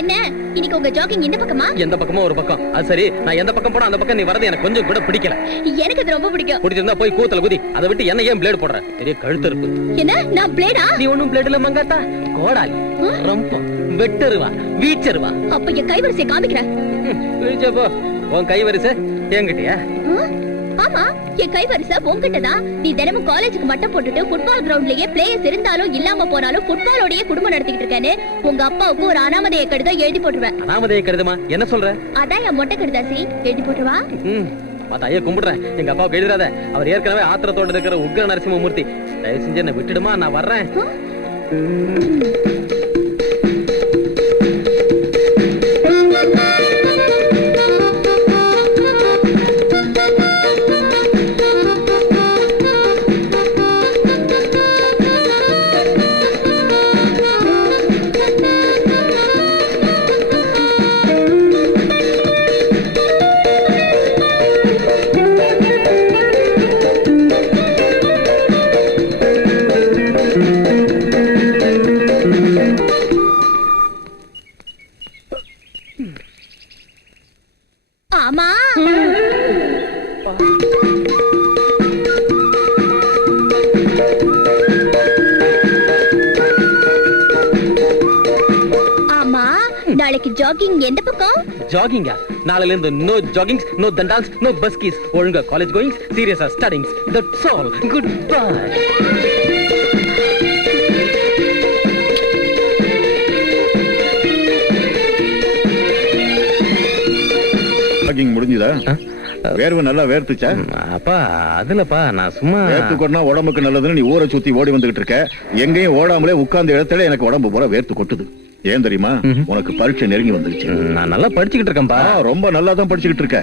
என்ன இன்னைக்கு உங்க ஜாகிங் இந்த பக்கமா? எந்த பக்கமோ ஒரு பக்கம். அது சரி, நான் எந்த பக்கம் போனா அந்த பக்கம் நீ வரது எனக்கு கொஞ்சம் கூட பிடிக்கல. எனக்கு அது ரொம்ப பிடிக்கும். பிடிச்சிருந்தா போய் கூத்தல குதி. அதை விட்டு என்ன ஏன் பிளேடு போடுற? பெரிய கழுத்து இருக்கு. என்ன நான் பிளேடா? நீ ஒண்ணும் பிளேடுல மங்காத்தா, கோடாலி, ரம்பம், வெட்டருவா, வீச்சருவா. அப்ப என் கைவரிசை காமிக்கிறேன். போ. உன் கைவரிசை என்கிட்டயா? ஆமா, என் கைவரிசை உன்கிட்டதான். நீ தினமும் காலேஜுக்கு மட்டும் போட்டுட்டு ஃபுட்பால் கிரவுண்ட்லயே பிளேயர்ஸ் இருந்தாலும் இல்லாம போனாலும் ஃபுட்பாலோடயே குடும்பம் நடத்திக்கிட்டு இருக்கேன்னு உங்க அப்பாவுக்கு ஒரு அனாமதைய கடிதம் எழுதி போட்டுருவேன். அனாமதைய கடிதமா? என்ன சொல்ற? அதான் என் மொட்டை கடிதாசி எழுதி போட்டுருவா. ஐயா கும்பிடுறேன், எங்க அப்பாவுக்கு எழுதுறாத. அவர் ஏற்கனவே ஆத்திரத்தோட இருக்கிற உக்ர நரசிம்மூர்த்தி. தயவு செஞ்சு என்ன விட்டுடுமா, நான் வர்றேன். நாளைக்கு ஜாகிங் எந்த பக்கம்? ஜாகிங்கா? நாளைல இருந்து நோ ஜாகிங்ஸ், நோ தண்டால்ஸ், நோ பஸ்கீஸ். ஒழுங்கா காலேஜ் கோயிங்ஸ், சீரியஸா studyings. That's all. Good bye. Jogging முடிஞ்சதா? வேர்வை நல்லா வேர்த்துச்சா? அப்பா அதுலப்பா நான் சும்மா வேர்த்துக்கொண்டா உடம்புக்கு நல்லதுன்னு நீ ஊரை சுத்தி ஓடி வந்துகிட்டு இருக்க. எங்கேயும் ஓடாமலே உட்கார்ந்த இடத்துல எனக்கு உடம்பு பூரா வேர்த்து கொட்டுது. ஏன் தெரியுமா? உனக்கு பரீட்சை நெருங்கி வந்துருச்சு. நான் நல்லா படிச்சுக்கிட்டு இருக்கேன்பா. ரொம்ப நல்லா தான் படிச்சுக்கிட்டு இருக்க.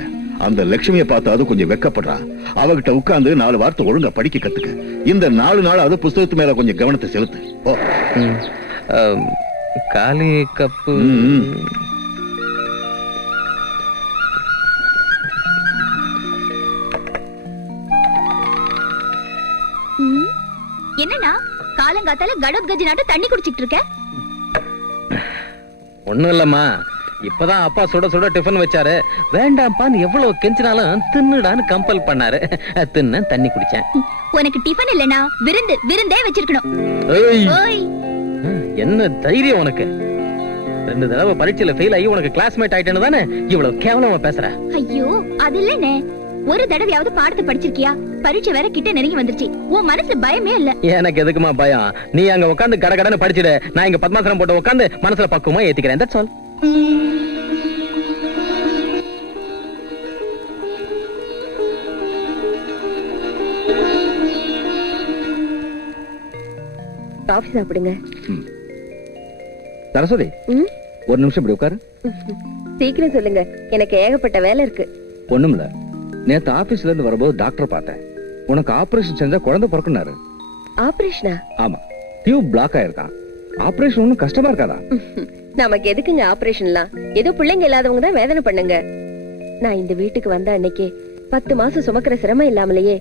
அந்த லட்சுமியை பார்த்து அது கொஞ்சம் வெக்கப்படுறா. அவகிட்ட உட்கார்ந்து 4 வார்த்தை ஒழுங்கா படிக்க கத்துக்க. இந்த 4 நாள் அது புஸ்தகத்து மேல கொஞ்சம் கவனத்தை செலுத்து. காலி கப்பு. என்னன்னா காலங்காத்தால கடோத் கஜி நாட்டு தண்ணி குடிச்சிட்டு இருக்க? ஒண்ணும் இல்லம்மா, இப்பதான் அப்பா சுட சுட டிஃபன் வச்சாரு. வேண்டாம்பான்னு எவ்வளவு கெஞ்சினாலும் தின்னுடான்னு கம்பல் பண்ணாரு. தின்ன தண்ணி குடிச்சேன். உனக்கு டிஃபன் இல்லனா விருந்தே வச்சிருக்கணும். என்ன தைரியம் உனக்கு? 2 தடவை பரீட்சையில ஃபெயில் ஆகி உனக்கு கிளாஸ்மேட் ஆயிட்டேன்னு தானே இவ்வளவு கேவலமா பேசுற? ஐயோ அது இல்லனே. ஒரு தடவையாவது பாடத்தை படிச்சிருக்கியா? பரீட்சை வேற கிட்ட நெருங்கி வந்துருச்சு. உன் மனசுல பயமே இல்ல? எனக்கு எதுக்குமா பயம்? நீ அங்க உட்கார்ந்து கடகடன்னு படிச்சிடு. நான் இங்க பத்மாசனம் போட்டு உட்கார்ந்து மனசுல பக்குவமா ஏத்திக்கிறேன். That's all. காஃபி சாப்பிடுங்க. சரஸ்வதி, ஒரு நிமிஷம் இப்படி உட்காரு. சீக்கிரம் சொல்லுங்க, எனக்கு ஏகப்பட்ட வேலை இருக்கு. ஒண்ணுமில்ல, நேத்து ஆபீஸ்ல இருந்து வரும்போது டாக்டர் பார்த்தேன். உனக்கு ஆபரேஷன் செஞ்சா குழந்தை பிறக்குனாரு. ஆபரேஷனா? ஆமா, டியூப் பிளாக் ஆயிருக்கான். ஆபரேஷன் ஒண்ணும் கஷ்டமா இருக்காதா? நமக்கு எதுக்குங்க ஆபரேஷன்லாம்? ஏதோ பிள்ளைங்க இல்லாதவங்க தான் வேதனை பண்ணுங்க. நான் இந்த வீட்டுக்கு வந்த அன்னைக்கு 10 மாசம் சுமக்கிற சிரமம் இல்லாமலேயே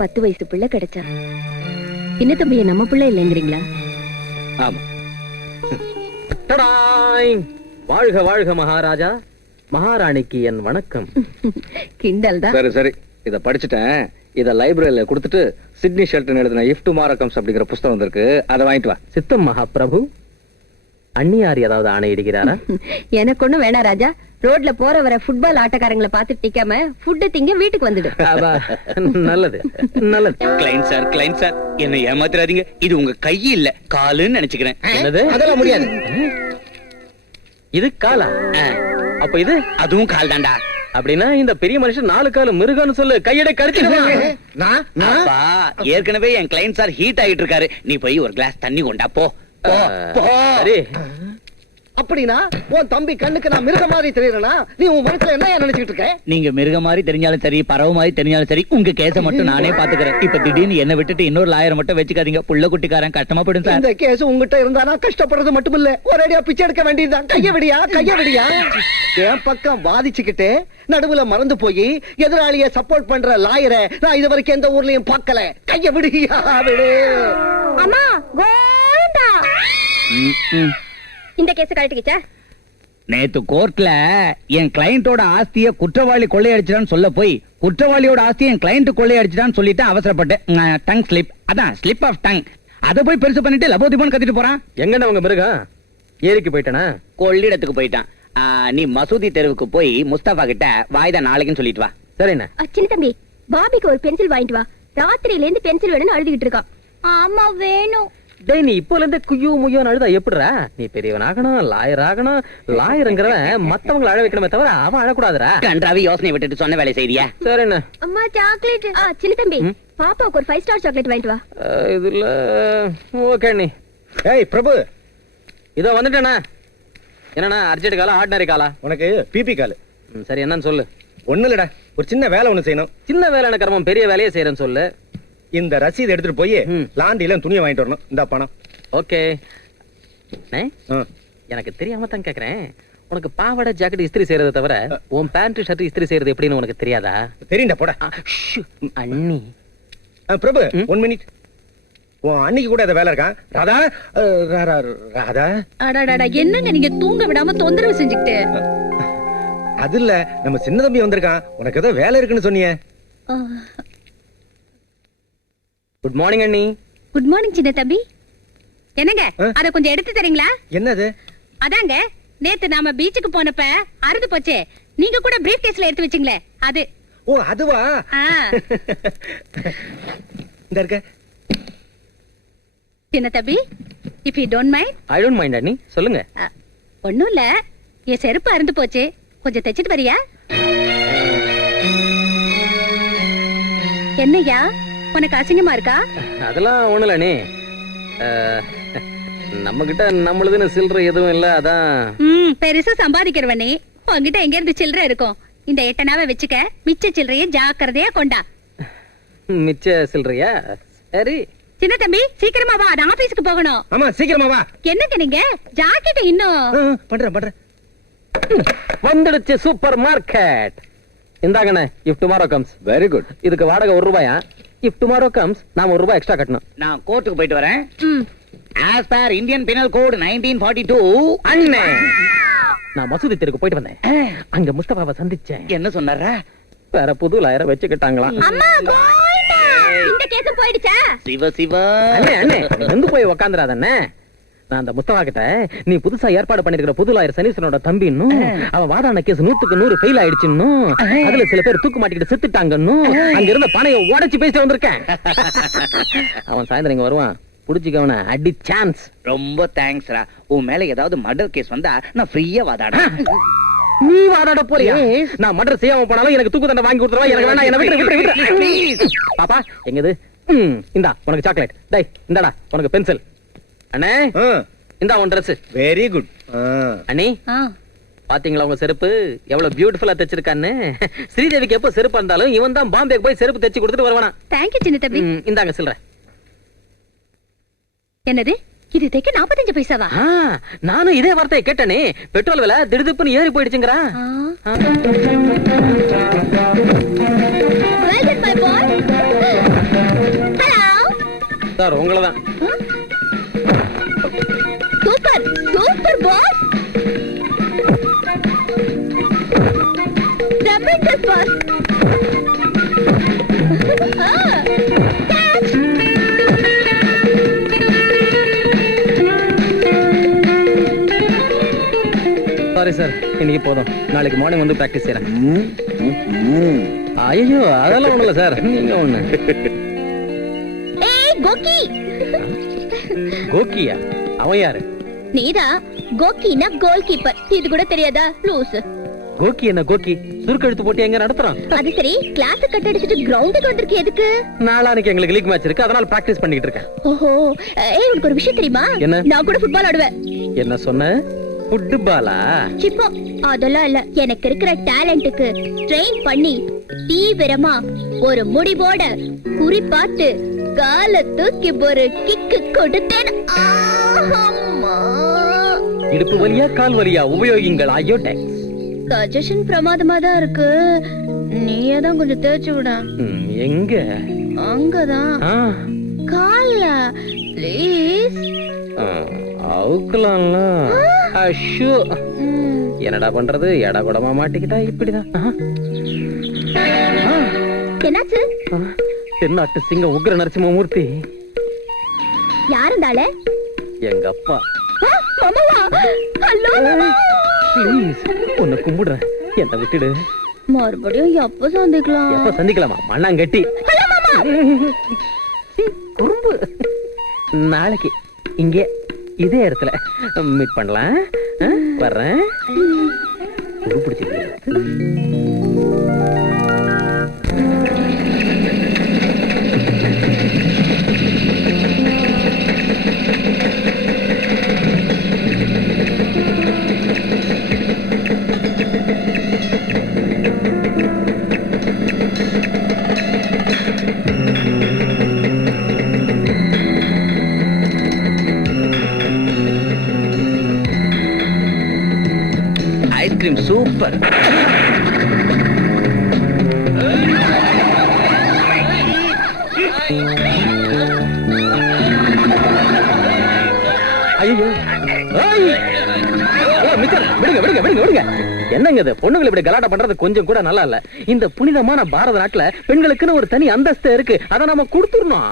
10 வயசு பிள்ளை கிடைச்சா. சின்ன தம்பிய நம்ம பிள்ளை இல்லைங்கிறீங்களா? ஆமா. வாழ்க வாழ்க மகாராஜா. மகாராணிக்கு என் வணக்கம். கிண்டல் தான். சரி சரி, இத படிச்சுட்டேன். இத லைப்ரரியில கொடுத்துட்டு சிட்னி ஷெல்டன் எழுதின இஃப் டுமாரோ கம்ஸ் அப்படிங்கிற புத்தகம் வந்திருக்கு, அதை வாங்கிட்டு வா. சித்தம் மகாபிரபு, அண்ணியார் ஏதாவது ஆணையிடுகிறாரா? எனக்கு ஒண்ணும் வேணா ராஜா. ரோட்ல போற வர ஃபுட்பால் ஆட்டக்காரங்களை பார்த்து டிக்காம ஃபுட் திங்க வீட்டுக்கு வந்துடு. நல்லது நல்லது. கிளைண்ட் சார் என்ன ஏமாத்திராதீங்க. இது உங்க கை இல்ல காலுன்னு நினைச்சுக்கிறேன். என்னது? அதெல்லாம் முடியாது. இது காலா? அப்ப இது அதுவும் கால் தாண்டா. அப்படின்னா இந்த பெரிய மனுஷன் 4 கால மிருகன்னு சொல்லு. கையடை கடிச்சிடுவான். ஏற்கனவே என் கிளைண்ட் சார் ஹீட் ஆகிட்டு இருக்காரு. நீ போய் ஒரு கிளாஸ் தண்ணி கொண்டா போ. சரி. அப்படினா உன் தம்பி கண்ணுக்கு நான் மிருக மாதிரி தெரியறனா? நீ உன் மனசுல என்ன நினைச்சிட்டு இருக்க? நீங்க மிருக மாதிரி தெரிஞ்சாலும் சரி, பறவை மாதிரி தெரிஞ்சாலும் சரி, உங்க கேஸ மட்டும் நானே பாத்துக்கிறேன். இப்ப திடீர்னு என்ன விட்டுட்டு இன்னொரு லாயரை மட்டும் வச்சுக்காதீங்க. புள்ள குட்டிக்காரன் கஷ்டமா போடும் சார். இந்த கேஸ் உங்ககிட்ட இருந்தானா கஷ்டப்படுறது மட்டும் இல்ல, ஒரேடியா பிச்சை எடுக்க வேண்டியதுதான். கைய விடியா. என் பக்கம் வாதிச்சுக்கிட்டு நடுவுல மறந்து போய் எதிராளிய சப்போர்ட் பண்ற லாயரை நான் இது வரைக்கும் எந்த ஊர்லயும் பார்க்கல. கைய விடியா விடு. அம்மா கோவிந்தா, இந்த கேஸ் கழட்டிக்கிச்சா? நேத்து கோர்ட்ல என் கிளையண்டோட ஆஸ்திய குற்றவாளி கொள்ளையடிச்சிட்டான்னு சொல்ல போய் குற்றவாளியோட ஆஸ்தியை என் கிளையண்ட் கொள்ளையடிச்சிட்டான்னு சொல்லிட்டு அவசரப்பட்டேன். டங் ஸ்லிப், அதான் ஸ்லிப் ஆஃப் டங். அத போய் பெருசு பண்ணிட்டு லபோதிபோன்னு கத்திட்டு போறான். எங்கண்ணா உங்க மிருகம்? ஏரிக்கு போயிட்டானா? கொள்ளிடத்துக்கு போயிட்டான். நீ மசூதி தெருவுக்கு போய் முஸ்தபா கிட்ட வாய்தா நாளைக்குன்னு சொல்லிட்டு வா. சரிண்ணா. சின்ன தம்பி, பாபிக்கு ஒரு பென்சில் வாங்கிட்டு வா. ராத்திரியில இருந்து பென்சில் வேணும்னு அழுதுகிட்டு இருக்கான். ஆமா வேணும். டேய், நீ இப்போல இருந்தே குய்யோ முய்யோன்னு அழுதா எப்படிடா? நீ பெரியவன் ஆகணும், லாயர் ஆகணும். லாயருங்கிறவன் மத்தவங்களை அழ வைக்கணுமே தவிர அவன் அழக்கூடாதுடா. கன்றாவி யோசனை விட்டுட்டு சொன்ன வேலை செய்தியா? சரிண்ணா. அம்மா சாக்லேட். சின்ன தம்பி, பாப்பாவுக்கு ஒரு 5 ஸ்டார் சாக்லேட் வாங்கிட்டு வா. இதுல ஓகே நீ. ஏய் பிரபு, இதோ வந்துட்டேண்ணா. என்னண்ணா அர்ஜென்ட் காலா ஆர்டினரி காலா? உனக்கு பிபி கால். சரி என்னன்னு சொல்லு. ஒண்ணு இல்லடா, ஒரு சின்ன வேலை ஒண்ணு செய்யணும். சின்ன வேலை கர்மம், பெரிய வேலையே செய்யறேன்னு சொல்லு. இந்த ரசீது எடுத்துட்டு போய் லாண்டில துணியை வாங்கிட்டு வரணும். இந்த பணம். ஓகே. எனக்கு தெரியாம தான் கேக்குறேன். உனக்கு பாவாடை ஜாக்கெட் இஸ்திரி செய்யறதை தவிர உன் பேண்ட் ஷர்ட் இஸ்திரி செய்யறது எப்படின்னு உனக்கு தெரியாதா? தெரியும்டா போடா. அண்ணி. பிரபு 1 மினிட். உன் அன்னைக்கு கூட அந்த வேலை இருக்கான். ராதா ராதா. அடடடா, என்னங்க நீங்க தூங்க விடாம தொந்தரவு செஞ்சுக்கிட்டு? அது இல்ல, நம்ம சின்ன தம்பி வந்திருக்கான். உனக்கு ஏதோ வேலை இருக்குன்னு சொன்னியே. குட் மார்னிங் அண்ணி. குட் மார்னிங் சின்ன தம்பி. என்னங்க அத கொஞ்சம் எடுத்து தரீங்களா? என்னது? அதாங்க நேத்து நாம பீச்சுக்கு போனப்ப அறுந்து போச்சே, நீங்க கூட பிரீஃப் கேஸ்ல எடுத்து வச்சீங்களே அது. ஓ அதுவா? இந்த இருக்க சின்ன தம்பி, if you don't mind. I don't mind அண்ணி, சொல்லுங்க. ஒண்ணும் இல்ல, என் செருப்பு அறுந்து போச்சு, கொஞ்சம் தைச்சிட்டு வரியா? என்னய்யா, உனக்கு அசிங்கமா இருக்கா? அதெல்லாம் ஒண்ணுல அண்ணி. நம்ம கிட்ட நம்மளுதுன்னு சில்லற எதுவும் இல்ல, அதான். பெருசா சம்பாதிக்கிறவனே, உன்கிட்ட எங்க இருந்து சில்லற இருக்கும்? இந்த 8 அணாவை வச்சுக்க, மிச்ச சில்லறைய ஜாக்கிரதையா கொண்டா. மிச்ச சில்லறையா? சரி. சின்ன தம்பி சீக்கிரமா வா, நான் ஆபீஸ்க்கு போகணும். ஆமா சீக்கிரமா வா. என்னங்க நீங்க ஜாக்கெட் இன்னும்? பண்றேன். வந்துடுச்சு சூப்பர் மார்க்கெட். இந்தாங்கண்ணே, if tomorrow comes. Very good. இதுக்கு வாடகை 1 ரூபாயா? இஃப் டுமாரோ கம்ஸ் நாம 1 ரூபாய் எக்ஸ்ட்ரா கட்டணும். நான் கோர்ட்டுக்கு போயிட்டு வரேன். As per Indian penal code 1942. அண்ணே, நான் மசூதி தெருக்கு போயிட்டு வந்தேன். அங்க முஸ்தபாவை சந்திச்சேன். என்ன சொன்னாரா? வேற புது லாயரை வச்சுக்கிட்டாங்களாம். அம்மா கோயிண்டா, இந்த கேஸ் போயிடுச்சா? சிவ சிவா. அண்ணே வந்து போய் உக்காந்துறாதண்ணே. நான் அந்த முஸ்தபா கிட்ட நீ புதுசா ஏற்பாடு பண்ணிருக்கிற புது லாயர் சனீஸ்வரனோட தம்பின்னு, அவன் வாதான கேஸ் 100க்கு 100 ஃபெயில் ஆயிடுச்சுன்னு, அதுல சில பேர் தூக்கு மாட்டிக்கிட்டு செத்துட்டாங்கன்னு அங்க இருந்த பணையை உடைச்சு பேசிட்டு வந்திருக்கேன். அவன் சாயந்தரம் இங்க வருவான், புடிச்சுக்கவன அடி சான்ஸ். ரொம்ப தேங்க்ஸ்ரா. உன் மேல ஏதாவது மர்டர் கேஸ் வந்தா நான் ஃப்ரீயா வாதாடுறேன். நீ வாதாட போறியா? நான் மர்டர் செய்யாம போனாலும் எனக்கு தூக்கு தண்டை வாங்கி கொடுத்துருவா. எனக்கு வேணா, என்ன விட்டு. பாப்பா எங்கது? இந்தா உனக்கு சாக்லேட். டேய் இந்தாடா உனக்கு பென்சில். அண்ணே இந்தா உன் Dress. Very good. அண்ணி பாத்தீங்களா உங்க செருப்பு எவ்வளவு பியூட்டிஃபுல்லா தைச்சிருக்கான்னு? ஸ்ரீதேவிக்கு எப்போ செருப்பு இருந்தாலும் இவன் தான் பாம்பேக்கு போய் செருப்பு தைச்சு கொடுத்துட்டு வருவானா. தேங்க்யூ சின்ன தம்பி. இந்தாங்க சில்ற. என்னது இது? தைக்க 45 பைசாவா? நானும் இதே வார்த்தையை கேட்டனே. பெட்ரோல் விலை திடுதிப்புன்னு ஏறி போயிடுச்சுங்கறா. Welcome my boy. Hello sir, உங்களை தான். Super super boss. ஜபர்தஸ்த் பாஸ். சாரி சார், இன்னைக்கு போதும். நாளைக்கு மார்னிங் வந்து பிராக்டிஸ் செய்யறேன். ஐயோ அதெல்லாம் ஒண்ணு இல்ல சார், நீங்க ஒண்ணு. ஏய் கோகி. கோகியா? அவன் யாரு? நீதான். கோகினா கோல் கீப்பர். இது கூட தெரியாதா லூஸ்? கோகி என்ன கோகி? சுருக்கெழுத்து போட்டு எங்க நடத்துறான்? அது சரி, கிளாஸ் கட் அடிச்சிட்டு கிரவுண்டுக்கு வந்திருக்கே எதுக்கு? நாளானைக்கு எங்களுக்கு லீக் மேட்ச் இருக்கு, அதனால பிராக்டிஸ் பண்ணிட்டு இருக்கேன். ஓஹோ. ஏய் உனக்கு ஒரு விஷயம் தெரியுமா? என்ன? நான் கூட ஃபுட்பால் ஆடுவேன். என்ன சொன்ன? ஃபுட்பாலா? சிப்போ அதெல்லாம் இல்ல. எனக்கு இருக்கிற டேலண்ட்டுக்கு ட்ரெயின் பண்ணி தீவிரமா ஒரு முடிவோட குறி பார்த்து கால தூக்கி ஒரு கிக்கு கொடுத்தேன். இடுப்பு வலியா கால் வலியா உபயோகிங்கள் அயோடெக்ஸ். சஜஷன் பிரமாதமா தான் இருக்கு. நீயே தான் கொஞ்சம் தேய்ச்சி விட. எங்க? அங்கதான் கால்ல ப்ளீஸ். அவுக்கலாம்ல. அஷோ என்னடா பண்றது, எடா கூடமா மாட்டிக்கிட்டா இப்படிதான். என்னாச்சு? தென்னாட்டு சிங்க உக்ர நரசிம்மூர்த்தி. யாருந்தால? எங்க அப்பா. ஹலோ ப்ளீஸ், உன்னை கும்பிடுறேன், என்ன விட்டுடு. மறுபடியும் எப்ப சந்திக்கலாம்? எப்ப சந்திக்கலாமா? மண்ணாங்கட்டி குறும்பு. நாளைக்கு இங்கே இதே இடத்துல மீட் பண்ணலாம். வர்றேன். பிடிச்சிருக்கு. Ice cream super. ஐயோ, விடுங்க விடுங்க விடுங்க விடுங்க. என்னங்க இது, பொண்ணுங்களை இப்படி கலாட்டா பண்றது கொஞ்சம் கூட நல்லா இல்ல. இந்த புனிதமான பாரத நாட்டுல பெண்களுக்குன்னு ஒரு தனி அந்தஸ்து இருக்கு, அதை நம்ம கொடுத்துடணும்.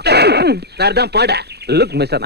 தான் போட. லுக் மிஸ்டர்,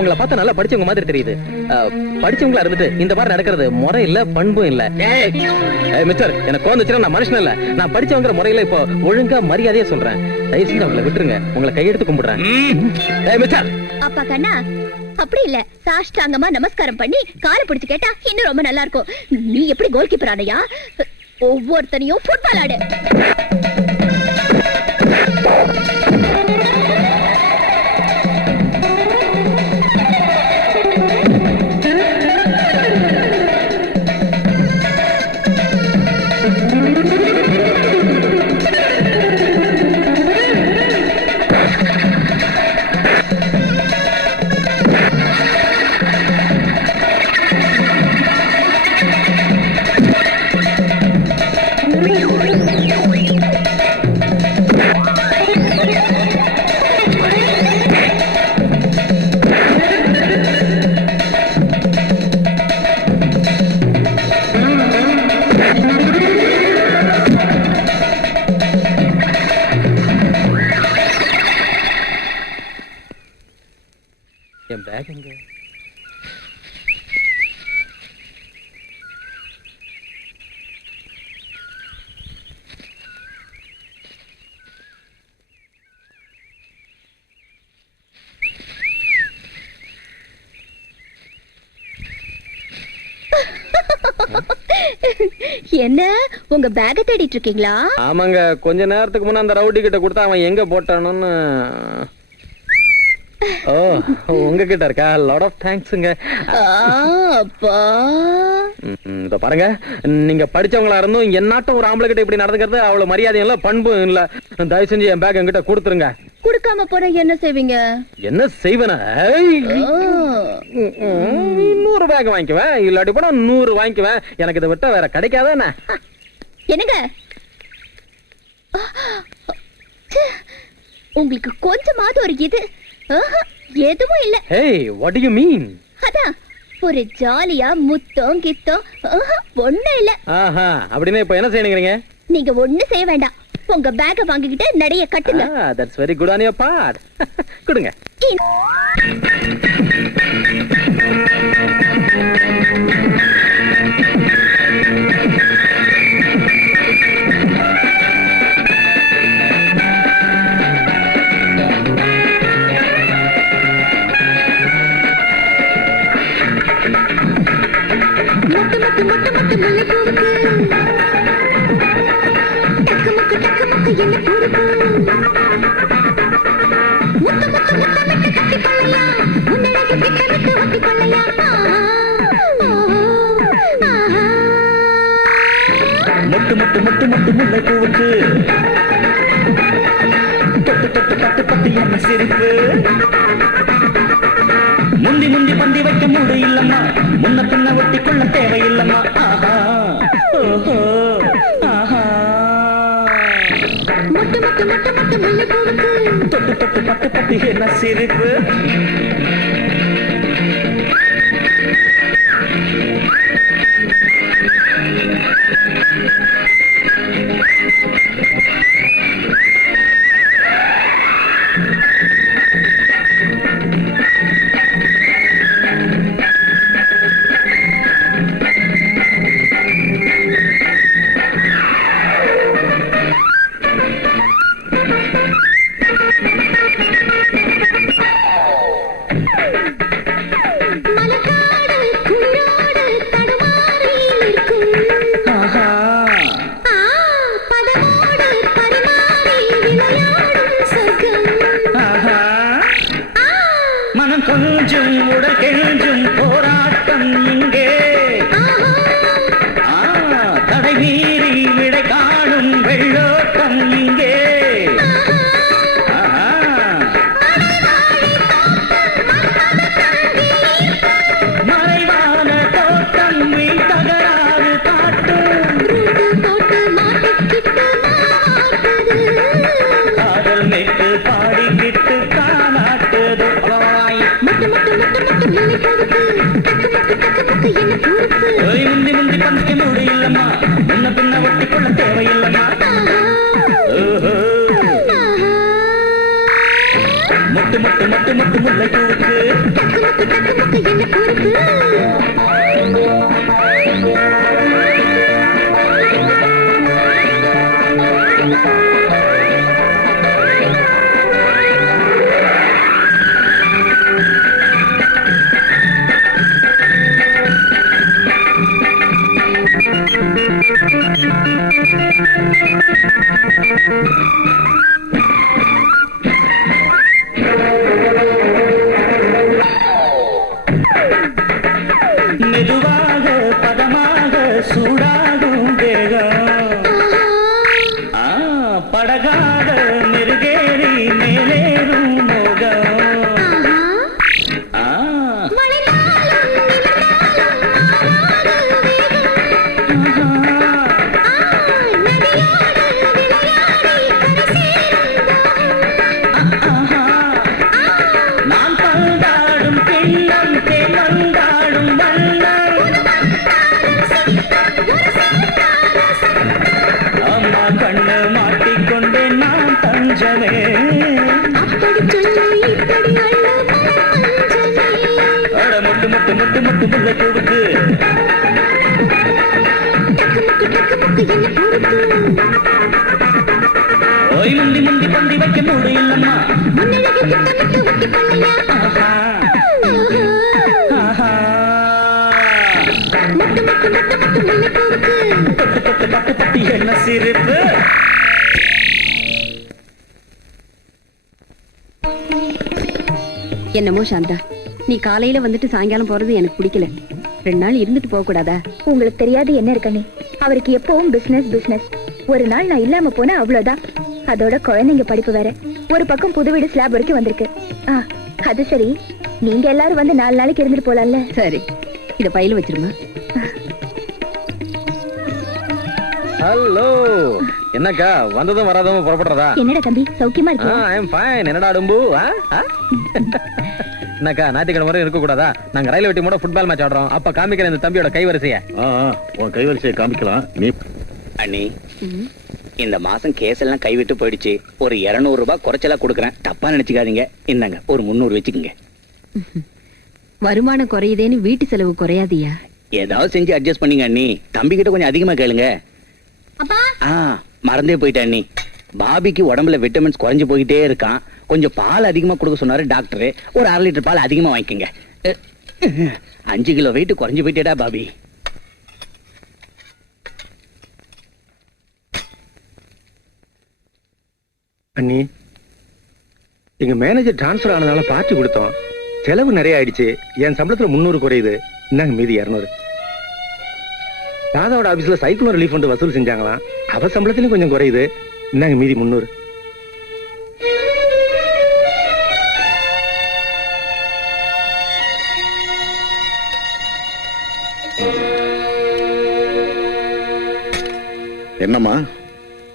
உங்களை பார்த்தா நல்லா படிச்சவங்க மாதிரி தெரியுது. படிச்சவங்களா இருந்துட்டு இந்த மாதிரி நடக்கிறது முறை இல்ல, பண்பும் இல்ல. மிஸ்டர், எனக்கு கோந்துச்சுன்னா நான் மனுஷன் இல்ல, நான் படிச்சவங்கிற முறையில இப்போ ஒழுங்கா மரியாதையா சொல்றேன். தயவுசெய்து அவங்களை விட்டுருங்க, உங்களை கையெடுத்து கும்பிடுறேன். மிஸ்டர். அப்பா கண்ணா, அப்படி இல்ல, சாஷ்டாங்கமா நமஸ்காரம் பண்ணி காலை பிடிச்சு கேட்டா இன்னும் ரொம்ப நல்லா இருக்கும். நீ எப்படி கோல் கீப்பர் ஆனையா? ஒவ்வொருத்தனையும் ஃபுட்பால் ஆடு. என் பேக் எங்க? என்ன, உங்க பேக தேடிட்டு இருக்கீங்களா? ஆமாங்க, கொஞ்ச நேரத்துக்கு முன்ன அந்த ரவுடி கிட்ட கொடுத்தா அவன் எங்க போட்டானோன்னு. ஓ, உங்ககிட்ட இருக்கா? லாட் ஆஃப் தேங்க்ஸ்ங்க. அப்பா, இத பாருங்க, நீங்க படிச்சவங்களா இருந்தும் என்னாட்டம் ஒரு ஆம்பளை கிட்ட இப்படி நடந்துக்கிறது அவ்வளவு மரியாதையும் இல்ல, பண்பும் இல்ல. தயவு செஞ்சு என் பேக் என்கிட்ட கொடுத்துருங்க. குடுக்காம போனா என்ன செய்வீங்க? என்ன செய்வேனா? இன்னொரு பேக் வாங்கிக்குவேன், இல்லாட்டி போனா 100 வாங்கிக்குவேன். எனக்கு இதை விட்டா வேற கிடைக்காத என்ன? என்னங்க, உங்களுக்கு கொஞ்சமாவது ஒரு இது எதுவும் இல்ல. Hey, what do you mean? அதான் ஒரு ஜாலியா முத்தம் கித்தம் ஒண்ணும் இல்ல. ஆஹா, அப்படின்னா இப்ப என்ன செய்யணுங்கிறீங்க? நீங்க ஒண்ணு செய்ய வேண்டாம். உங்க பேக்க வாங்கிக்கிட்டு நடைய கட்டுங்க. That's very good on your part. கொடுங்க. மொட்டு மொட்டு மொட்டு முல்லை பூவுக்கு டக்கு முக்கு என்ன பூருக்கு முத்து முத்து முத்தமிட்டு கட்டி கொள்ளையா முன்னழகு திட்டமிட்டு ஒட்டி கொள்ளையா. மொட்டு மொட்டு மொட்டு மொட்டு முல்லை பூவுக்கு தொட்டு தொட்டு பட்டு பட்டு என்ன சிரிப்பு. முந்தி முந்தி பந்தி வைக்க மூடு இல்லம்மா, முன்ன பின்ன ஒட்டி கொள்ள தேவையில்லம்மா. ஆஹா ஓஹோ ஆஹா. மொட்டு மொட்டு மொட்டு மொட்டு முல்லை பூவுக்கு தொட்டு தொட்டு பட்டு பட்டு என்ன சிரிப்பு. மனம் கொஞ்சம் உடல் கெஞ்சும் போராட்டம் இங்கே. தடை மீறி விடை காணும் வெள்ளோட்டம் இங்கே. மறைவான தோட்டம் வீண் தகராறு காட்டும். காதல் மெட்டு பாடிக்கிட்டு காணாட்டுது. முந்தி முந்தி பந்திக்க மூடு இல்லம்மா, முன்ன பின்ன ஒட்டி கொள்ள தேவையில்லம்மா. மொட்டு மொட்டு மொட்டு மொட்டு முல்லை பூவுக்கு மெதுவாக பதமாக சூடாகும் தேகம். படகாக மெருகேறி மேலேறும் மோகம். நான் பந்தாடும் பின்னம் தேமந்தாடும் வண்ணம். அம்மா கண்ணு மாட்டிக்கொண்டே நான் தஞ்சமே. அட முட்டு முட்டு முட்டு முட்டு முல்லை பூவுக்கு ஓய் முந்தி முந்தி பந்தி வைக்க மூடு இல்லம்மா. ஆஹா ஆஹா. தொட்டு தொட்டு பட்டு பட்டு என்ன சிரிப்பு. என்னமோ சாந்தா, நீ காலையில வந்துட்டு சாயங்காலம் போறது எனக்கு பிடிக்கல. 2 நாள் இருந்துட்டு போக கூடாதா? உங்களுக்கு தெரியாது என்ன இருக்கண்ணே, அவருக்கு எப்பவும் பிசினஸ் பிசினஸ். ஒரு நாள் நான் இல்லாம போனா அவ்வளவுதான். அதோட குழந்தைங்க படிப்பு வேற. ஒரு பக்கம் புது வீடு ஸ்லாப் வரைக்கும் வந்திருக்கு. அது சரி, நீங்க எல்லாரும் வந்து 4 நாளைக்கு இருந்துட்டு போலாம்ல. சரி, இத பையில வச்சிருமா. ஹலோ, என்னக்கா வந்ததும் வராததும் புறப்படுறதா? என்னடா தம்பி, சௌக்கியமா ஐ அம் ஃபைன். என்னடா டும்பு? என்னக்கா ஞாயிற்றுக்கிழமை வரை இருக்க கூடாதா? நாங்க ரயில்வே டீமோட ஃபுட்பால் மேட்ச் ஆடுறோம். அப்ப காமிக்கிறேன் இந்த தம்பியோட கைவரிசைய. உன் கைவரிசையை காமிக்கலாம். நீ அண்ணி, இந்த மாசம் கேஸ் எல்லாம் கைவிட்டு போயிடுச்சு. ஒரு 200 ரூபாய் குறைச்சலா கொடுக்குறேன், தப்பா நினைச்சுக்காதீங்க. இந்தாங்க ஒரு 300 வச்சுக்கோங்க. வருமானம் குறையுதேன்னு வீட்டு செலவு குறையாதியா? ஏதாவது செஞ்சு அட்ஜஸ்ட் பண்ணீங்க அண்ணி. தம்பி கிட்ட கொஞ்சம் அதிகமா கேளுங்க. மறந்தே போயிட்டேன் அண்ணி. பாபிக்கு உடம்புல விட்டமின்ஸ் குறைஞ்சு போயிட்டே இருக்கான். கொஞ்சம் பால் அதிகமா கொடுக்க சொன்னாரு டாக்டர். ஒரு 1/2 லிட்டர் பால் அதிகமா வாங்கிக்கோங்க. 5 கிலோ வெயிட் குறைஞ்சு போயிட்டேடா பாபி. அண்ணி, எங்க மேனேஜர் டிரான்ஸ்பர் ஆனதால பார்ட்டி கொடுத்தோம். செலவு நிறைய ஆயிடுச்சு. என் சம்பளத்துல 300 குறையுது. இந்தாங்க மீதி 200. ராதாவோட ஆபீஸ்ல சைக்கிள் ரிலீஃப் ஃபண்ட் வசூல் செஞ்சாங்களாம். அவ சம்பளத்திலும் கொஞ்சம் குறையுது. இந்தாங்க மீதி 300. என்னம்மா,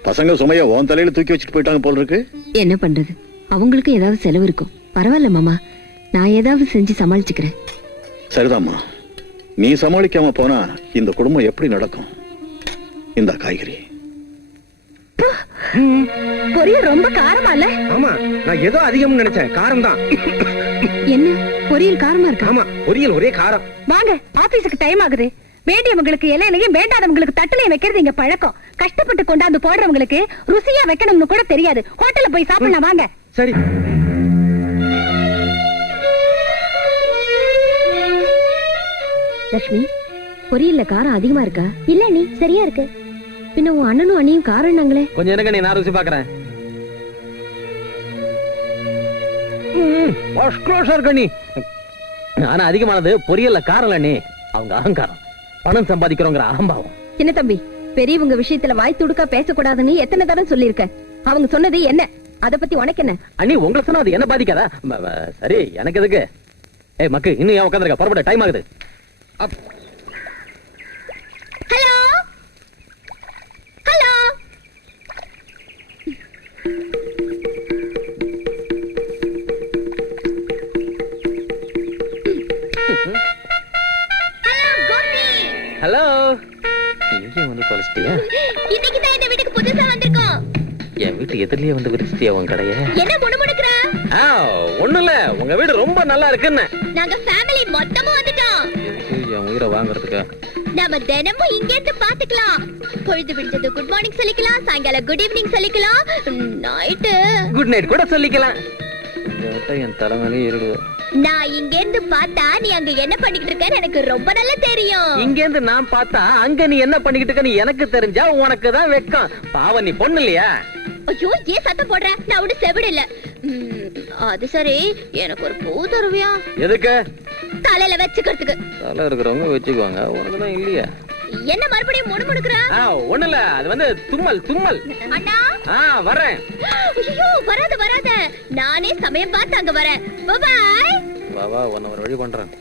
பசங்க சுமைய உன் தலையில தூக்கி வச்சுட்டு போயிட்டாங்க போல இருக்கு. என்ன பண்றது, அவங்களுக்கு ஏதாவது செலவு இருக்கும். பரவாயில்ல மாமா, நான் ஏதாவது செஞ்சு சமாளிச்சுக்கிறேன். சரிதாம்மா, நீ சமாளிக்காம போனா இந்த குடும்பம் எப்படி நடக்கும்? இந்த காய்கறி பொரியல் ரொம்ப காரமா இல்ல? ஆமா, நான் ஏதோ அதிகம்னு நினைச்சேன். காரம் தான். என்ன பொரியல் காரமா இருக்கா? ஆமா, பொரியல் ஒரே காரம். வாங்க, ஆபீஸுக்கு டைம் ஆகுது. வேண்டியவங்களுக்கு இலையிலையும் வேண்டாதவங்களுக்கு தட்டுலையும் வைக்கிறது இங்க பழக்கம். கஷ்டப்பட்டு கொண்டாந்து போடுறவங்களுக்கு ருசியா வைக்கணும்னு கூட தெரியாது. ஹோட்டல்ல போய் சாப்பிடலாம் வாங்க. சரி. லட்சுமி, பொரியல்ல காரம் அதிகமா இருக்கா? இல்ல நீ சரியா இருக்கு. பின்ன உன் அண்ணனும் அண்ணியும் காரம் நாங்களே. கொஞ்சம் எனக்கு நீ நான் ருசி பாக்குறேன். ஆனா அதிகமானது பொரியல்ல காரல நீ. அவங்க அகங்காரம், பணம் சம்பாதிக்கிறோங்கிற அகம்பாவம். சின்ன தம்பி, பெரியவங்க விஷயத்துல வாய் துடுக்கா பேசக்கூடாதுன்னு எத்தனை தடவை சொல்லியிருக்க. அவங்க சொன்னது என்ன, அத பத்தி உனக்கு என்ன? அண்ணி உங்களை சொன்னா அது என்ன பாதிக்காதா? சரி, எனக்கு எதுக்கு? ஏய் மக்கு, இன்னும் ஏன் உட்காந்துருக்க? புறப்பட டைம் ஆகுது. ஹலோ ஹலோ, ஹலோ, எங்கேயும் வந்து தொலைச்சிட்டியா? இன்னைக்கு தான் இந்த வீட்டுக்கு புதுசா வந்திருக்கோம். என் வீட்டு எதிரிலேயே வந்து விரிச்சிட்டியா உன் கடைய? என்ன முணுமுணுக்குற? ஒண்ணும் இல்ல, உங்க வீடு ரொம்ப நல்லா இருக்குன்னு. நாங்க ஃபேமிலி மொத்தமா வந்துட்டோம். என் உயிரை வாங்குறதுக்கா? நாம தினமும் இங்க இருந்து பாத்துக்கலாம். பொழுது விடுறது குட் மார்னிங் சொல்லிக்கலாம், சாயங்காலம் குட் ஈவினிங் சொல்லிக்கலாம், நைட்டு குட் நைட் கூட சொல்லிக்கலாம். என் தலைமையிலே ஏறிடுவோம். நான் இங்க இருந்து பார்த்தா நீ அங்க என்ன பண்ணிக்கிட்டு இருக்கன்னு எனக்கு ரொம்ப நல்லா தெரியும். இங்க இருந்து நான் பார்த்தா அங்க நீ என்ன பண்ணிக்கிட்டு இருக்கன்னு எனக்கு தெரிஞ்சா உனக்கு தான் வெக்கம். பாவம், நீ பொண்ணு இல்லையா? ஐயோ, ஏன் சத்தம் போடுற? நான் ஒண்ணு செவிடு இல்ல. அது சரி, எனக்கு ஒரு பூ தருவியா? எதுக்கு? தலையில வச்சுக்கிறதுக்கு. தலை இருக்கிறவங்க வச்சுக்குவாங்க, உனக்கு தான் இல்லையா? என்ன மறுபடியும் முணுமுணுக்குற? ஒண்ணு இல்ல, அது வந்து தும்மல் தும்மல். அண்ணா, வரேன். ஐயோ, வராத வராத, நானே சமயம் பார்த்து அங்க வரேன். பாய். வா வா, உன்னை ஒரு வழி பண்றேன்.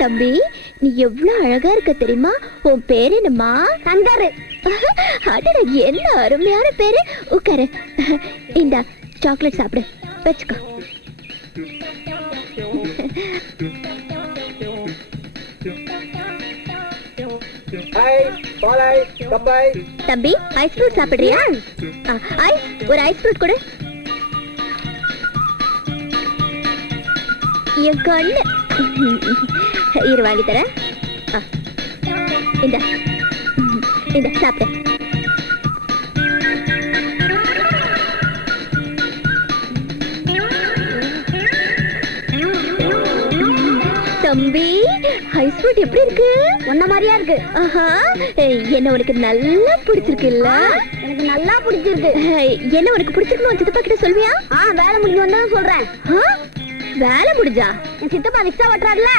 தம்பி, நீ எவ்வளவு அழகா இருக்க தெரியுமா? உன் பேரு என்னம்மா? சந்தாரு. அடடா, என்ன அருமையான பேரு. உட்காரு, இந்த சாக்லேட் சாப்பிடு, வச்சுக்கோ. தம்பி, ஐஸ் ஃப்ரூட் சாப்பிடுறியா? ஐஸ், ஒரு ஐஸ் ஃப்ரூட் கொடு. என் கண்ணு. இரு, வாங்கி தரேன். இந்த இந்த சாப்பிடு. தம்பி, ஐஸ் ஃப்ரூட் எப்படி இருக்கு? ஒன்ன மாதிரியா இருக்கு. ஆஹா, என்ன உனக்கு நல்லா பிடிச்சிருக்கு இல்ல? எனக்கு நல்லா பிடிச்சிருக்கு. என்ன உனக்கு பிடிச்சிருக்குன்னு சித்தப்பா கிட்ட சொல்வியா? வேலை முடிஞ்சு வந்தா சொல்றேன். வேலை முடிஞ்சா? என் சித்தப்பா ரிக்ஷா ஓட்டுறாருல.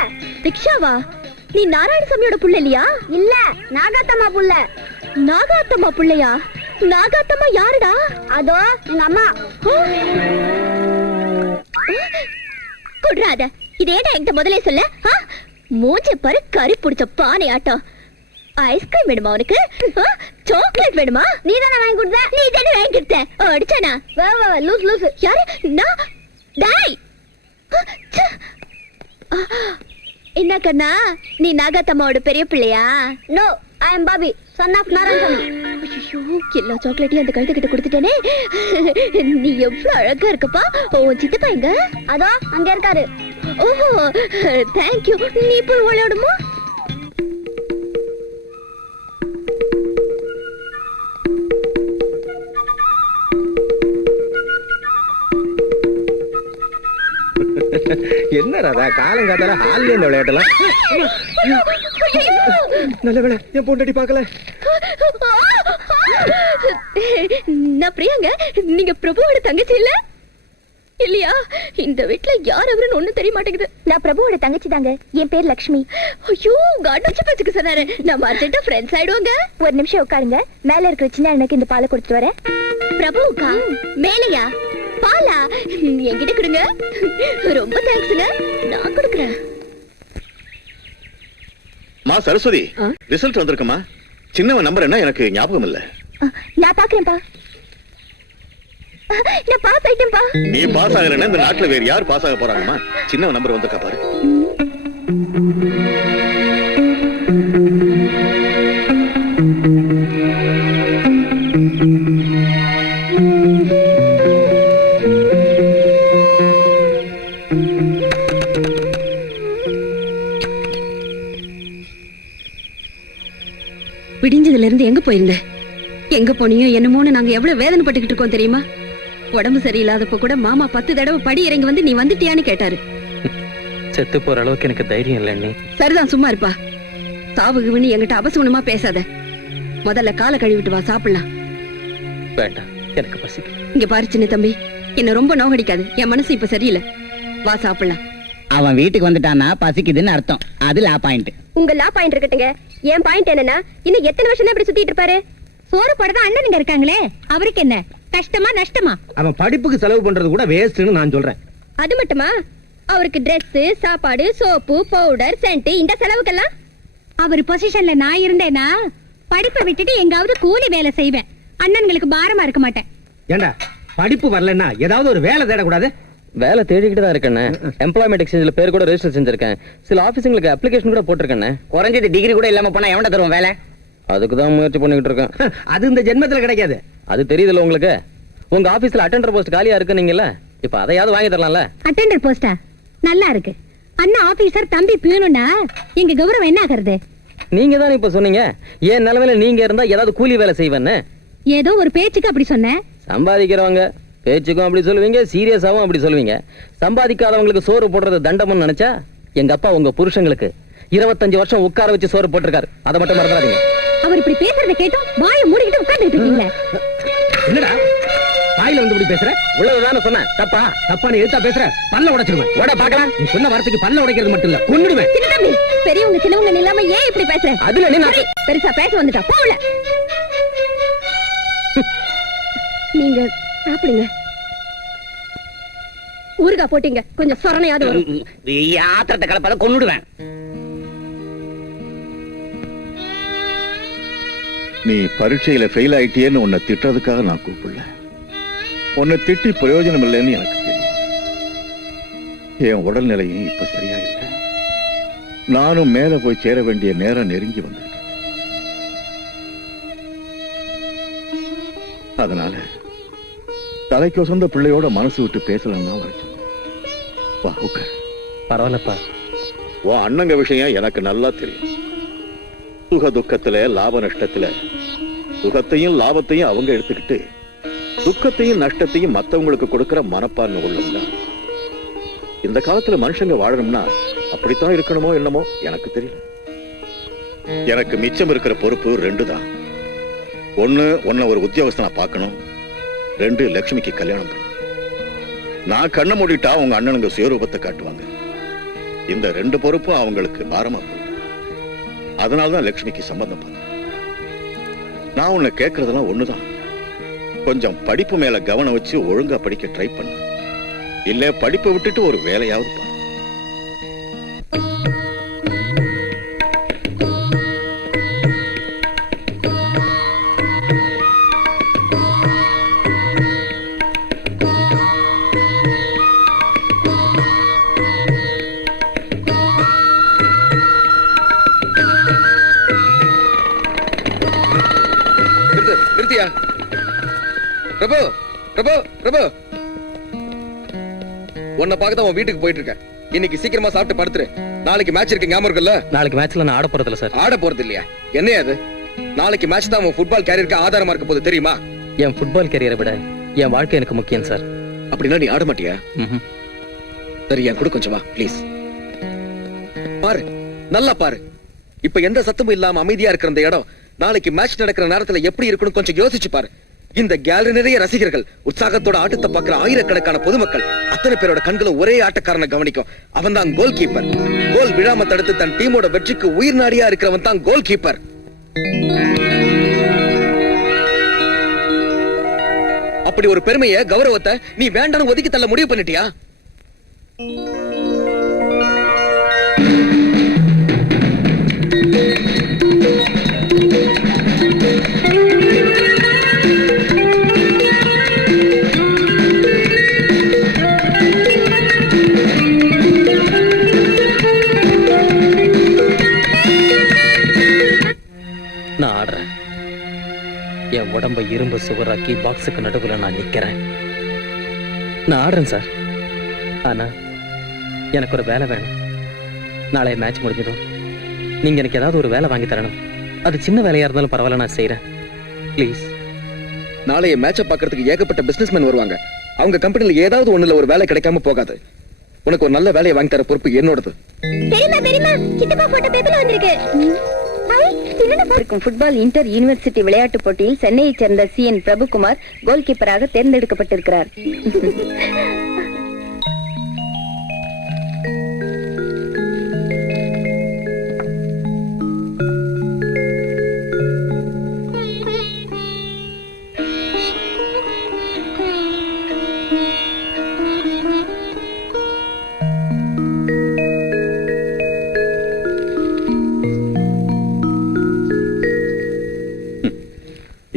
ரிக்ஷாவா? நீ நாராயணசாமியோட புள்ள இல்லையா? இல்ல, நாகாத்தம்மா புள்ள. நாகாத்தம்மா புள்ளையா? நாகாத்தம்மா யாருடா? அதோ எங்க அம்மா. குடுறாத, இதேடா என்கிட்ட முதலே சொல்ல. மூஞ்ச பாரு, கறி பிடிச்ச பானை ஆட்டம். ஐஸ்கிரீம் வேணுமா உனக்கு? சாக்லேட் வேணுமா? நீ தானே வாங்கி கொடுத்த. நீ தானே வாங்கி கொடுத்த. அடிச்சானா? வா வா லூஸ் லூஸ். யாரு? நான் டாய். என்ன கண்ணா, நீ நாகாத்தம்மாவோட பெரிய பிள்ளையா? No, I am Bobby, son of Narayanasamy. ஐயோ, எல்லா சாக்லேட்டையும் அந்த கழுத்து கிட்ட கொடுத்துட்டேனே. நீ எவ்வளவு அழகா இருக்கப்பா. உன் சித்தப்பா எங்க? அதோ அங்க இருக்காரு. ஓஹோ, தேங்க் யூ. நீ போய் விளையாடுமா? என்ன ராதா காலங்காத்தால ஹால்ல இந்த விளையாட்டலாம்? நல்ல வேளை என் பொண்டாட்டி பார்க்கல. நான் பிரியாங்க, நீங்க பிரபுவோட தங்கச்சி இல்ல? இல்லையா? இந்த வீட்ல யார் அவருன்னு ஒண்ணும் தெரிய மாட்டேங்குது. நான் பிரபுவோட தங்கச்சி தாங்க. என் பேர் லக்ஷ்மி. ஐயோ, காண்டாச்சு பேச்சுக்கு சொன்னாரு. நம்ம அர்ஜென்ட்டா ஃப்ரெண்ட்ஸ் ஆயிடுவாங்க. ஒரு நிமிஷம் உட்காருங்க, மேல இருக்கிற சின்ன எனக்கு இந்த பாலை கொடுத்துட்டு வரேன். பிரபுக்கா மேலையா? பாலா என்கிட்ட கொடுங்க. ரொம்ப தேங்க்ஸ்ங்க, நான் கொடுக்குறேன். மா சரஸ்வதி, ரிசல்ட் வந்திருக்குமா? சின்னவன் நம்பர் என்ன எனக்கு ஞாபகம் இல்ல. நான் பாக்குறேன்ப்பா. நான் பாஸ் ஆயிட்டேன்ப்பா. நீ பாஸ் ஆகலன்னா இந்த நாட்டுல வேற யார் பாஸ் ஆக போறாங்கம்மா? சின்னவன் நம்பர் வந்திருக்கா பாரு. விடிஞ்சதுல இருந்து எங்க போயிருந்த? எங்க போனியோ என்னமோன்னு நாங்க எவ்வளவு வேதனைப்பட்டுக்கிட்டு இருக்கோம் தெரியுமா? உடம்பு சரியில்லாதப்ப கூட மாமா 10 தடவை படி இறங்கி வந்து நீ வந்துட்டியான்னு கேட்டாரு. செத்து போற அளவுக்கு எனக்கு தைரியம் இல்ல அண்ணி. சரிதான், சும்மா இருப்பா. சாவுகுன்னு என்கிட்ட அபசகுணமா பேசாத. முதல்ல காலை கழுவிட்டு வா, சாப்பிடலாம். வேண்டாம், எனக்கு பசிக்கு. இங்க பாரு சின்ன தம்பி, என்ன ரொம்ப நோகடிக்காது. என் மனசு இப்ப சரியில்லை. வா சாப்பிடலாம். அவன் வீட்டுக்கு வந்துட்டானா பசிக்குதுன்னு அர்த்தம். அது லா பாயிண்ட். உங்க லா பாயிண்ட் இருக்கட்டுங்க. என் பாயிண்ட் என்னன்னா, இன்னும் எத்தனை வருஷம் தான் இப்படி சுத்திட்டு இருப்பாரு? சோறு போடதான் அண்ணனுங்க இருக்காங்களே, அவருக்கு என்ன கஷ்டமா நஷ்டமா? அவன் படிப்புக்கு செலவு பண்றது கூட வேஸ்ட்னு நான் சொல்றேன். அது மட்டுமா, அவருக்கு Dress, சாப்பாடு, சோப்பு, பவுடர், சென்ட், இந்த செலவுக்கெல்லாம் அவர் பொசிஷன்ல நான் இருந்தேனா படிப்பை விட்டுட்டு எங்காவது கூலி வேலை செய்வேன். அண்ணன்களுக்கு பாரமா இருக்க மாட்டேன். ஏண்டா படிப்பு வரலன்னா ஏதாவது ஒரு வேலை தேடக்கூடாது? வேலை தேடிக்கிட்டு தான் இருக்கேன். எம்ப்ளாய்மெண்ட் எக்ஸ்சேஞ்சில் பேர் கூட ரெஜிஸ்டர் செஞ்சிருக்கேன். சில ஆபீஸுங்களுக்கு அப்ளிகேஷன் கூட போட்டிருக்கேன். குறைஞ்சது டிகிரி கூட இல்லாம போனா எவன்ட தருவோம் வேலை? அதுக்கு தான் முயற்சி பண்ணிக்கிட்டு இருக்கேன். அது இந்த ஜென்மத்துல கிடைக்காது. அது தெரியுதுல்ல உங்களுக்கு. உங்க ஆபீஸ்ல அட்டெண்டர் போஸ்ட் காலியா இருக்குன்னீங்கல்ல, இப்ப அதையாவது வாங்கி தரலாம்ல? அட்டெண்டர் போஸ்டா? நல்லா இருக்கு. அண்ணா ஆபீசர், தம்பி பியூனுன்னா எங்க கௌரவம் என்ன ஆகிறது? நீங்க தான் இப்ப சொன்னீங்க, ஏன் நிலைமையில நீங்க இருந்தா ஏதாவது கூலி வேலை செய்வேன்னு. ஏதோ ஒரு பேச்சுக்கு அப்படி சொன்னேன். சம்பாதிக்கிறவங்க பேச்சுக்கும் அப்படி சொல்லுவீங்க, சீரியஸாவும் அப்படி சொல்லுவீங்க. சம்பாதிக்காதவங்களுக்கு சோறு போடுறது தண்டம்னு நினைச்சா, எங்க அப்பா உங்க புருஷங்களுக்கு 25 வருஷம் உட்கார வச்சு சோறு போட்டிருக்காரு. அதை மட்டும் மறந்துடாதீங்க. அவர் இப்படி பேசுறத கேட்டும் வாயை மூடிக்கிட்டு உட்கார்ந்துட்டு இருக்கீங்களே. என்னடா வாயில வந்து இப்படி பேசுற? உள்ளதுதானே சொன்னேன். தப்பா? தப்பான எழுத்தா பேசுற? பல்ல உடைச்சிருவேன். ஓட பாக்கலாம். நீ சொன்ன வார்த்தைக்கு பல்ல உடைக்கிறது மட்டும் இல்ல, கொன்னுடுவேன். சின்ன தம்பி, பெரியவங்க சின்னவங்க இல்லாம ஏன் இப்படி பேசுற? அதுல நீ சரி, பெருசா பேச வந்துட்டா போல. நீங்க சாப்பிடுங்க. ஊறுகாய் போட்டீங்க, கொஞ்சம் சொரணையாவது வரும். ஆத்திரத்தை கலப்பாத, கொன்னுடுவேன். நீ பரீட்சையில ஃபெயில் ஆயிட்டியேன்னு உன்னை திட்டுறதுக்காக நான் கூப்பிடல. உன்னை திட்டி பிரயோஜனம் இல்லைன்னு எனக்கு தெரியும். என் உடல்நிலையும் இப்ப சரியா இல்லை. நானும் மேல போய் சேர வேண்டிய நேரம் நெருங்கி வந்திருக்கேன். அதனால தலைக்கு சொந்த பிள்ளையோட மனசு விட்டு பேசலன்னா வரைக்கும் வா உட்கார். பரவாயில்லப்பா. உன் அண்ணங்க விஷயம் எனக்கு நல்லா தெரியும். சுக துக்கத்துல, லாப நஷ்டத்துல சுகத்தையும் லாபத்தையும் அவங்க எடுத்துக்கிட்டு துக்கத்தையும் நஷ்டத்தையும் மத்தவங்களுக்கு கொடுக்கிற மனப்பான்மை உள்ளவங்க. இந்த காலத்துல மனுஷங்க வாழணும்னா அப்படித்தான் இருக்கணுமோ என்னமோ எனக்கு தெரியல. எனக்கு மிச்சம் இருக்கிற பொறுப்பு 2 தான். 1, உன்னை ஒரு உத்தியோகஸ்தனா பார்க்கணும். 2, லட்சுமிக்கு கல்யாணம் பண்ணணும். நான் கண்ணை மூடிட்டா உங்க அண்ணனுங்க சுயரூபத்தை காட்டுவாங்க. இந்த 2 பொறுப்பும் அவங்களுக்கு பாரமா போகுது. அதனாலதான் லட்சுமிக்கு சம்பந்தம் பண்ண. நான் உன்னை கேட்கறதெல்லாம் ஒண்ணுதான். கொஞ்சம் படிப்பு மேல கவனம் வச்சு ஒழுங்கா படிக்க ட்ரை பண்ணு. இல்ல படிப்பை விட்டுட்டு ஒரு வேலையாவது பாரு. பிரபு பிரபு பிரபு உன்னை பார்க்க தான் உன் வீட்டுக்கு போயிட்டு இருக்கேன். இன்னைக்கு சீக்கிரமா சாப்பிட்டு படுத்துரு. நாளைக்கு மேட்ச் இருக்கு, ஞாபகம் இருக்குல்ல? நாளைக்கு மேட்ச்ல நான் ஆட போறதில்ல சார். ஆட போறது இல்லையா? என்னையா அது? நாளைக்கு மேட்ச் தான் உன் ஃபுட்பால் கேரியருக்கு ஆதாரமா இருக்க போது, தெரியுமா? என் ஃபுட்பால் கேரியரை விட என் வாழ்க்கை எனக்கு முக்கியம் சார். அப்படின்னா நீ ஆட மாட்டியா? சரி, என் கூட கொஞ்சம் வா ப்ளீஸ். பாரு, நல்லா பாரு. இப்ப எந்த சத்தமும் இல்லாம அமைதியா இருக்கிற இந்த இடம் நாளைக்கு மேட்ச் நடக்கிற நேரத்துல எப்படி இருக்குன்னு கொஞ்சம் யோசிச்சு பாரு. இந்த கேலரி நிறைய ரசிகர்கள், உற்சாகத்தோட ஆட்டத்தை பார்க்கிற ஆயிரக்கணக்கான பொதுமக்கள், அத்தனை பேரோட கண்களும் ஒரே ஆட்டக்காரனை கவனிக்கும். அவன் தான் கோல் கீப்பர். கோல் விழாம தடுத்து தன் டீமோட வெற்றிக்கு உயிர் நாடியா இருக்கிறவன் தான் கோல் கீப்பர். அப்படி ஒரு பெருமையை, கௌரவத்தை நீ வேண்டாம் ஒதுக்கி தள்ள முடிவு பண்ணிட்டியா? நான் ஆடுறேன். என் உடம்ப இரும்பு சுவராக்கி பாக்ஸுக்கு நடுவுல நான் நிக்கிறேன். நான் ஆடுறேன் சார். ஆனா எனக்கு ஒரு வேலை வேணும். நாளைய மேட்ச் முடிஞ்சதும் நீங்க எனக்கு ஏதாவது ஒரு வேலை வாங்கி தரணும். அது சின்ன வேலையா இருந்தாலும் பரவாயில்ல, நான் செய்யறேன். ப்ளீஸ். நாளைய மேட்சை பார்க்கறதுக்கு ஏகப்பட்ட பிசினஸ்மேன் வருவாங்க. அவங்க கம்பெனில ஏதாவது ஒண்ணுல ஒரு வேலை கிடைக்காம போகாது. உனக்கு ஒரு நல்ல வேலையை வாங்கி தர பொறுப்பு என்னோடது. சித்தப்பா போட்டோ பேப்பர்ல வந்திருக்கு. ஃபுட்பால் இன்டர் யூனிவர்சிட்டி விளையாட்டு போட்டியில் சென்னையைச் சேர்ந்த CN பிரபுகுமார் கோல் கீப்பராக தேர்ந்தெடுக்கப்பட்டிருக்கிறார்.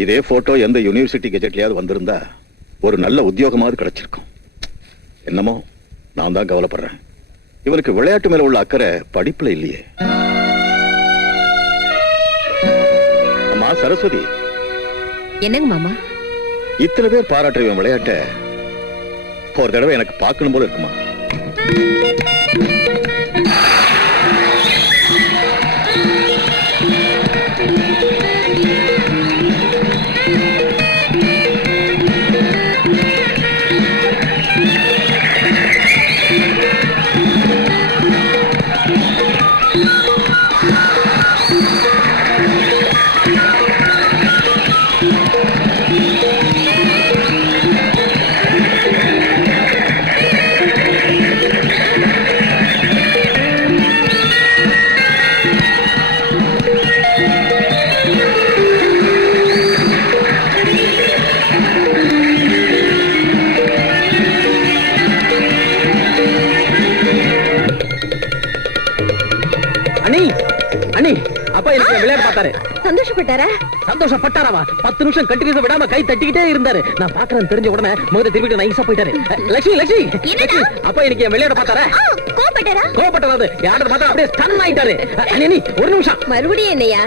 இதே போட்டோ எந்த யூனிவர்சிட்டி கெஜெட்லயாவது வந்திருந்தா ஒரு நல்ல உத்தியோகமாவது கிடைச்சிருக்கும். என்னமோ நான் தான் கவலைப்படுறேன். இவனுக்கு விளையாட்டு மேல உள்ள அக்கறை படிப்புல இல்லையே. அம்மா சரஸ்வதி. என்னங்க மாமா? இத்தனை பேர் பாராட்டுற இவன் விளையாட்ட ஒரு தடவை எனக்கு பார்க்கணும் போல இருக்குமா? அப்பா எனக்கு விளையாட பார்த்தாரு. சந்தோஷப்பட்டாரா? சந்தோஷப்பட்டாராவா? 10 நிமிஷம் கண்டினியூஸா விடாம கை தட்டிக்கிட்டே இருந்தாரு. நான் பாக்குறேன் தெரிஞ்ச உடனே முகத்தை திருப்பிட்டு நைஸா போயிட்டாரு. லட்சுமி லட்சுமி லட்சுமி அப்பா எனக்கு விளையாட பார்த்தாரா? கோபப்பட்டாரு. யாரை பார்த்தா அப்படியே ஸ்டன் ஆயிட்டாரு. அண்ணி ஒரு நிமிஷம். மறுபடியும் என்னையா?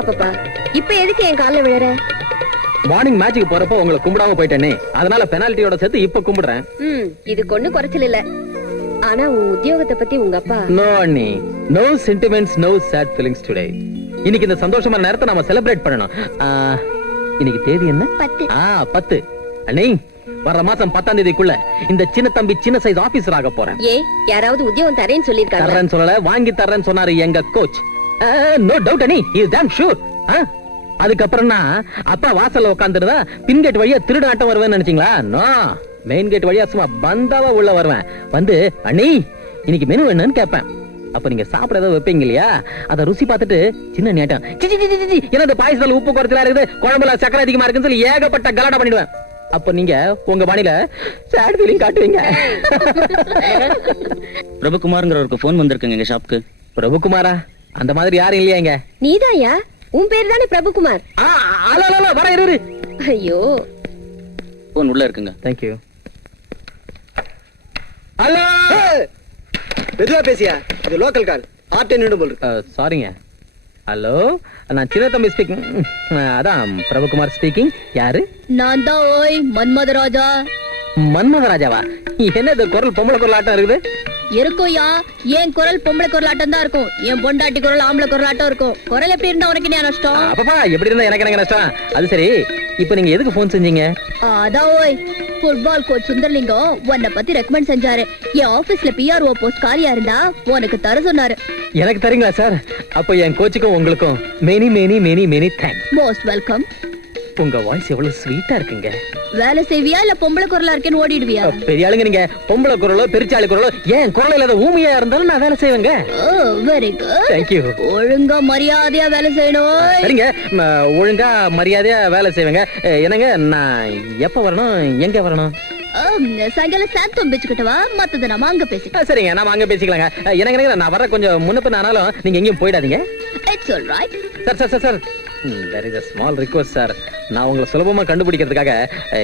அப்பப்பா இப்ப எதுக்கு என் கால்ல விழற? மார்னிங் மேட்சுக்கு போறப்போ உங்களை கும்பிடாம போயிட்டேனே, அதனால பெனால்ட்டியோட சேர்த்து இப்ப கும்பிடுறேன். இது ஒண்ணு குறைச்சல் இல்ல. ஆனா உன் உத்தியோகத்தை பத்தி உங்க அப்பா? நோ அண்ணி, no sentiments, no sad feelings today. இன்னைக்கு இந்த சந்தோஷமான நேரத்தை நாம செலிப்ரேட் பண்ணணும். இன்னைக்கு தேதி என்ன? 10. அண்ணி வர மாசம் 10ஆம் தேதிக்குள்ள இந்த சின்ன தம்பி சின்ன சைஸ் ஆபீசர் ஆக போறேன். யாராவது உத்தியோகம் தரேன்னு சொல்லிருக்காங்க? தரேன்னு சொல்லல, வாங்கி தரேன்னு சொன்னாரு எங்க கோச். நோ டவுட் அண்ணி, he is damn sure. அதுக்கப்புறம்னா அப்பா வாசல்ல உட்காந்துருந்தா பின்கேட் வழியா திருட ஆட்டம் வருவேன்னு நினைச்சீங்களா? நோ, மெயின் கேட் வழியா சும்மா பந்தாவா உள்ள வருவேன். வந்து அண்ணி இன்னைக்கு மெனு என்னன்னு கேட்பேன். அப்ப நீங்க சாப்பிட ஏதாவது வைப்பீங்க இல்லையா, அத ருசி பார்த்துட்டு சின்ன நேட்டம் என்ன பாயசத்துல உப்பு குறைச்சலா இருக்குது, குழம்புல சக்கரை அதிகமா இருக்குன்னு சொல்லி ஏகப்பட்ட கலாட்டா பண்ணிடுவேன். அப்ப நீங்க உங்க பாணியில சேட் ஃபீலிங் காட்டுவீங்க. பிரபுகுமார்ங்கிறவருக்கு போன் வந்திருக்குங்க எங்க ஷாப்க்கு. பிரபுகுமாரா? அந்த மாதிரி யாரும் இல்லையா இங்க? நீதாயா? உன் பேர் தானே பிரபுகுமார்? வர இரு. ஐயோ, போன் உள்ள இருக்குங்க. தேங்க்யூ. ஹலோ, மெதுவா பேசியா, இது லோக்கல் கால். ஆட்டே நின்று போல் இருக்கு. சாரிங்க. ஹலோ, நான் சின்ன தம்பி ஸ்பீக்கிங். அதான் பிரபுகுமார் ஸ்பீக்கிங். யாரு? நான் தான் ஓய் மன்மதராஜா. மன்மதராஜாவா? என்ன இது குரல் பொம்பளை குரல் ஆட்டம் இருக்குது? இருக்கும்யா, என் குரல் பொம்பளை குரல் ஆட்டம் தான் இருக்கும், என் பொண்டாட்டி குரல் ஆம்பளை குரல் ஆட்டம் இருக்கும். குரல் எப்படி இருந்தா உனக்கு என்ன நஷ்டம்? அப்பப்பா, எப்படி இருந்தா எனக்கு எனக்கு நஷ்டம்? அது சரி, இப்போ நீங்க எதுக்கு போன் செஞ்சீங்க? அதான் ஓய், ஃபுட்பால் கோச் சுந்தர்லிங்கம் உன்னை பத்தி ரெக்கமெண்ட் செஞ்சாரு. என் ஆபீஸ்ல பிஆர்ஓ போஸ்ட் காலியா இருந்தா உனக்கு தர சொன்னாரு. எனக்கு தரீங்களா சார்? அப்போ என் கோச்சுக்கும் உங்களுக்கும் many many many many thanks. Most welcome. உங்க வாய்ஸ் எவ்வளவு ஸ்வீட்டா இருக்குங்க. வேலை செய்வியா இல்ல பொம்பளை குரலா இருக்கேன்னு ஓடிடுவியா? பெரிய ஆளுங்க நீங்க. பொம்பளை குரலோ பெருச்சாளி குரலோ, ஏன் குரல் இல்லாத ஊமையா இருந்தாலும் நான் வேலை செய்வேங்க. Very good. தேங்க்யூ. ஒழுங்கா மரியாதையா வேலை செய்யணும். சரிங்க, ஒழுங்கா மரியாதையா வேலை செய்வேங்க. என்னங்க, நான் எப்ப வரணும், எங்க வரணும்? சாயங்காலம் சாந்தம் பேச்சுக்கிட்டவா, மத்தத நாம அங்க பேசிக்கலாம். சரிங்க, நாம அங்க பேசிக்கலாங்க. எனக்கு நான் வர கொஞ்சம் முன்னப்பின் ஆனாலும் நீங்க எங்கேயும் போயிடாதீங்க. It's all right. Sir there is a small request sir. நான் உங்களை சுலபமா கண்டுபிடிக்கிறதுக்காக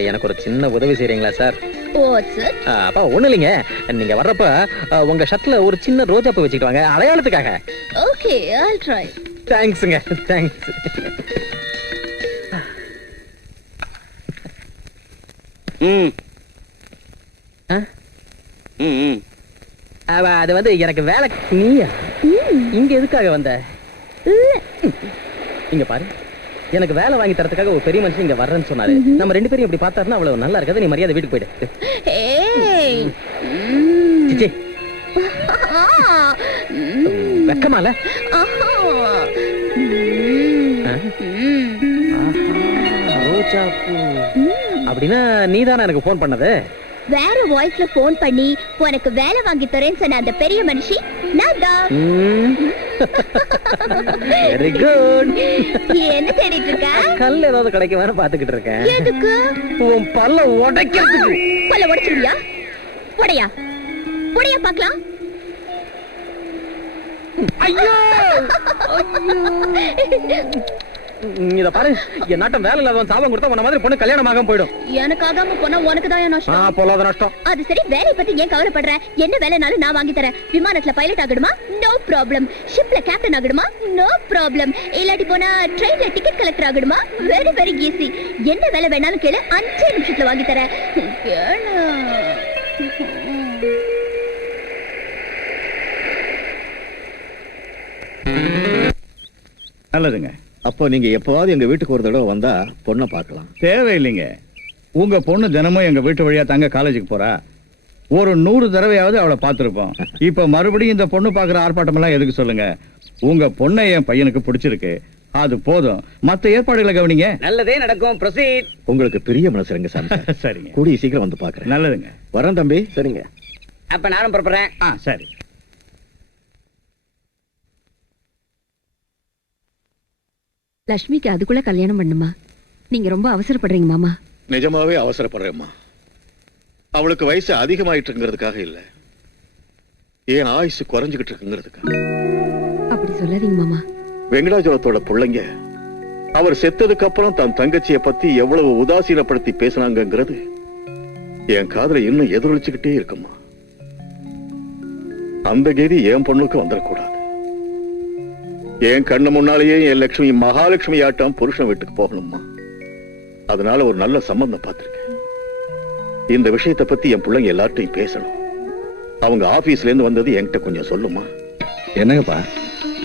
எனக்கு ஒரு சின்ன உதவி செய்றீங்களா சார்? Watts it? அப்பா ஒண்ணு இல்லைங்க, நீங்க வர்றப்ப உங்க ஷர்ட்ல ஒரு சின்ன ரோஜா பூ வச்சுக்கிட்டு வாங்க, அடையாளத்துக்காக. Okay, I'll try. தேங்க்ஸ்ங்க, தேங்க்ஸ். அது வந்து எனக்கு வேலை. நீயா இங்க எதுக்காக வந்த? இங்க பாரு, எனக்கு வேலை வாங்கி தரதுக்காக ஒரு பெரிய மனுஷன் இங்க வர்றேன்னு சொன்னாரு. நம்ம ரெண்டு பேரும் இப்படி பார்த்தாருன்னா அவ்வளவு நல்லா இருக்காது. நீ மரியாதை வீட்டுக்கு போயிடு. சிச்சி, வெக்கமால? ரோஜா பூ அப்படின்னா நீதானே எனக்கு போன் பண்ணது? வேற வாய்ஸ்ல போன் பண்ணி உனக்கு வேலை வாங்கி தரேன்னு சொன்ன அந்த பெரிய மனுஷி நான் தான். Very good. என்ன தேடிட்டு இருக்க? கல் ஏதாவது கிடைக்குமான்னு பாத்துக்கிட்டு இருக்கேன். எதுக்கு? உன் பல்ல உடைக்கிறதுக்கு. பல்ல உடைச்சிருவியா? உடையா உடையா பார்க்கலாம். ஐயோ இத பாரு, என் நாட்டம் வேலை இல்லாதவன் சாபம் கொடுத்தா உன்ன மாதிரி பொண்ணு கல்யாணம் ஆகாம போயிடும். எனக்கு ஆகாம போனா உனக்கு தான் நஷ்டம். பொல்லாத நஷ்டம். அது சரி, வேலைய பத்தி ஏன் கவலைப்படுற? என்ன வேலைனாலும் நான் வாங்கி தரேன். விமானத்துல பைலட் ஆகணுமா? No problem. ஷிப்ல கேப்டன் ஆகணுமா? No problem. இல்லாட்டி போனா ட்ரெயின்ல டிக்கெட் கலெக்டர் ஆகணுமா? Very very easy. என்ன வேலை வேணாலும் கேளு, 5 நிமிஷத்துல வாங்கி தரேன். கேளு. நல்லதுங்க. அப்போ நீங்க எப்பவாவது எங்க வீட்டுக்கு ஒரு தடவை வந்தா பொண்ணை பார்க்கலாம். தேவையில்லைங்க. உங்க பொண்ணு தினமும் எங்க வீட்டு வழியா தங்க காலேஜுக்கு போறா. ஒரு 100 தடவையாவது அவளை பார்த்திருப்போம். இப்ப மறுபடியும் இந்த பொண்ணு பாக்குற ஆர்ப்பாட்டம் எல்லாம் எதுக்கு சொல்லுங்க? உங்க பொண்ணை என் பையனுக்கு பிடிச்சிருக்கு, அது போதும். மத்த ஏற்பாடுகளை கவனிங்க. நல்லதே நடக்கும். ப்ரொசீட். உங்களுக்கு பெரிய மனசுங்க சாமி. சரிங்க, கூடிய சீக்கிரம் வந்து பாக்குறேன். நல்லதுங்க. வரேன் தம்பி. சரிங்க. அப்ப நானும் புறப்படுறேன். சரி. லட்சுமிக்கு அதுக்குள்ள கல்யாணம் பண்ணுமா? நீங்க ரொம்ப அவசரப்படுறீங்க மாமா. நிஜமாவே அவசரப்படுறேம்மா. அவளுக்கு வயசு அதிகமாயிட்டு இருக்குங்கிறதுக்காக இல்ல, ஏன் ஆயுசு குறைஞ்சுகிட்டு இருக்குங்கிறதுக்காக. அப்படி சொல்லாதீங்க மாமா. வெங்கடாஜலத்தோட பிள்ளைங்க அவர் செத்ததுக்கு அப்புறம் தன் தங்கச்சிய பத்தி எவ்வளவு உதாசீனப்படுத்தி பேசினாங்கிறது என் காதுல இன்னும் எதிரொலிச்சுக்கிட்டே இருக்குமா. அந்த கதி என் பொண்ணுக்கு வந்துடக்கூடாது. என் கண்ணு முன்னாலேயே என் லட்சுமி மகாலட்சுமி ஆட்டம் புருஷன் வீட்டுக்கு போகணுமா. அதனால ஒரு நல்ல சம்பந்தம் பார்த்திருக்கேன். இந்த விஷயத்தை பத்தி என் பிள்ளைங்க எல்லார்ட்டையும் பேசணும். அவங்க ஆபீஸ்ல இருந்து வந்தது என்கிட்ட கொஞ்சம் சொல்லுமா. என்னங்கப்பா?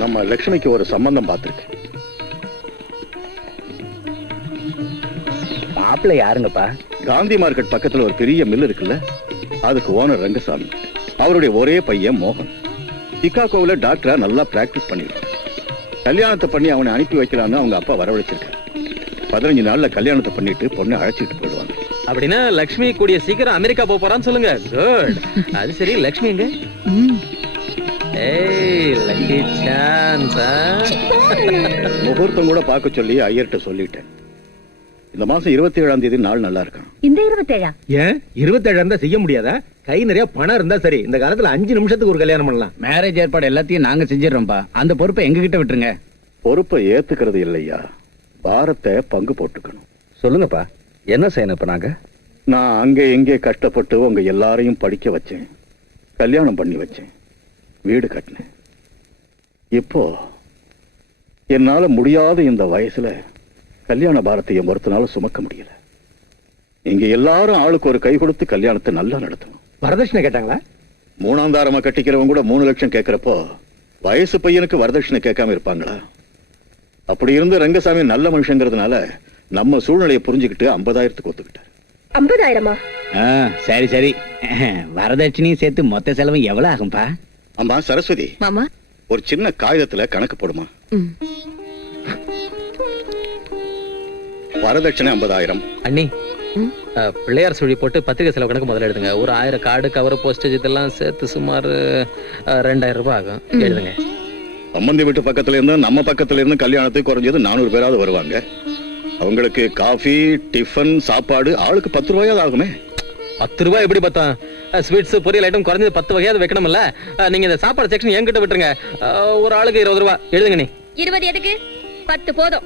நம்ம லட்சுமிக்கு ஒரு சம்பந்தம் பார்த்திருக்கேன். மாப்பிள்ளை யாருங்கப்பா? காந்தி மார்க்கெட் பக்கத்துல ஒரு பெரிய மில் இருக்குல்ல, அதுக்கு ஓனர் ரங்கசாமி. அவருடைய ஒரே பையன் மோகன் சிகாகோவில் டாக்டரா நல்லா பிராக்டிஸ் பண்ணிருக்கான். கல்யாணத்தை பண்ணி அவனை அனுப்பி வைக்கலான்னு அவங்க அப்பா வரவழைச்சிருக்காரு. 15 நாள்ல கல்யாணத்தை பண்ணிட்டு பொண்ணை அழைச்சிட்டு போயிடுவாங்க. அப்படின்னா லட்சுமி கூடிய சீக்கிரம் அமெரிக்கா போறான்னு சொல்லுங்க. குட். அது சரி, லட்சுமி எங்க? ஏய், லக்கி சான்ஸ். முகூர்த்தம் கூட பார்க்க சொல்லி ஐயர்கிட்ட சொல்லிட்டேன். இந்த மாசம் 27ஆம் தேதி நாள் நல்லா இருக்கான். இந்த 27? ஏன் 27 இருந்தா செய்ய முடியாதா? கை நிறைய பணம் இருந்தா சரி. இந்த காலத்துல 5 நிமிஷத்துக்கு ஒரு கல்யாணம் பண்ணலாம். மேரேஜ் ஏற்பாடு எல்லாத்தையும் நாங்க செஞ்சிடறோம்ப்பா. அந்த பொறுப்பை எங்க கிட்ட விட்டுருங்க. பொறுப்பை ஏத்துக்கிறது இல்லையா, பாரத்தை பங்கு போட்டுக்கணும். சொல்லுங்கப்பா, என்ன செய்யணும் இப்ப நாங்க? நான் அங்கே எங்கே கஷ்டப்பட்டு உங்க எல்லாரையும் படிக்க வச்சேன், கல்யாணம் பண்ணி வச்சேன், வீடு கட்டினேன். இப்போ என்னால முடியாத இந்த வயசுல கல்யாண பாரத்தைய ஒருத்தனால சுமக்க முடியல. இங்க எல்லாரும் ஆளுக்கு ஒரு கை கொடுத்து கல்யாணத்தை நல்லா நடத்தணும். வரதட்சணை கேட்டாங்களா? மூணாந்தாரமா கட்டிக்கிறவங்க கூட 3 லட்சம் கேட்கிறப்போ வயசு பையனுக்கு வரதட்சணை கேட்காம இருப்பாங்களா? அப்படி இருந்து ரங்கசாமி நல்ல மனுஷங்கிறதுனால நம்ம சூழ்நிலையை புரிஞ்சுக்கிட்டு 50,000க்கு ஒத்துக்கிட்டார். 50,000-மா? சரி சரி, வரதட்சணையும் சேர்த்து மொத்த செலவு எவ்வளவு ஆகும்பா? அம்மா சரஸ்வதி, மாமா. ஒரு சின்ன காகிதத்துல கணக்கு போடுமா. ம். வரதட்சணை 50,000. அண்ணி, ம். பிள்ளையார் சுழி போட்டு பத்திரிகை செலவு கணக்கு முதல்ல எழுதுங்க. ஒரு 1000 கார்டு, கவர், போஸ்டேஜ் இதெல்லாம் சேர்த்து சுமார் 2000 ரூபாய் ஆகும். எழுதுங்க. சம்பந்தி வீட்டு பக்கத்துல இருந்து நம்ம பக்கத்துல இருந்து கல்யாணத்துக்கு குறைஞ்சது 400 பேராவது வருவாங்க. அவங்களுக்கு காஃபி, டிஃபன், சாப்பாடு ஆளுக்கு 10 ரூபாயாவது ஆகுமே. 10 ரூபாய் எப்படி பார்த்தோம்? ஸ்வீட்ஸ், பொரியல் ஐட்டம் குறைஞ்சது 10 வகையாவது வைக்கணும்ல. நீங்க இந்த சாப்பாடு செக்ஷன் என்கிட்ட விட்டுருங்க. ஒரு ஆளுக்கு 20 ரூபாய் எழுதுங்க. நீ 20 எதுக்கு? 10 போதும்.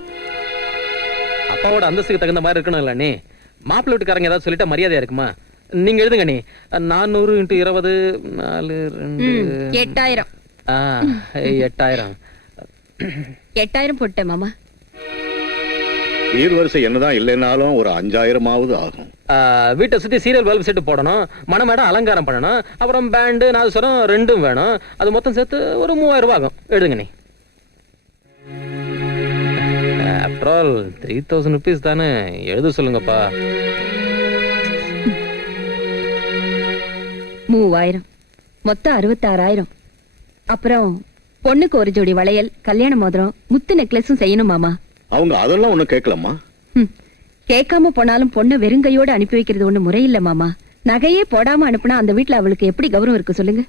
அப்பாவோட அந்தஸ்துக்கு தகுந்த மாதிரி இருக்கணும்ல. நீ மாப்பிள்ளை வீட்டுக்காரங்க ஏதாவது சொல்லிட்டா மரியாதையா இருக்குமா? நீங்க எழுதுங்க. நீ 400 × 20 4 2 8000. 8000. 8000 போட்டேன் மாமா. ஈர்வரிசை என்னதான் இல்லைன்னாலும் ஒரு 5,000ஆவது ஆகும். வீட்டை சுத்தி சீரியல் பல்ப் செட்டு போடணும், மணமேடம் அலங்காரம் பண்ணணும், அப்புறம் பேண்டு, நாதஸ்வரம் 2 வேணும். அது மொத்தம் சேர்த்து ஒரு 3000 ரூபாய் ஆகும். எழுதுங்க. நீ ஆஃப்டர் ஆல் 3000 ருபீஸ் தானே. எழுத சொல்லுங்கப்பா. 3000 மொத்தம் 66,000. அப்புறம் பொண்ணுக்கு ஒரு ஜோடி வளையல், கல்யாண மோதிரம், முத்து நெக்லஸும் செய்யணும் மாமா. அவங்க அதெல்லாம் ஒண்ணும் கேட்கலாமா? கேட்காம போனாலும் பொண்ணை வெறுங்கையோட அனுப்பி வைக்கிறது ஒண்ணு முறையில்ல மாமா. நகையே போடாம அனுப்புனா அந்த வீட்டுல அவளுக்கு எப்படி கௌரவம் இருக்கு சொல்லுங்க?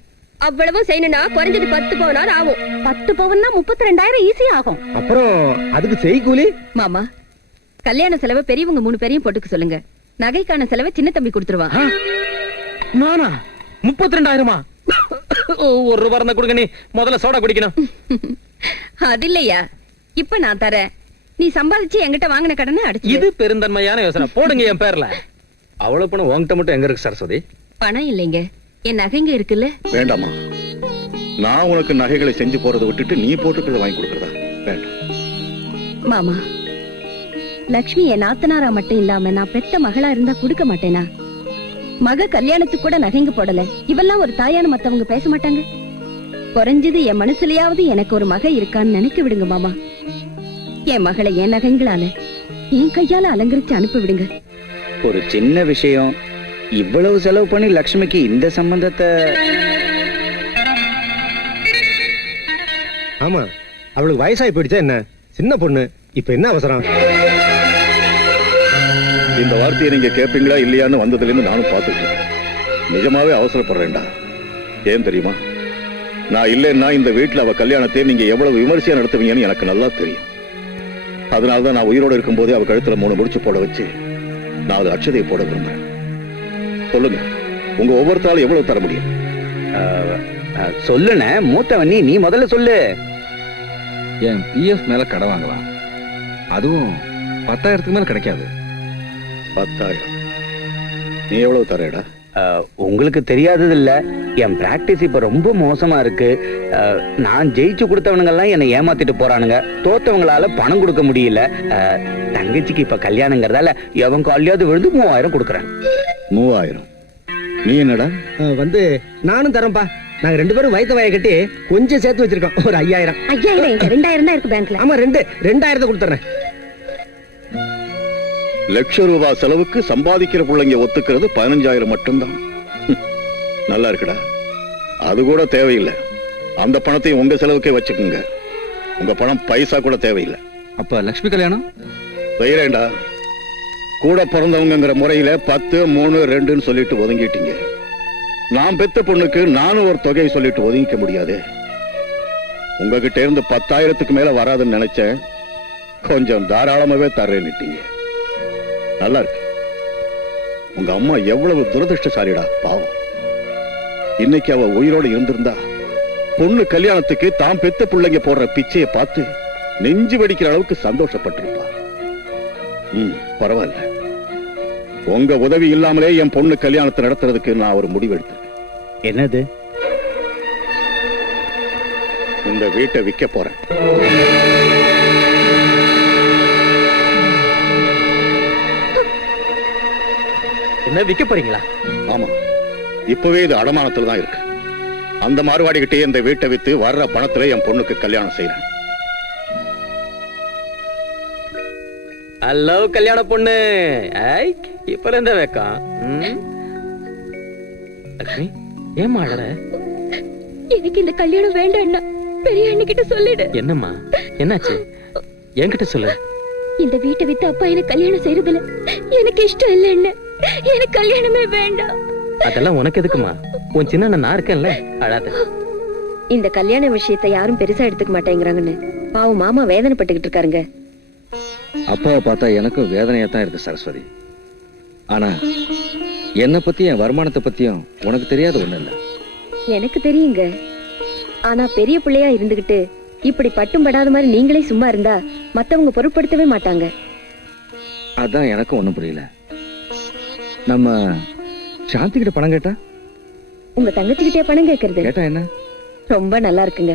அவ்வளவும் செய்யணும்னா குறைஞ்சது 10 பவுனாவது ஆகும். 10 பவுன்னா 32,000 ஈஸியா ஆகும். அப்புறம் அதுக்கு செய்கூலி? மாமா, கல்யாண செலவை பெரியவங்க 3 பேரையும் போட்டுக்க சொல்லுங்க. நகைக்கான செலவை சின்ன தம்பி கொடுத்துருவான். நானா? 32,000-மா? ஒரு ரூபாய் இருந்தா கொடுங்க. நீ முதல்ல சோடா குடிக்கணும். அது இல்லையா, இப்ப நான் தரேன். நீ சம்பாதிச்சு என்கிட்ட வாங்கின கடனை அடிச்சு. இது பெருந்தன்மையான யோசனை. போடுங்க என் பேர்ல. அவ்வளவு பணம் உன்கிட்ட மட்டும் எங்க இருக்கு சரஸ்வதி? பணம் இல்லைங்க, என் நகைங்க இருக்குல்ல. வேண்டாமா, நான் உனக்கு நகைகளை செஞ்சு போறதை விட்டுட்டு நீ போட்டுக்கிறத வாங்கி கொடுக்கறதா? வேண்டாம் மாமா. லக்ஷ்மி என் நாத்தனாரா மட்டும் இல்லாம நான் பெத்த மகளா இருந்தா கொடுக்க மாட்டேனா? மக கல்யாணத்துக்கு கூட நகைங்க போடல. இவெல்லாம் ஒரு தாயான மத்தவங்க பேச மாட்டாங்க. குறைஞ்சது என் மனசுலயாவது எனக்கு ஒரு மக இருக்கான்னு நினைக்க விடுங்க மாமா. என் மகளை என் நகைங்களால என் கையால அலங்கரிச்சு அனுப்பி விடுங்க. ஒரு சின்ன விஷயம், இவ்வளவு செலவு பண்ணி லக்ஷ்மிக்கு இந்த சம்பந்தத்தை. ஆமா, அவளுக்கு வயசாகி போயிடுச்சா என்ன? சின்ன பொண்ணு, இப்ப என்ன அவசரம்? இந்த வார்த்தையை நீங்க கேட்பீங்களா இல்லையான்னு வந்ததுல இருந்து நானும் பார்த்துட்டு இருக்கேன். நிஜமாவே அவசரப்படுறேன்டா. ஏன் தெரியுமா? நான் இல்லைன்னா இந்த வீட்டுல அவ கல்யாணத்தை நீங்க எவ்வளவு விமர்சையா நடத்துவீங்கன்னு எனக்கு நல்லா தெரியும். அதனாலதான் நான் உயிரோடு இருக்கும் போதே அவ கழுத்துல 3 முடிச்சு போட வச்சு 4 அட்சதையை போட விரும்புறேன். சொல்லுங்க, உங்க ஒவ்வொருத்தாலும் எவ்வளவு தர முடியும்? சொல்லுன மூத்தவன் நீ முதல்ல சொல்லு. என் பிஎஃப் மேல கடை வாங்கலாம். அதுவும் 10,000க்கு மேல கிடைக்காது. 10,000. நீ எவ்வளவு தரேடா? உங்களுக்கு தெரியாதது இல்ல, என் பிராக்டிஸ் இப்ப ரொம்ப மோசமா இருக்கு. நான் ஜெயிச்சு கொடுத்தவனுங்க எல்லாம் என்னை ஏமாத்திட்டு போறானுங்க. தோத்தவங்களால பணம் கொடுக்க முடியல. தங்கச்சிக்கு இப்ப கல்யாணங்கிறதால எவன் காலியாவது விழுந்து 3000 கொடுக்குறேன். 3000? நீ என்னடா? நானும் தரேன்பா. நாங்க 2 பேரும் வயிற்று வாயை கட்டி கொஞ்சம் சேர்த்து வச்சிருக்கோம். ஒரு 5,000. 2,000 தான் இருக்கு பேங்க்ல. ஆமா, 2,000 கொடுத்துறேன். ₹1,00,000 செலவுக்கு சம்பாதிக்கிற பிள்ளைங்க ஒத்துக்கிறது 15,000 மட்டும்தான். நல்லா இருக்குடா. அது கூட தேவையில்லை. அந்த பணத்தை உங்க செலவுக்கே வச்சுக்குங்க. உங்க பணம் பைசா கூட தேவையில்லை. அப்ப லக்ஷ்மி கல்யாணம் செய்யறேன்டா. கூட பிறந்தவங்கிற முறையில 10, 3, 2ன்னு சொல்லிட்டு ஒதுங்கிட்டீங்க. நான் பெத்த பொண்ணுக்கு நானும் ஒரு தொகையை சொல்லிட்டு ஒதுங்கிக்க முடியாது. உங்ககிட்ட இருந்து 10,000க்கு மேல வராதுன்னு நினைச்சேன். கொஞ்சம் தாராளமாவே தர்றேன்னுட்டீங்க. நல்லா இருக்கு. உங்க அம்மா எவ்வளவு துரதிருஷ்டசாலிடா, பாவம். இன்னைக்கு அவ உயிரோடு இருந்திருந்தா பொண்ணு கல்யாணத்துக்கு தாம் பெத்த பிள்ளைங்க போடுற பிச்சையை பார்த்து நெஞ்சு வெடிக்கிற அளவுக்கு சந்தோஷப்பட்டிருப்பா. பரவாயில்ல. உங்க உதவி இல்லாமலே என் பொண்ணு கல்யாணத்தை நடத்துறதுக்கு நான் ஒரு முடிவு எடுத்தேன். என்னது? இந்த வீட்டை விற்க போறேன். என்ன விற்க போறீங்களா? ஆமா, இப்பவே இது அடமானத்துல தான் இருக்கு. அந்த மார்வாடிக்கிட்டே இந்த வீட்டை வித்து வர்ற பணத்துல என் பொண்ணுக்கு கல்யாணம் செய்யறேன். ஹலோ கல்யாண பொண்ணு, இப்ப இருந்த வைக்கம். லட்சுமி, ஏமா அழற? எனக்கு இந்த கல்யாணம் வேண்டாம்னா பெரிய அண்ணகிட்ட சொல்லிடு. என்னம்மா, என்னாச்சு? என்கிட்ட சொல்லு. இந்த வீட்டை வித்து அப்பா எனக்கு கல்யாணம் செய்யறதுல எனக்கு இஷ்டம் இல்ல அண்ணன். எனக்கு கல்யாணமே வேண்டாம். அதெல்லாம் உனக்கு எதுக்குமா? உன் சின்ன நான் இருக்கேன்ல, அழாத. இந்த கல்யாண விஷயத்தை யாரும் பெருசா எடுத்துக்க மாட்டேங்கிறாங்கன்னு பாவம் மாமா வேதனைப்பட்டுக்கிட்டு இருக்காருங்க. அப்பாவை பார்த்தா எனக்கும் வேதனையா தான் இருக்கு சரஸ்வதி. ஆனா என்னை பத்தி என் வருமானத்தை பத்தியும் உனக்கு தெரியாத ஒண்ணு இல்ல. எனக்கு தெரியுங்க. ஆனா பெரிய பிள்ளையா இருந்துகிட்டு இப்படி பட்டும் படாத மாதிரி நீங்களே சும்மா இருந்தா மத்தவங்க பொருட்படுத்தவே மாட்டாங்க. அதான் எனக்கும் ஒண்ணும் புரியல. நம்ம சாந்தி கிட்ட பணம் கேட்டா? உங்க தங்கச்சிக்கிட்டே பணம் கேக்குறது? கேட்டா என்ன? ரொம்ப நல்லா இருக்குங்க.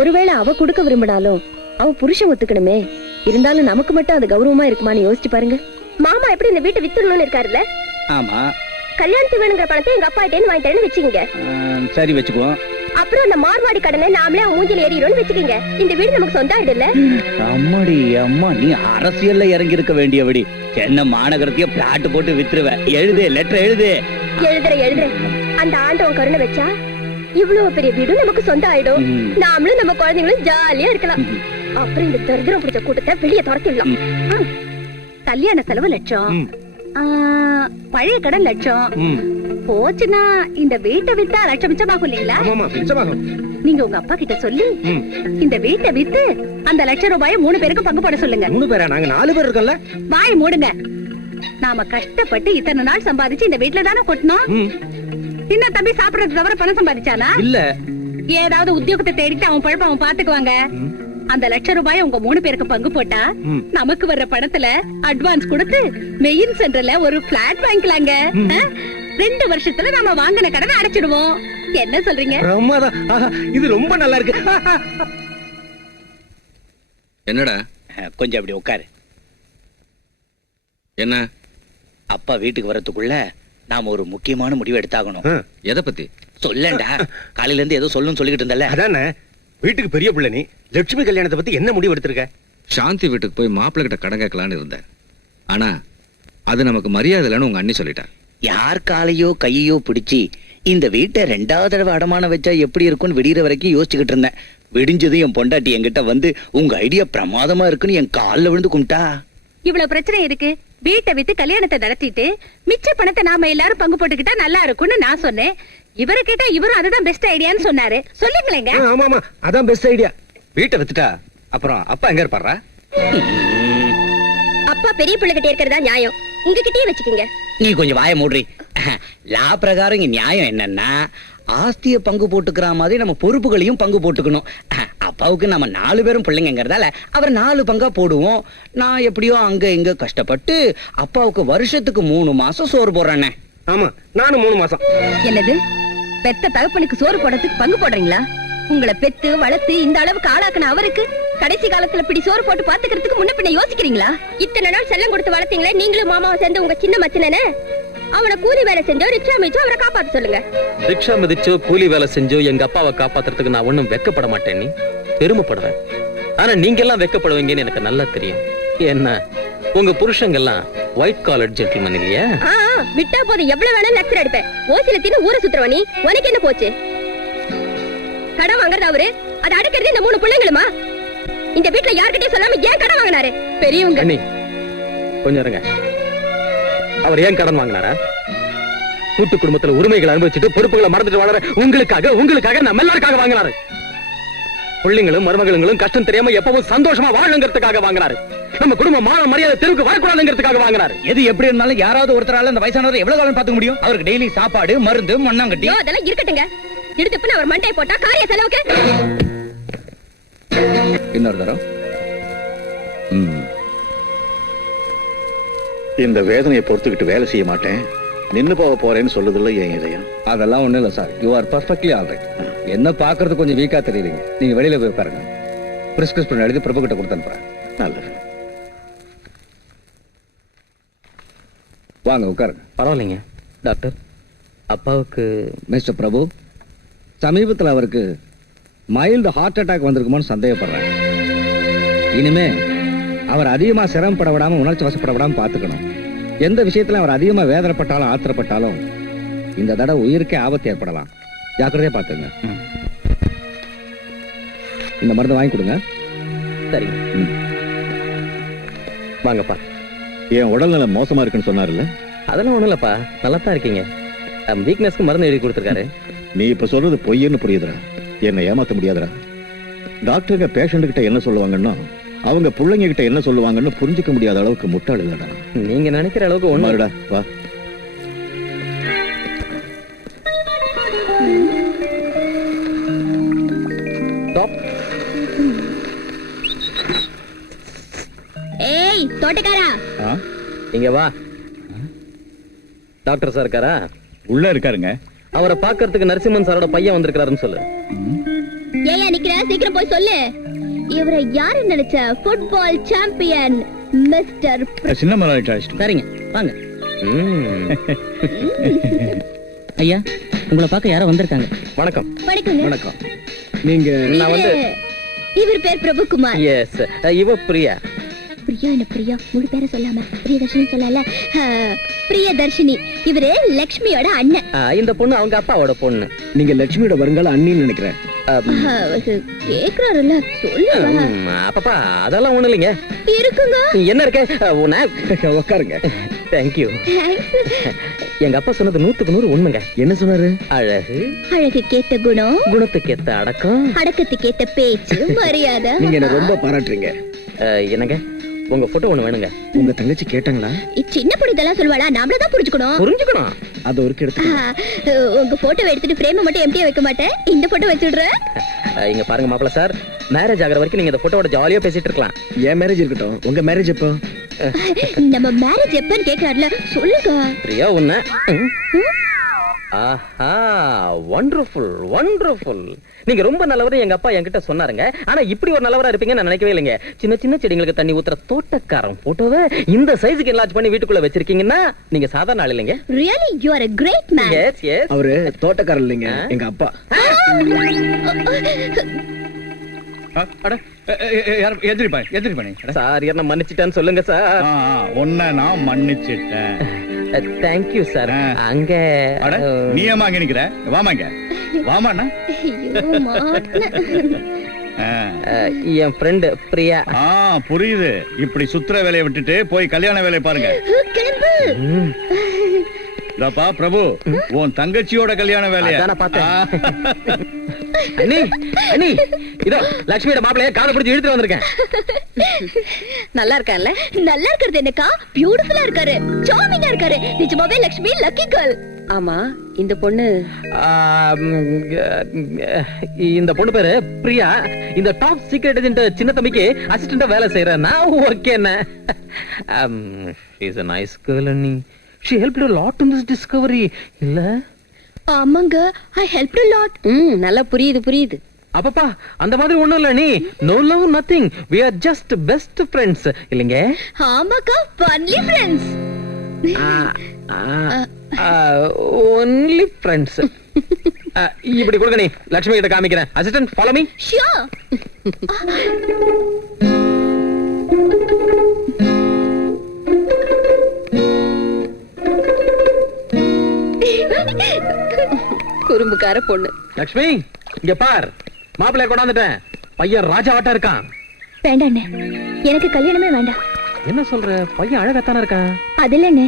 ஒருவேளை அவ கொடுக்க விரும்பினாலும் அவ புருஷன் ஒத்துக்கணுமே. இருந்தாலும் நமக்கு மட்டும் அது கௌரவமா இருக்குமான்னு யோசிச்சு பாருங்க. மாமா எப்படி இந்த வீட்டை வித்துடணும்னு இருக்காருல்ல? ஆமா, கல்யாணத்துக்கு வேணுங்கிற பணத்தை எங்க அப்பா கிட்டே வாங்கி தரேன்னு வச்சுக்கோங்க. சரி வச்சுக்குவோம். அப்புறம் அந்த மார்வாடி கடனை நாமளே மூஞ்சில ஏறிடும்னு வச்சுக்கோங்க. இந்த வீடு நமக்கு சொந்த ஆயிடும்ல? அம்மாடி அம்மா, நீ அரசியல்ல இறங்கி இருக்க வேண்டியபடி என்ன மாநகரத்தையே பிளாட் போட்டு வித்துருவ. எழுது, லெட்டர் எழுது. எழுதுற அந்த ஆண்டவன் கருணை வச்சா இவ்வளவு பெரிய வீடு நமக்கு சொந்த ஆயிடும். நாமளும் நம்ம குழந்தைங்களும் ஜாலியா இருக்கலாம். அப்புறம் இந்த தரித்திரம் பிடிச்ச கூட்டத்தை வெளியே துரத்திடலாம். கல்யாண செலவு லட்சம், பழைய கடன் லட்சம் போச்சுன்னா இந்த வீட்டை வித்தா லட்சம் மிச்சமாகும் இல்லீங்களா? நீங்க உங்க அப்பா கிட்ட சொல்லி இந்த வீட்டை வித்து அந்த ₹1,00,000 3 பேருக்கு பங்கு போட சொல்லுங்க. 3 பேரா? நாங்க 4 பேர் இருக்கோம்ல. வாயை மூடுங்க. நாம கஷ்டப்பட்டு இத்தனை நாள் சம்பாதிச்சு இந்த வீட்டுல தானே கொட்டணும். சின்ன தம்பி சாப்பிடறது தவிர பணம் சம்பாதிச்சானா? இல்ல. ஏதாவது உத்தியோகத்தை தேடிட்டு அவன் பழப்ப அவன் பாத்துக்குவாங்க. அந்த ₹1,00,000 உங்க 3 பேருக்கு பங்கு போட்டா நமக்கு வர்ற பணத்துல அட்வான்ஸ் கொடுத்து மெயின் சென்டர்ல ஒரு பிளாட் வாங்கிக்கலாங்க. 2 வருஷத்துல நாம வாங்கின கடனை அடைச்சிடுவோம். என்ன சொல்றீங்க? இது ரொம்ப நல்லா இருக்கு. என்னடா? கொஞ்சம் அப்படி உட்காரு. என்ன? அப்பா வீட்டுக்கு வரதுக்குள்ள நாம ஒரு முக்கியமான முடிவு எடுத்தாகணும். எதை பத்தி சொல்லண்டா? காலையில இருந்து ஏதோ சொல்லணும்னு சொல்லிக்கிட்டு இருந்தல. அதானே, வீட்டுக்கு பெரிய பிள்ளை நீ. லட்சுமி கல்யாணத்தை பத்தி என்ன முடிவு எடுத்திருக்க? சாந்தி வீட்டுக்கு போய் மாப்பிள்ளை கிட்ட கடன் கேட்கலான்னு இருந்தேன். ஆனா அது நமக்கு மரியாதை இல்லைன்னு உங்க அண்ணி சொல்லிட்டா. யார் காலையோ கையோ பிடிச்சி இந்த வீட்டை 2வது தடவை அடமானம் வச்சா எப்படி இருக்கும்னு விடிகிற வரைக்கும் யோசிச்சுக்கிட்டு இருந்தேன். விடிஞ்சது என் பொண்டாட்டி என்கிட்ட வந்து உங்க ஐடியா பிரமாதமா இருக்குன்னு என் காலில் விழுந்து கும்பிட்டா. இவ்வளவு பிரச்சனை இருக்கு, வீட்டை வித்து கல்யாணத்தை நடத்திட்டு மிச்ச பணத்தை நாம எல்லாரும் பங்கு போட்டுக்கிட்டா நல்லா இருக்கும்னு நான் சொன்னேன். இவரு கேட்டா இவரும் அதுதான் பெஸ்ட் ஐடியான்னு சொன்னாரு. சொல்லுங்களேங்க. ஆமா ஆமா, அதான் பெஸ்ட் ஐடியா. வீட்டை வித்துட்டா அப்புறம் அப்பா எங்க இருப்பாரா? அப்பா பெரிய பிள்ளை கிட்ட இருக்கிறதா நியாயம். உங்ககிட்டயே வச்சுக்கோங்க. நீ கொஞ்சம் வாய மூடுறி. லா பிரகாரம் இங்க நியாயம் என்னன்னா, ஆஸ்திய பங்கு போட்டுக்கிற மாதிரி நம்ம பொறுப்புகளையும் பங்கு போட்டுக்கணும். அப்பாவுக்கு நம்ம 4 பேரும் பிள்ளைங்கிறதால அவர் 4 பங்கா போடுவோம். நான் எப்படியோ அங்க இங்க கஷ்டப்பட்டு அப்பாவுக்கு வருஷத்துக்கு 3 மாசம் சோறு போடுறேன்னே. ஆமா, நானும் 3 மாசம். என்னது, பெத்த தகப்பனுக்கு சோறு போடுறதுக்கு பங்கு போடுறீங்களா? உங்களை பெத்து வளர்த்து இந்த அளவுக்கு ஆளாக்குன அவருக்கு கடைசி காலத்துல இப்படி சோறு போட்டு பாத்துக்கிறதுக்கு முன்ன பின்ன யோசிக்கிறீங்களா? இத்தனை நாள் செல்லம் கொடுத்து வளர்த்தீங்களே, நீங்களும் மாமாவை சேர்ந்து உங்க சின்ன மச்சினே. அவனை கூலி வேலை செஞ்சோ ரிக்ஷா மிச்சோ அவரை காப்பாத்த சொல்லுங்க. ரிக்ஷா மிதிச்சோ கூலி வேலை செஞ்சோ எங்க அப்பாவை காப்பாத்துறதுக்கு நான் ஒண்ணும் வெக்கப்பட மாட்டேன். நீ பெருமைப்படுவேன். ஆனா நீங்க எல்லாம் வெக்கப்படுவீங்கன்னு எனக்கு நல்லா தெரியும். என்ன, உங்க புருஷங்க எல்லாம் ஒயிட் காலர் ஜென்டில்மேன் இல்லையா? விட்டா போதும் எவ்வளவு வேணாலும் லெக்சர் எடுப்பேன். ஓசில தின்னு ஊரை சுத்துறவ நீ. உனக்கு என்ன போச்சு? கடன் வாங்குறது அவரு, அது அடக்கிறது இந்த 3 பிள்ளைங்களுமா? இந்த வீட்டுல யார்கிட்டயும் சொல்லாம ஏன் கடன் வாங்கினாரு? பெரியவங்க. கொஞ்சம் இருங்க. அவர் ஏன் கடன் வாங்கினாரா? கூட்டு குடும்பத்துல உரிமைகளை அனுபவிச்சுட்டு பொறுப்புகளை மறந்துட்டு வளர உங்களுக்காக நம்ம எல்லாருக்காக வாங்கினாரு. பிள்ளைங்களும் மருமகளும் கஷ்டம் தெரியாம எப்பவும் சந்தோஷமா வாழங்கிறதுக்காக வாங்கினாரு. நம்ம குடும்பம் மான மரியாதை தெருவுக்கு வரக்கூடாதுங்கிறதுக்காக வாங்கினாரு. எது எப்படி இருந்தாலும் யாராவது ஒருத்தரால அந்த வயசானவரை எவ்வளவு காலம் பாத்துக்க முடியும்? அவருக்கு டெய்லி சாப்பாடு, மருந்து, மண்ணாங்கட்டி அதெல்லாம் இருக்கட்டுங்க. எடுத்துப்புன்னு அவர் மண்டையை போட்டா காரிய செலவுக்கு. இன்னொரு தரம். இந்த வேதனையை பொறுத்துக்கிட்டு வேலை செய்ய மாட்டேன், நின்னு போக போறேன்னு சொல்லுதில்ல என் இதயம். அதெல்லாம் ஒண்ணும் இல்ல sir. You are perfectly alright. என்ன பாக்குறது கொஞ்சம் வீக்கா தெரியுறீங்க. நீங்க வெளியில போய் பாருங்க. பிரிஸ்கிரிப்ஷன் எழுதி பிரபு கிட்ட கொடுத்து அனுப்புறேன். நல்லது. வாங்க உட்காருங்க. பரவாயில்லைங்க டாக்டர். அப்பாவுக்கு மிஸ்டர் பிரபு, சமீபத்தில் அவருக்கு மைல்டு ஹார்ட் அட்டாக் வந்திருக்குமோன்னு சந்தேகப்படுறேன். இனிமே அவர் அதிகமா சிரமப்பட விடாம, உணர்ச்சி வசப்பட விடாம பார்த்துக்கணும். எந்த விஷயத்துல அவர் அதிகமா வேதனைப்பட்டாலும் ஆத்திரப்பட்டாலும் இந்த தடவை உயிருக்கே ஆபத்து ஏற்படலாம். ஜாக்கிரதையா பார்த்துங்க. இந்த மருந்து வாங்கி கொடுங்க. சரிங்க. வாங்கப்பா. என் உடல்நலம் மோசமா இருக்குன்னு சொன்னார்ல? அதெல்லாம் ஒண்ணும் இல்லப்பா, நல்லா தான் இருக்கீங்க. வீக்னஸ்க்கு மருந்து எழுதி கொடுத்துருக்காரு. நீ இப்ப சொல்றது பொய்ன்னு புரியுதுடா. என்னை ஏமாத்த முடியாதுடா. டாக்டருங்க பேஷண்ட் கிட்ட என்ன சொல்லுவாங்கன்னா அவங்க பிள்ளைங்க கிட்ட என்ன சொல்லுவாங்கன்னு புரிஞ்சுக்க முடியாத அளவுக்கு முட்டாள் இல்லடா. நீங்க நினைக்கிற அளவுக்கு ஒண்ணுடா. வா. ஏய் தோட்டக்காரா, இங்க வா. டாக்டர் சார் இருக்காரா? உள்ள இருக்காருங்க. அவரை பாக்குறதுக்கு நரசிம்மன் சாரோட பையன் வந்திருக்காருன்னு சொல்லு. ஏயா நிக்கிற? சீக்கிரம் போய் சொல்லு. இவரை யாரு நினைச்ச? ஃபுட்பால் சாம்பியன் மிஸ்டர் சின்ன முதலாளி. சரிங்க, வாங்க. ஐயா, உங்களை பார்க்க யாரோ வந்திருக்காங்க. வணக்கம். வணக்கங்க. வணக்கம். நீங்க நான் வந்து இவர் பேர் பிரபுகுமார். எஸ், இவ பிரியா. பிரியா என்ன பிரியா? முழு பேரை சொல்லாம பிரியதர்ஷினி சொல்லல. பிரியதர்ஷினி. இவரு லக்ஷ்மியோட அண்ணன். இந்த பொண்ணு அவங்க அப்பாவோட பொண்ணு. நீங்க லட்சுமியோட வருங்கால அண்ணின்னு நினைக்கிறேன். கேக்குறாருல்ல, சொல்லுங்க. அப்பப்பா அதெல்லாம் ஒண்ணு இல்லைங்க. இருக்குங்க. என்ன இருக்க? உட்காருங்க. தேங்க்யூ. எங்க அப்பா சொன்னது 100க்கு 100 உண்மைங்க. என்ன சொன்னாரு? அழகு, அழகுக்கேத்த குணம், குணத்துக்கேத்த அடக்கம், அடக்கத்துக்கேத்த பேச்சு, மரியாதை. நீங்க என்ன ரொம்ப பாராட்டுறீங்க. என்னங்க, உங்க போட்டோ ஒண்ணு வேணுங்க. உங்க தங்கச்சி கேட்டாங்களா? சின்ன பொண்ணு இதெல்லாம் சொல்லுவாளா? நாமளே தான் புரிஞ்சுக்கணும். புரிஞ்சுக்கணும். அது ஒரு எடுத்து. உங்க போட்டோ எடுத்துட்டு பிரேம் மட்டும் எம்டியா வைக்க மாட்டேன், இந்த போட்டோ வச்சுடுறேன். இங்க பாருங்க மாப்பிள்ள சார், மேரேஜ் ஆகிற வரைக்கும் நீங்க இந்த போட்டோட ஜாலியா பேசிட்டு இருக்கலாம். என் மேரேஜ் இருக்கட்டும், உங்க மேரேஜ் எப்போ? நம்ம மேரேஜ் எப்பன்னு கேக்குறாருல, சொல்லுங்க. பிரியா உன்ன. ஆஹா, வண்டர்ஃபுல் வண்டர்ஃபுல். நீங்க ரொம்ப நல்லவரு எங்க அப்பா என்கிட்ட சொன்னாருங்க. ஆனா இப்படி ஒரு நல்லவரா இருப்பீங்க நான் நினைக்கவே இல்லைங்க. சின்ன சின்ன செடிங்களுக்கு தண்ணி ஊத்துற தோட்டக்காரன் போட்டோவை இந்த சைஸுக்கு என்லார்ஜ் பண்ணி வீட்டுக்குள்ள வச்சிருக்கீங்கன்னா நீங்க சாதாரண ஆள் இல்லைங்க. Really, you are a great man. Yes, yes. அவரு தோட்டக்காரர் இல்லைங்க, எங்க அப்பா. சார் என்ன மன்னிச்சிட்டேன்னு சொல்லுங்க சார். உன்னை நான் மன்னிச்சிட்டேன். Thank you sir. அங்க நீ ஏமா அங்க நிக்கிற? வாமாங்க, வாமாண்ணா. ஐயோ, மாட்ன. என் ஃப்ரெண்ட் பிரியா. புரியுது. இப்படி சுத்துற வேலையை விட்டுட்டு போய் கல்யாண வேலையை பாருங்க. கிளம்பு. இதப்பா பிரபு, உன் தங்கச்சியோட கல்யாண வேலையை அதான் பார்த்தேன். அண்ணி, அண்ணி, இதோ லட்சுமியோட மாப்பிளைய காலை பிடிச்சி இழுத்துட்டு வந்திருக்கேன். நல்லா இருக்கான்ல? நல்லா இருக்கிறது என்னக்கா? பியூட்டிஃபுல்லா இருக்காரு, சார்மிங்கா இருக்காரு. நிஜமாவே லக்ஷ்மி லக்கி கேர்ள். ஆமா, இந்த பொண்ணு இந்த பொண்ணு பேரு பிரியா. இந்த டாப் சீக்ரெட் ஏஜென்ட் சின்ன தம்பிக்கு அசிஸ்டண்டா வேலை செய்யறேன். நான் okay. She's a nice girl, Annie. She helped a lot in this discovery. இல்ல? ஆமாங்க, I helped a lot. நல்லா புரியுது புரியுது. அப்பப்பா அந்த மாதிரி ஒண்ணும் இல்ல நீ. No love, nothing. We are just best friends. இல்லைங்க? ஆமாக்கா, only friends. Only friends. இப்படி கொடுங்க நீ. லட்சுமி கிட்ட காமிக்கிறேன். Assistant follow me. Sure. குறும்புக்கார பொண்ணு. லட்சுமி இங்க பார், மாப்பிள்ளைய கொண்டாந்துட்டேன். பையன் ராஜாவாட்டா இருக்கான். வேண்டாண்ணே, எனக்கு கல்யாணமே வேண்டாம். என்ன சொல்ற? பையன் அழகாத்தானே இருக்கான். அது இல்லண்ணே,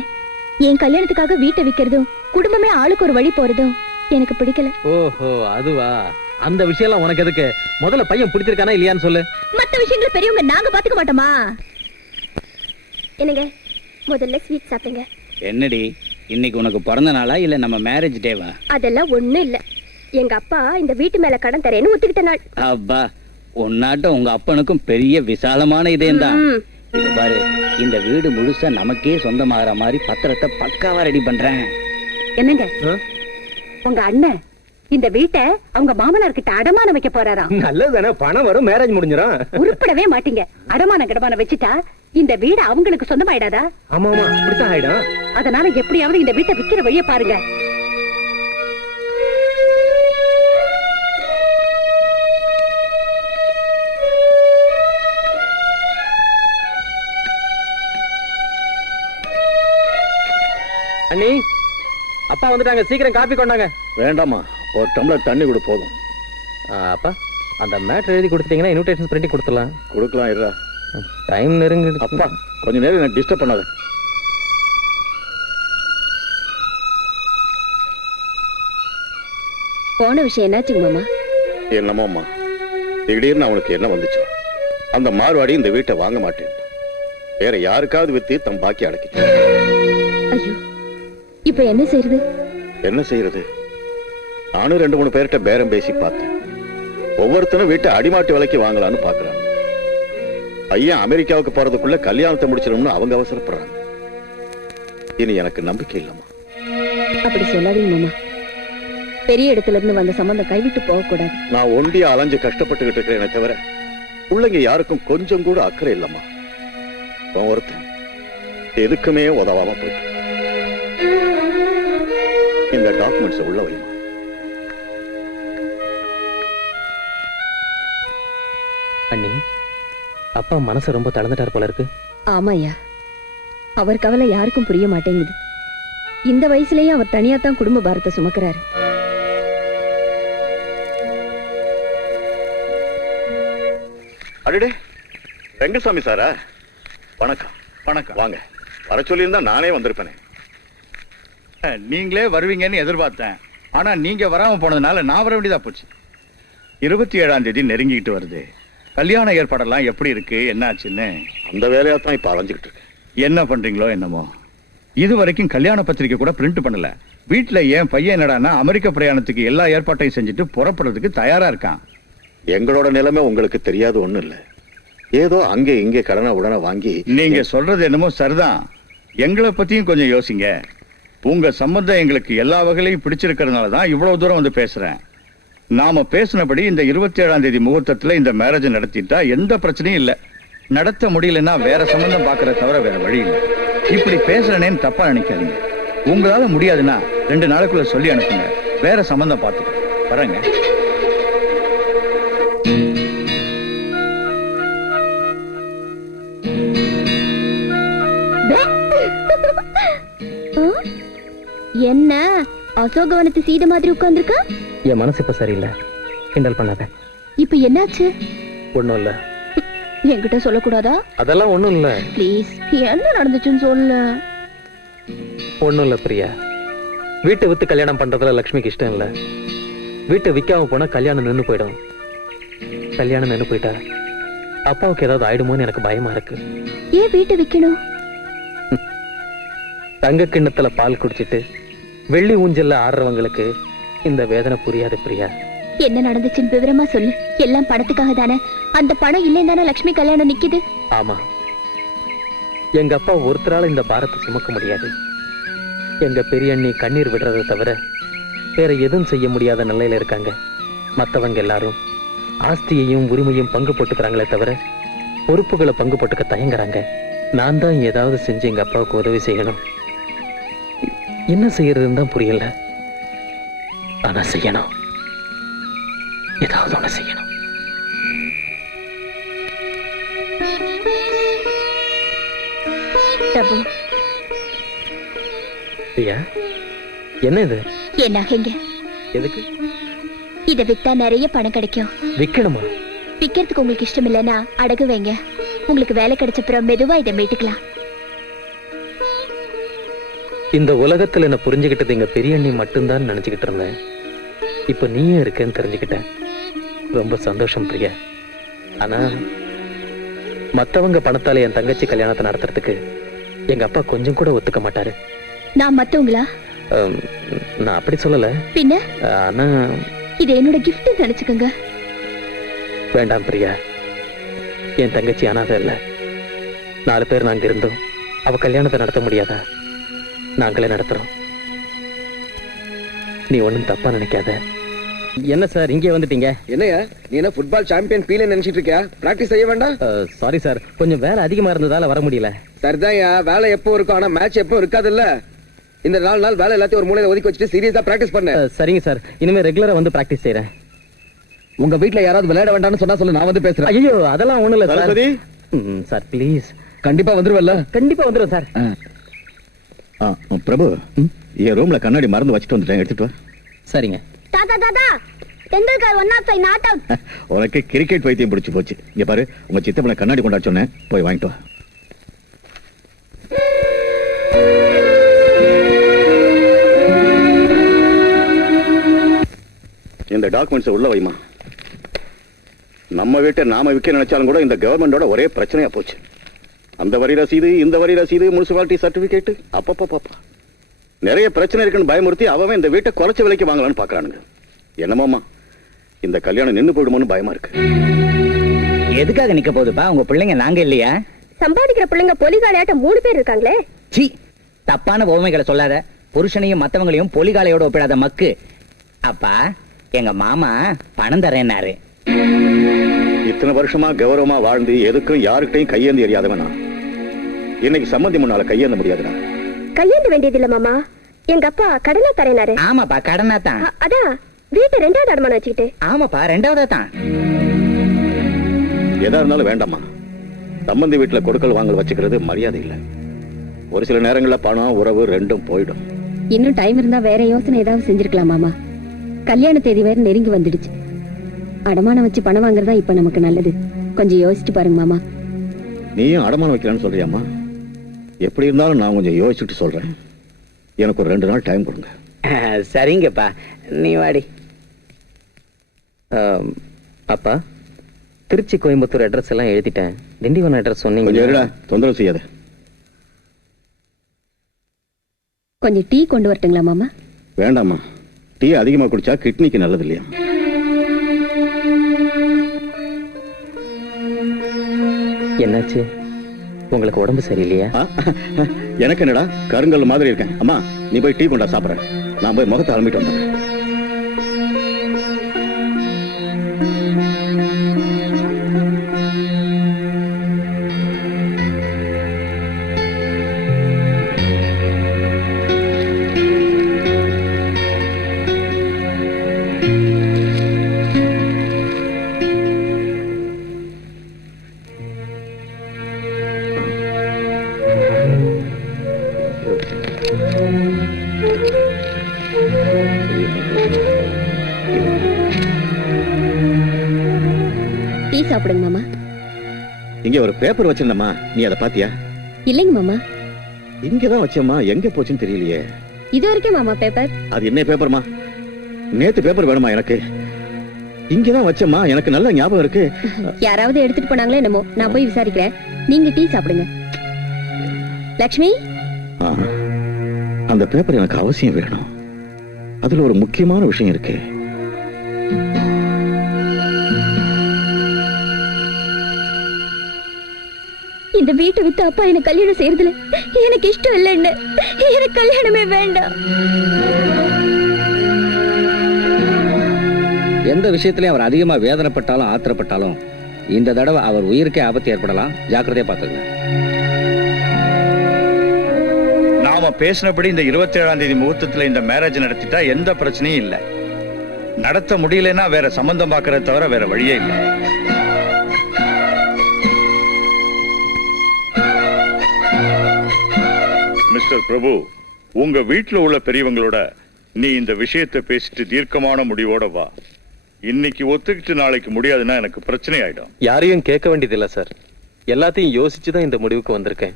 என் கல்யாணத்துக்காக வீட்டை விக்கிறதும் குடும்பமே ஆளுக்கு ஒரு வழி போறதும் எனக்கு பிடிக்கல. ஓஹோ, அதுவா? அந்த விஷயம் எல்லாம் உனக்கு எதுக்கு? முதல்ல பையன் பிடிச்சிருக்கானா இல்லையான்னு சொல்லு. மத்த விஷயங்கள் பெரியவங்க நாங்க பாத்துக்க மாட்டோமா? என்னங்க, முதல்ல ஸ்வீட் சாப்பிடுங்க. என்னடி, இன்னைக்கு உனக்கு பிறந்த நாளா இல்ல நம்ம மேரேஜ் டேவா? அதெல்லாம் ஒண்ணும் இல்ல. எங்க அப்பா இந்த வீட்டு மேல கடன் தரேன்னு ஒத்துக்கிட்ட நாள். அப்பா, உன்னாட்ட உங்க அப்பனுக்கும் பெரிய விசாலமான இதயம் தான். இது பாரு, இந்த வீடு முழுசா நமக்கே சொந்தமாகற மாதிரி பத்திரத்தை பக்காவா ரெடி பண்றேன். என்னங்க, உங்க அண்ணன் இந்த வீட்டை அவங்க மாமனார் கிட்ட அடமானம் வைக்க போறாராம். நல்லதுதானே, பணம் வரும், மேரேஜ் முடிஞ்சிடும். உருப்படவே மாட்டீங்க. அடமான கடமான வச்சுட்டா இந்த வீடு அவங்களுக்கு சொந்தமாயிடாதா? ஆமா ஆமா அப்படித்தான் ஆயிடும். அதனால எப்படியாவது இந்த வீட்டை விக்கிற வழிய பாருங்க. அண்ணி, அப்பா வந்துட்டாங்க, சீக்கிரம் காப்பி கொண்டாங்க. வேண்டாமா, ஒரு டம்ளர் தண்ணி கூட போதும். அப்பா, அந்த மேட்டர் எழுதி கொடுத்துட்டீங்கன்னா இன்விடேஷன் பிரிண்ட் கொடுத்துடலாம். கொடுக்கலாம் இருடா. டைம் நெருங்குது. அப்பா கொஞ்ச நேரம் எனக்கு டிஸ்டர்ப் பண்ணாத. போன விஷயம் என்னாச்சுங்க மாமா? என்னமோம்மா, திடீர்னு அவனுக்கு என்ன வந்துச்சோ, அந்த மார்வாடி இந்த வீட்டை வாங்க மாட்டேன், வேற யாருக்காவது வித்து தம் பாக்கி அடக்கிச்சு. ஐயோ, இப்ப என்ன செய்யறது? என்ன செய்யறது? நானும் 2-3 பேர்கிட்ட பேரம் பேசி பார்த்தேன். ஒவ்வொருத்தனும் வீட்டை அடிமாட்டு விலைக்கு வாங்கலான்னு பாக்குறாங்க. பையன் அமெரிக்காவுக்கு போறதுக்குள்ள கல்யாணத்தை முடிச்சிடணும்னு அவங்க அவசரப்படுறாங்க. இனி எனக்கு நம்பிக்கை இல்லம்மா. அப்படி சொல்லாதீங்க மாமா. பெரிய இடத்துல இருந்து வந்த சம்பந்தம் கைவிட்டு போக கூடாது. நான் ஒண்டியா அலைஞ்சு கஷ்டப்பட்டுக்கிட்டு இருக்கிறேனே தவிர பிள்ளைங்க யாருக்கும் கொஞ்சம் கூட அக்கறை இல்லம்மா. ஒருத்தன் எதுக்குமே உதவாம போயிட்டு. இந்த டாக்குமெண்ட்ஸ் உள்ள வைமா. அண்ணி, அப்பா மனசு ரொம்ப தளர்ந்துட்டார் போல இருக்கு. ஆமாயா, அவர் கவலை யாருக்கும் புரிய மாட்டேங்குது. இந்த வயசுலயும் அவர் தனியா தான் குடும்ப பாரத்தை சுமக்கிறாரு. அடடே, ரெங்கசாமி சாரா? வணக்கம். வணக்கம். வாங்க. வர சொல்லியிருந்தா நானே வந்திருப்பேனே. நீங்களே வருவீங்கன்னு எதிர்பார்த்தேன். ஆனா நீங்க வராம போனதுனால நான் வர வேண்டியதா போச்சு. 27ஆம் தேதி நெருங்கிட்டு வருது. கல்யாண ஏற்பாடெல்லாம் எப்படி இருக்கு, என்ன ஆச்சுன்னு? அந்த வேலையா தான் இப்ப அலைஞ்சுக்கிட்டு இருக்கேன். என்ன பண்றீங்களோ என்னமோ, இது வரைக்கும் கல்யாண பத்திரிக்கை கூட பிரிண்ட் பண்ணல. வீட்டுல என் பையன் என்னடான்னா அமெரிக்க பிரயாணத்துக்கு எல்லா ஏற்பாட்டையும் செஞ்சுட்டு புறப்படுறதுக்கு தயாரா இருக்கான். எங்களோட நிலைமை உங்களுக்கு தெரியாது ஒண்ணும் இல்ல. ஏதோ அங்கே இங்கே கடனை உடனே வாங்கி. நீங்க சொல்றது என்னமோ சரிதான். எங்களை பத்தியும் கொஞ்சம் யோசிங்க. உங்க சம்பந்தம் எங்களுக்கு எல்லா வகையிலையும் பிடிச்சிருக்கிறதுனால தான் இவ்வளவு தூரம் வந்து பேசுறேன். நாம பேசினபடி இந்த 27ஆம் தேதி முகூர்த்தத்துல இந்த மேரேஜ் நடத்திட்டா எந்த பிரச்சனையும் இல்ல. நடத்த முடியலன்னா வேற சம்பந்தம் பாக்குறத தவிர வேற வழி இல்லை. இப்படி பேசுறேன்னு தப்பா நினைக்காதீங்க. உங்களால முடியாதுன்னா 2 நாளுக்குள்ள சொல்லி அனுப்புங்க, வேற சம்பந்தம் பார்த்துக்க வரேங்க. என்ன அசோகவனத்து சீத மாதிரி உட்கார்ந்துருக்கா? என் மனசு இப்ப சரியில்லை, கிண்டல் பண்ணாத. இப்ப என்னாச்சு? ஒண்ணும் இல்ல. என்கிட்ட சொல்லக்கூடாதா? அதெல்லாம் ஒண்ணும் இல்ல. ப்ளீஸ், என்ன நடந்துச்சுன்னு சொல்லு. ஒண்ணும் இல்ல பிரியா. வீட்டை வித்து கல்யாணம் பண்றதுல லட்சுமிக்கு இஷ்டம் இல்ல. வீட்டை விற்காம போனா கல்யாணம் நின்னு போயிடும். கல்யாணம் நின்னு போயிட்டா அப்பாவுக்கு ஏதாவது ஆயிடுமோன்னு எனக்கு பயமா இருக்கு. ஏன் வீட்டை விக்கணும்? தங்க கிண்ணத்துல பால் குடிச்சிட்டு வெள்ளி ஊஞ்சல்ல ஆடுறவங்களுக்கு இந்த வேதனை புரியாது பிரியா. என்ன நடந்துச்சுன்னு விவரமா சொல்லு. எல்லாம் பணத்துக்காக தானே. அந்த பணம் இல்லைன்னு தானே லட்சுமி கல்யாணம் நிக்குது. ஆமா, எங்க அப்பா ஒருத்தரால இந்த பாரத்தை சுமக்க முடியாது. எங்க பெரிய அண்ணி கண்ணீர் விடுறதை தவிர வேற எதுவும் செய்ய முடியாத நிலையில இருக்காங்க. மத்தவங்க எல்லாரும் ஆஸ்தியையும் உரிமையும் பங்கு போட்டுக்கிறாங்களே தவிர பொறுப்புகளை பங்கு போட்டுக்க தயங்குறாங்க. நான் தான் ஏதாவது செஞ்சு எங்க அப்பாவுக்கு உதவி செய்யணும். என்ன செய்யறதுன்னு தான் புரியல. ஆனா செய்யணும், ஏதாவது ஒண்ணு செய்யணும். பிரபு, பிரியா, என்ன இது? என் நகைங்க. எதுக்கு? இத வித்தா நிறைய பணம் கிடைக்கும். விக்கணுமா? விக்கிறதுக்கு உங்களுக்கு இஷ்டம் இல்லைன்னா அடகு வைங்க. உங்களுக்கு வேலை கிடைச்சப்புறம் மெதுவா இதை மீட்டுக்கலாம். இந்த உலகத்துல என்ன புரிஞ்சுக்கிட்டது எங்க பெரிய அண்ணி மட்டும்தான் நினைச்சுக்கிட்டு இருந்தேன். இப்ப நீயே இருக்கேன்னு தெரிஞ்சுக்கிட்டேன். ரொம்ப சந்தோஷம் பிரியா. ஆனா மத்தவங்க பணத்தால என் தங்கச்சி கல்யாணத்தை நடத்துறதுக்கு எங்க அப்பா கொஞ்சம் கூட ஒத்துக்க மாட்டாரு. நான் மத்தவங்களா? நான் அப்படி சொல்லல. பின்ன? ஆனா இது என்னோட கிஃப்ட் நினைச்சுக்கோங்க. வேண்டாம் பிரியா, என் தங்கச்சி அனாதை இல்ல. 4 பேர் நாங்க இருந்தோம். அவ கல்யாணத்தை நடத்த முடியாதா? நாங்களே நடத்துறோம். நீ ஒண்ணும் தப்பா நினைக்காத. என்ன சார் இங்கே வந்துட்டீங்க? என்னையா நீ என்ன ஃபுட்பால் சாம்பியன் பீல நினைச்சிட்டு இருக்கியா? பிராக்டிஸ் செய்ய வேண்டாம்? சாரி சார், கொஞ்சம் வேலை அதிகமா இருந்ததால வர முடியல. சரிதான்யா, வேலை எப்போ இருக்கும், ஆனா மேட்ச் எப்போ இருக்காதுல்ல. இந்த 4 நாள் வேலை எல்லாத்தையும் ஒரு மூலையில ஒதுக்கி வச்சுட்டு சீரியஸா பிராக்டிஸ் பண்ணு. சரிங்க சார், இனிமே ரெகுலரா வந்து பிராக்டிஸ் செய்யறேன். உங்க வீட்ல யாராவது விளையாட வேண்டாம்னு சொன்னா சொல்லு, நான் வந்து பேசுறேன். ஐயோ அதெல்லாம் ஒண்ணும் இல்ல சார். Saraswati, sir please. கண்டிப்பா வந்துருவல்ல? கண்டிப்பா வந்துரும் சார். பிரபு, என் ரூம்ல கண்ணாடி மறந்து வச்சுட்டு வந்துட்டேன், எடுத்துட்டு வா. சரிங்க. தாத்தா தாத்தா, தெண்டுல்கர் 1 out 5 நாட் அவுட். உனக்கு கிரிக்கெட் வைத்தியம் பிடிச்சு போச்சு. இங்க பாரு, உங்க சித்தப்பனை கண்ணாடி கொண்டா சொன்னேன், போய் வாங்கிட்டு வா. இந்த டாக்குமெண்ட்ஸ் உள்ள வைமா. நம்ம வீட்டை நாம விற்க நினைச்சாலும் கூட இந்த கவர்மெண்டோட ஒரே பிரச்சனையா போச்சு. அந்த வரி ரசீது, இந்த வரி ரசீது, முனிசிபாலிட்டி சர்டிபிகேட், அப்பப்பா நிறைய பிரச்சனை இருக்குன்னு பயமுறுத்தி அவன் இந்த வீட்டை குறைச்ச விலைக்கு வாங்கலாம்னு பாக்குறானுங்க. என்னமாமா, இந்த கல்யாணம் நின்னு போயிடுமோன்னு பயமா இருக்கு. எதுக்காக நிக்க போகுதுப்பா? உங்க பிள்ளைங்க நாங்க இல்லையா? சம்பாதிக்கிற பிள்ளைங்க பொலிகாலையாட்ட 3 பேர் இருக்காங்களே. சீ, தப்பான உவமைகளை சொல்லாத. புருஷனையும் மத்தவங்களையும் பொலிகாலையோட ஒப்பிடாத மக்கு. அப்பா, எங்க மாமா பணம் தரேன்னாரு. இத்தனை வருஷமா கௌரவமா வாழ்ந்து எதுக்கும் யாருக்கிட்டையும் கையேந்தி எறியாதவனா இன்னைக்கு சம்பந்தி முன்னால கையேந்த முடியாதுடா. கையேந்த வேண்டியது இல்ல மாமா, எங்க அப்பா கடனா தரேனாரு. ஆமாப்பா, கடனா தான். அதான் வீட்டை 2வது அடமானம் வச்சுக்கிட்டு. ஆமாப்பா, 2வதா தான். எதா இருந்தாலும் வேண்டாமா. சம்பந்தி வீட்டுல கொடுக்கல் வாங்கல் வச்சுக்கிறது மரியாதை இல்ல. ஒரு சில நேரங்கள்ல பணம் உறவு ரெண்டும் போயிடும். இன்னும் டைம் இருந்தா வேற யோசனை ஏதாவது செஞ்சிருக்கலாம் மாமா. கல்யாண தேதி வேற நெருங்கி வந்துடுச்சு. அடமானம் வச்சு பணம் வாங்குறதா இப்ப நமக்கு நல்லது. கொஞ்சம் யோசிச்சு பாருங்க மாமா. நீயும் அடமானம் வைக்கலான்னு சொல்றியாமா? எப்படி இருந்தாலும் நான் கொஞ்சம் யோசிச்சுட்டு சொல்றேன். எனக்கு ஒரு 2 நாள் டைம் கொடுங்க. சரிங்கப்பா, நீ வாடி. அப்பா, திருச்சி கோயம்புத்தூர் அட்ரஸ் எல்லாம் எழுதிட்டேன். திண்டிவனம் அட்ரஸ் சொன்னீங்க. கொஞ்சம் இருடா, தொந்தரவு செய்யாத. கொஞ்சம் டீ கொண்டு வரட்டுங்களா மாமா? வேண்டாமா, டீ அதிகமா குடிச்சா கிட்னிக்கு நல்லது இல்லையா? என்னாச்சு, உங்களுக்கு உடம்பு சரியில்லையா? எனக்கு என்னடா, கருங்கல் மாதிரி இருக்கேன். அம்மா, நீ போய் டீ கொண்டா, சாப்பிடுறேன். நான் போய் முகத்தை அலம்பிட்டு வந்தேன். டீ சாப்பிடுங்க மாமா. இங்க ஒரு பேப்பர் வச்சிருந்தம்மா, நீ அதை பாத்தியா? இல்லைங்க மாமா. இங்கதான் வச்சம்மா, எங்க போச்சுன்னு தெரியலையே. இது வரைக்கும் மாமா பேப்பர். அது என்ன பேப்பர்மா? நேத்து பேப்பர் வேணுமா எனக்கு? இங்கதான் வச்சம்மா, எனக்கு நல்ல ஞாபகம் இருக்கு. யாராவது எடுத்துட்டு போனாங்களே என்னமோ, நான் போய் விசாரிக்கிறேன். நீங்க டீ சாப்பிடுங்க. லக்ஷ்மி, அந்த பேப்பர் எனக்கு அவசியம் வேணும். அதுல ஒரு முக்கியமான விஷயம் இருக்கு. இந்த வீட்டை வித்து அப்பா எனக்கு கல்யாணம் செய்யறதுல எனக்கு இஷ்டம் இல்லைன்னு. எனக்கு கல்யாணமே வேண்டாம். எந்த விஷயத்திலயும் அவர் அதிகமா வேதனைப்பட்டாலும் ஆத்திரப்பட்டாலும் இந்த தடவை அவர் உயிருக்கே ஆபத்து ஏற்படலாம். ஜாக்கிரதையா பாத்துக்கங்க. நாம பேசினபடி இந்த 27ஆம் தேதி முகூர்த்தத்துல இந்த மேரேஜ் நடத்திட்டா எந்த பிரச்சனையும் இல்ல. நடத்த முடியலன்னா வேற சம்பந்தம் பார்க்கறத தவிர வேற வழியே இல்லை. மிஸ்டர் பிரபு, உங்க வீட்டுல உள்ள பெரியவங்களோட நீ இந்த விஷயத்தை பேசிட்டு தீர்க்கமான முடிவோட வா. இன்னைக்கு ஒத்துக்கிட்டு நாளைக்கு முடியாதுன்னா எனக்கு பிரச்சனை ஆயிடும். யாரையும் கேட்க வேண்டியதில்லை சார், எல்லாத்தையும் யோசிச்சுதான் இந்த முடிவுக்கு வந்திருக்கேன்.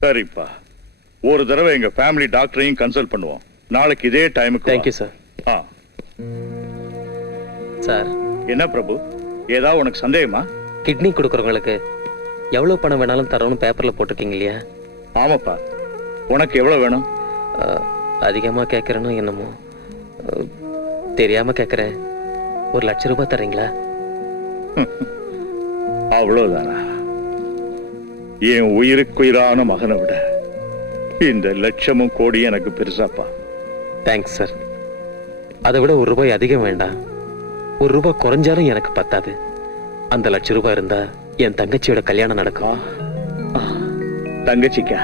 சரிப்பா, ஒரு தடவை எங்க ஃபேமிலி டாக்டரையும் கன்சல்ட் பண்ணுவோம். நாளைக்கு இதே டைமுக்கு. Thank you sir. சார், என்ன பிரபு, ஏதாவது உனக்கு சந்தேகமா? கிட்னி கொடுக்கறவங்களுக்கு எவ்வளவு பணம் வேணாலும் தரணும்னு பேப்பர்ல போட்டிருக்கீங்க இல்லையா? ஆமாப்பா. உனக்கு எவ்வளவு வேணும்? அதிகமா கேட்கறேனோ என்னமோ தெரியாம கேட்கறேன். 1,00,000 ரூபாய் தரீங்களா? அவ்வளவுதானா? என் உயிருக்குயிரான மகனை விட இந்த லட்சமும் கோடி எனக்கு பெருசாப்பா. Thanks sir. அதை விட ₹1 அதிகம் வேண்டாம். ₹1 குறைஞ்சாலும் எனக்கு பத்தாது. அந்த ₹1,00,000 இருந்தா என் தங்கச்சியோட கல்யாணம் நடக்கும். தங்கச்சிக்கா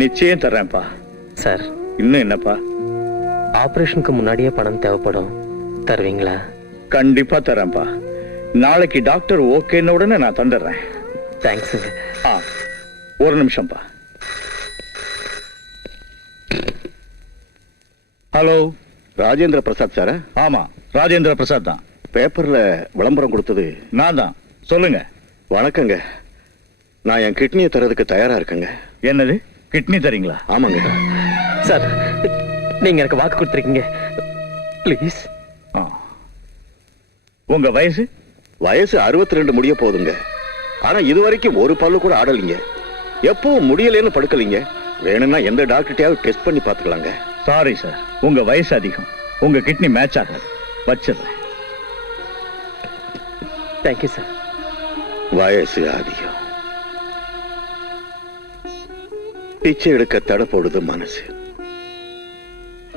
நிச்சயம் தர்றேன்ப்பா. சார், இன்னும் என்னப்பா? ஆபரேஷனுக்கு முன்னாடியே பணம் தேவைப்படும், தருவீங்களா? கண்டிப்பா தரேன்ப்பா. நாளைக்கு டாக்டர் ஓகேன்னு உடனே நான் தந்துடுறேன். தேங்க்ஸுங்க. ஒரு நிமிஷம்ப்பா. ஹலோ, ராஜேந்திர பிரசாத் சாரா? ஆமா, ராஜேந்திர பிரசாத் தான். பேப்பர்ல விளம்பரம் கொடுத்தது நான் தான். சொல்லுங்க. வணக்கங்க. நான் என் கிட்னியை தரதுக்கு தயாரா இருக்கேங்க. என்னது, கிட்னி தரீங்களா? ஆமாங்க சார், நீங்க எனக்கு வாக்கு கொடுத்துருக்கீங்க, ப்ளீஸ். உங்க வயசு? வயசு 62 முடிய போதுங்க. ஆனா இதுவரைக்கும் ஒரு பல்லு கூட ஆடலிங்க. எப்பவும் முடியலன்னு படுக்கலீங்க. வேணும்னா எந்த டாக்டர்கிட்டயாவது டெஸ்ட் பண்ணி பாத்துக்கலாங்க. சாரி சார், உங்க வயசு அதிகம். உங்க கிட்னி மேட்ச் ஆகாது. வச்சிடுறேன். Thank you sir. வயசு அதிகம். பிச்சை எடுக்க தடை போடுது மனசு,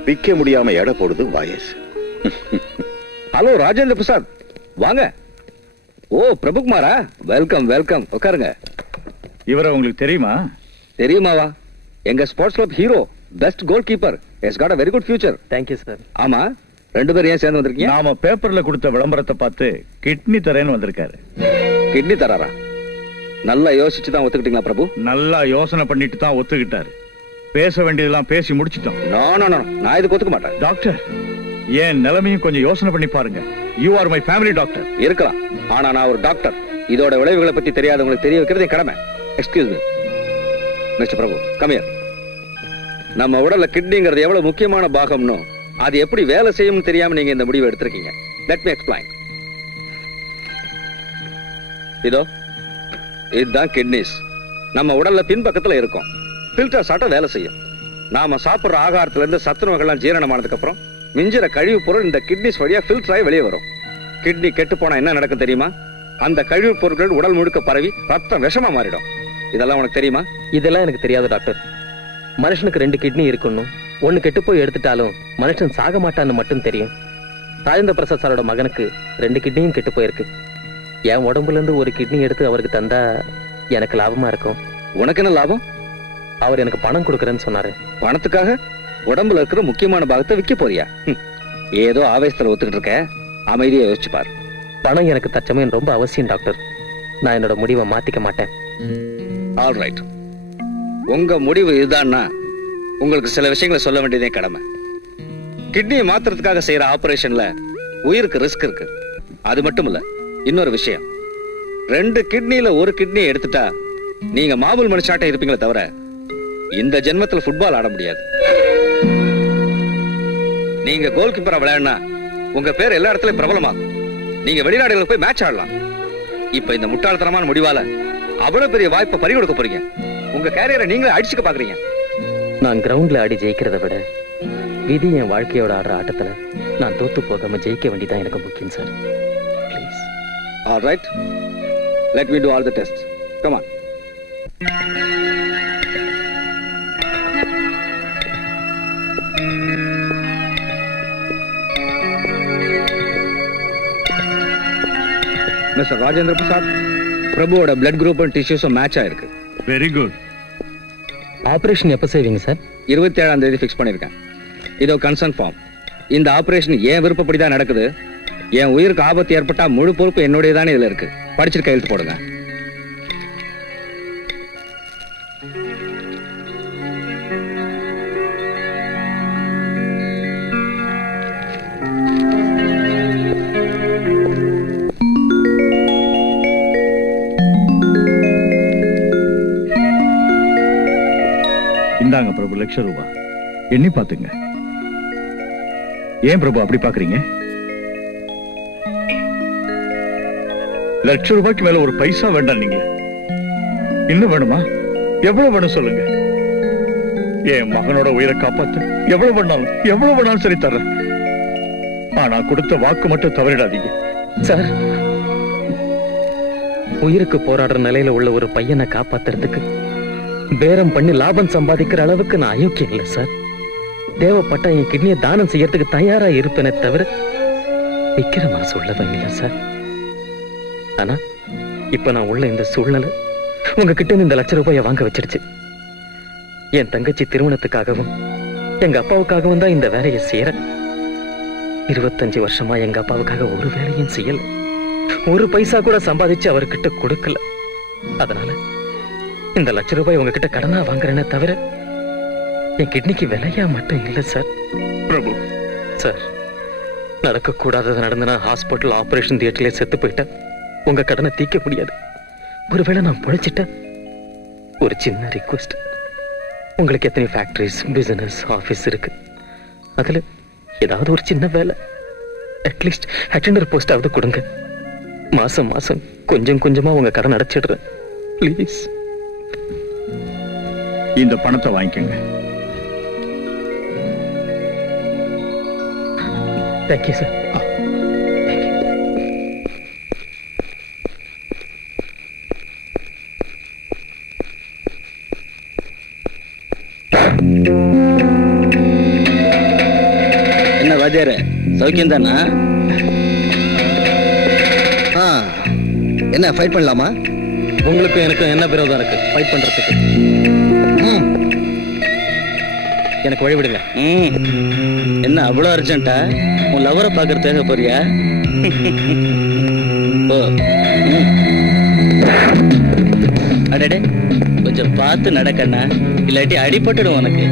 விக்க முடியாம எடை போடுது வயசு. ஹலோ ராஜேந்திர பிரசாத், வாங்க. ஓ பிரபுகுமாரா, வெல்கம் வெல்கம், உட்காருங்க. இவரை உங்களுக்கு தெரியுமா? தெரியுமாவா? எங்க sports club hero, best goal keeper, has got a very good future. Thank you sir. ஆமா, 2 பேரும் ஏன் சேர்ந்து வந்திருக்கீங்க? நாம பேப்பர்ல கொடுத்த விளம்பரத்தை பார்த்து கிட்னி தரேன்னு வந்திருக்காரு. கிட்னி தராரா? நல்லா யோசிச்சு தான் ஒத்துக்கிட்டீங்களா பிரபு? நல்லா யோசனை பண்ணிட்டு தான் ஒத்துக்கிட்டாரு. பேச வேண்டியதெல்லாம் பேசி முடிச்சிட்டோம். நோ நோ நோ, நான் இதுக்கு ஒத்துக்க மாட்டேன். டாக்டர், என் நிலைமையும் கொஞ்சம் யோசனை பண்ணி பாருங்க. You are my family doctor. இருக்கலாம், ஆனா நான் ஒரு டாக்டர். இதோட விளைவுகளை பத்தி தெரியாதவங்களுக்கு தெரிய வைக்கிறது என் கடமை. Excuse me mister Prabhu, come here. நம்ம உடல்ல கிட்னிங்கிறது எவ்வளவு முக்கியமான பாகம்னு, அது எப்படி வேலை செய்யும்னு தெரியாம நீங்க இந்த முடிவை எடுத்திருக்கீங்க. Let me explain. இதோ இதுதான் கிட்னிஸ். நம்ம உடல்ல பின்பக்கத்துல இருக்கும். ஃபில்டர் சாட்ட வேலை செய்யும். நாம சாப்பிடுற ஆகாரத்துல இருந்து சத்துணவுகள்லாம் ஜீரணமானதுக்கு அப்புறம் மிஞ்சிற கழிவு பொருள் இந்த கிட்னிஸ் வழியா ஃபில்டர் ஆகி வெளியே வரும். கிட்னி கெட்டு போனா என்ன நடக்கும் தெரியுமா? அந்த கழிவு பொருட்கள் உடல் முழுக்க பரவி ரத்தம் விஷமா மாறிடும். இதெல்லாம் உனக்கு தெரியுமா? இதெல்லாம் எனக்கு தெரியாது டாக்டர். மனுஷனுக்கு 2 கிட்னி இருக்கணும். ஒன்னு கெட்டு போய் எடுத்துட்டாலும் மனுஷன் சாக மாட்டான்னு மட்டும் தெரியும். ராஜேந்திர பிரசாத் சாரோட மகனுக்கு 2 கிட்னியும் கெட்டு போயிருக்கு. என் உடம்புல இருந்து ஒரு கிட்னி எடுத்து அவருக்கு தந்தா எனக்கு லாபமா இருக்கும். உனக்கு என்ன லாபம்? அவர் எனக்கு பணம் கொடுக்கறேன்னு சொன்னாரு. பணத்துக்காக உடம்புல இருக்கிற முக்கியமான பாகத்தை விற்க போறியா? ஏதோ ஆவேசத்துல ஒத்துக்கிட்டு இருக்க. அமைதியா யோசிச்சு பாரு. பணம் எனக்கு தற்சமயம் ரொம்ப அவசியம் டாக்டர். நான் என்னோட முடிவை மாத்திக்க மாட்டேன். ஆல்ரைட், உங்க முடிவு இதுதான்னா உங்களுக்கு சில விஷயங்களை சொல்ல வேண்டியதே கடமை. கிட்னியை மாத்துறதுக்காக செய்யற ஆபரேஷன்ல உயிருக்கு ரிஸ்க் இருக்கு. அது மட்டும் இல்ல, இன்னொரு விஷயம், 2 கிட்னில ஒரு கிட்னியை எடுத்துட்டா நீங்க மாமூல் மனுஷாட்ட இருப்பீங்களே தவிர இந்த ஜென்மத்துல ஃபுட்பால் ஆட முடியாது. நீங்க கோல் கீப்பரா விளையாடினா உங்க பேர் எல்லா இடத்துலயும் பிரபலமாகும். நீங்க வெளிநாடுகளுக்கு போய் மேட்ச் ஆடலாம். இப்ப இந்த முட்டாள்தனமான முடிவால அவ்வளவு பெரிய வாய்ப்பை பறி கொடுக்க போறீங்க. உங்க கேரியரை நீங்களே அடிச்சுக்க பாக்குறீங்க. நான் கிரவுண்ட்ல ஆடி ஜெயிக்கிறத விட விதி என் வாழ்க்கையோட ஆடுற ஆட்டத்துல நான் தோத்து போகாம ஜெயிக்க வேண்டியதான் எனக்கு முக்கியம் sir. Please. Alright, let me do all the test. Come on. Mister Rajendra Prasad, பிரபுவோட பிளட் குரூப் அண்ட் டிஷ்யூஸும் மேட்ச் ஆயிருக்கு. Very good. ஆபரேஷன் எப்ப செய்வீங்க சார்? 27ஆம் தேதி ஃபிக்ஸ் பண்ணிருக்கேன். இதோ கன்சர்ன் ஃபார்ம். இந்த ஆபரேஷன் ஏன் விருப்பப்படி தான் நடக்குது. என் உயிருக்கு ஆபத்து ஏற்பட்டா முழு பொறுப்பு என்னுடைய தானே இதுல இருக்கு. படிச்சுட்டு கையெழுத்து போடுங்க. இந்தாங்க பிரபு, ₹1,00,000 எண்ணி பாத்துங்க. ஏன் பிரபு அப்படி பாக்குறீங்க? ₹1,00,000 மேல ஒரு பைசா வேண்டாம். நீங்க இன்னும் வேணுமா? எவ்வளவு வேணும் சொல்லுங்க. என் மகனோட உயிரை காப்பாத்து எவ்வளவு வேணாலும் சரி தர்றேன். ஆனா கொடுத்த வாக்கு மட்டும் தவறிடாதீங்க சார். உயிருக்கு போராடுற நிலையில உள்ள ஒரு பையனை காப்பாத்துறதுக்கு பேரம் பண்ணி லாபம் சம்பாதிக்கிற அளவுக்கு நான் அயோக்கியம் இல்லை சார். தேவைப்பட்டா என் கிட்னியை தானம் செய்யறதுக்கு தயாரா இருப்பேனே தவிர விக்கிற மனசு உள்ளவன் இல்ல சார். ஆனா இப்ப நான் உள்ள இந்த சூழ்நிலை உங்ககிட்ட இந்த ₹1,00,000 வாங்க வச்சிருச்சு. என் தங்கச்சி திருமணத்துக்காகவும் எங்க அப்பாவுக்காகவும் தான் இந்த வேலையை செய்யறேன். 25 வருஷமா எங்க அப்பாவுக்காக ஒரு வேலையும் செய்யல, ஒரு பைசா கூட சம்பாதிச்சு அவர்கிட்ட கொடுக்கல. அதனால இந்த ₹1,00,000 உங்ககிட்ட கடனா வாங்குறேனே தவிர என் கிட்னிக்கு விலையா மட்டும் இல்ல சார். பிரபு சார், நடக்க கூடாதது நடந்தனா ஹாஸ்பிட்டல் ஆபரேஷன் தியேட்டர்ல செத்து போயிட்டேன். உங்க கடனை தீர்க்க முடியாது. ஒருவேளை நான் பொழைச்சிட்டேன். ஒரு சின்ன ரிக்வெஸ்ட், உங்களுக்கு எத்தனை ஃபேக்டரிஸ், பிசினஸ், ஆபீஸ் இருக்கு, அதுல ஏதாவது ஒரு சின்ன வேலை, அட்லீஸ்ட் அட்டெண்டர் போஸ்டாவது கொடுங்க. மாசம் மாசம் கொஞ்சம் கொஞ்சமா உங்க கடன் அடைச்சிடுறேன். ப்ளீஸ். இந்த பணத்தை வாங்கிக்கோங்க. Thank you sir. என்ன வாத்தியார சௌக்கியம் தானா? என்ன ஃபைட் பண்ணலாமா? உங்களுக்கு எனக்கு என்ன விரோதம் இருக்கு ஃபைட் பண்றதுக்கு? எனக்கு வழி விடுங்க. என்ன அவ்வளவு அர்ஜென்ட்டா? உன் லவரை பாக்குறதுக்காக போறியா? அடடே, கொஞ்சம் பார்த்து நடக்கண்ணா, இல்லாட்டி அடிபட்டுடும் உனக்கு.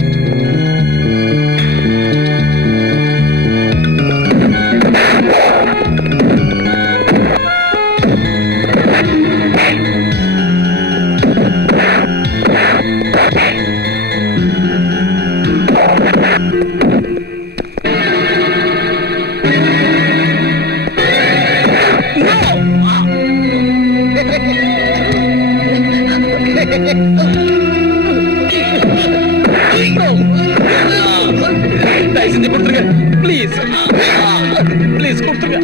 செஞ்சு கொடுத்துருங்க ப்ளீஸ், ப்ளீஸ் கொடுத்துருங்க.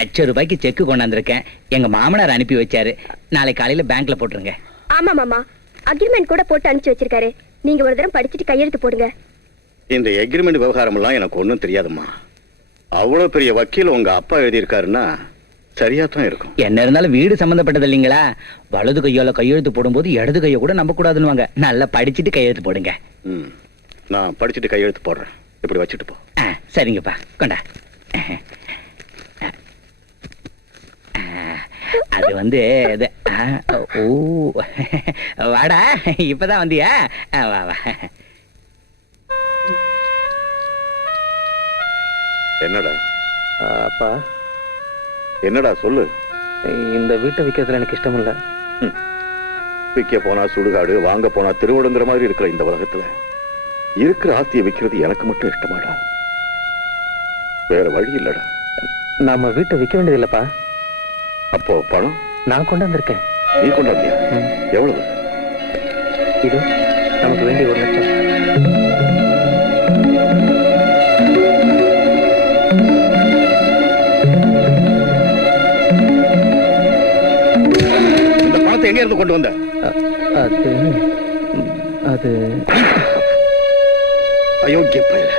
₹1,00,000 செக் கொண்டாந்துருக்கேன். எங்க மாமனார் அனுப்பி வச்சாரு. நாளை காலையில பேங்க்ல போட்டுருங்க. ஆமா மாமா, அக்ரிமெண்ட் கூட போட்டு அனுப்பிச்சு வச்சிருக்காரு. நீங்க ஒரு தடவை படிச்சுட்டு கையெழுத்து போடுங்க. இந்த எக்ரிமெண்ட் விவகாரம் எல்லாம் எனக்கு ஒண்ணும் தெரியாதும்மா. அவ்வளவு பெரிய வக்கீல் உங்க அப்பா எழுதியிருக்காருன்னா சரியா தான் இருக்கும். என்ன இருந்தாலும் வீடு சம்பந்தப்பட்டது இல்லைங்களா? வலது கையால கையெழுத்து போடும்போது இடது கையை கூட நம்ப கூடாதுன்னு நல்லா படிச்சுட்டு கையெழுத்து போடுங்க. நான் படிச்சுட்டு கையெழுத்து போடுறேன். இப்படி வச்சுட்டு போ. சரிங்கப்பா, கொண்டா. அது ஓ வாடா, இப்பதான் வந்தியா? வா வா. என்னடா அப்பா, என்னடா சொல்லு. இந்த வீட்டை விற்கிறதுல எனக்கு இஷ்டம் இல்ல. விற்க போனா சுடுகாடு, வாங்க போனா திருவிடங்கிற மாதிரி இருக்கிற இந்த உலகத்துல இருக்கிற ஆஸ்தியை விற்கிறது எனக்கு மட்டும் இஷ்டமாடா? வேற வழி இல்லடா. நாம வீட்டை விற்க வேண்டியது இல்லப்பா. அப்போ பணம் நான் கொண்டாந்துருக்கேன். நீ கொண்டாந்தியா? எவ்வளவு? இது நமக்கு வேண்டிய 1,00,000. இந்த பணத்தை எங்க இருந்து கொண்டு வந்த? அது அயோக்கிய பயல.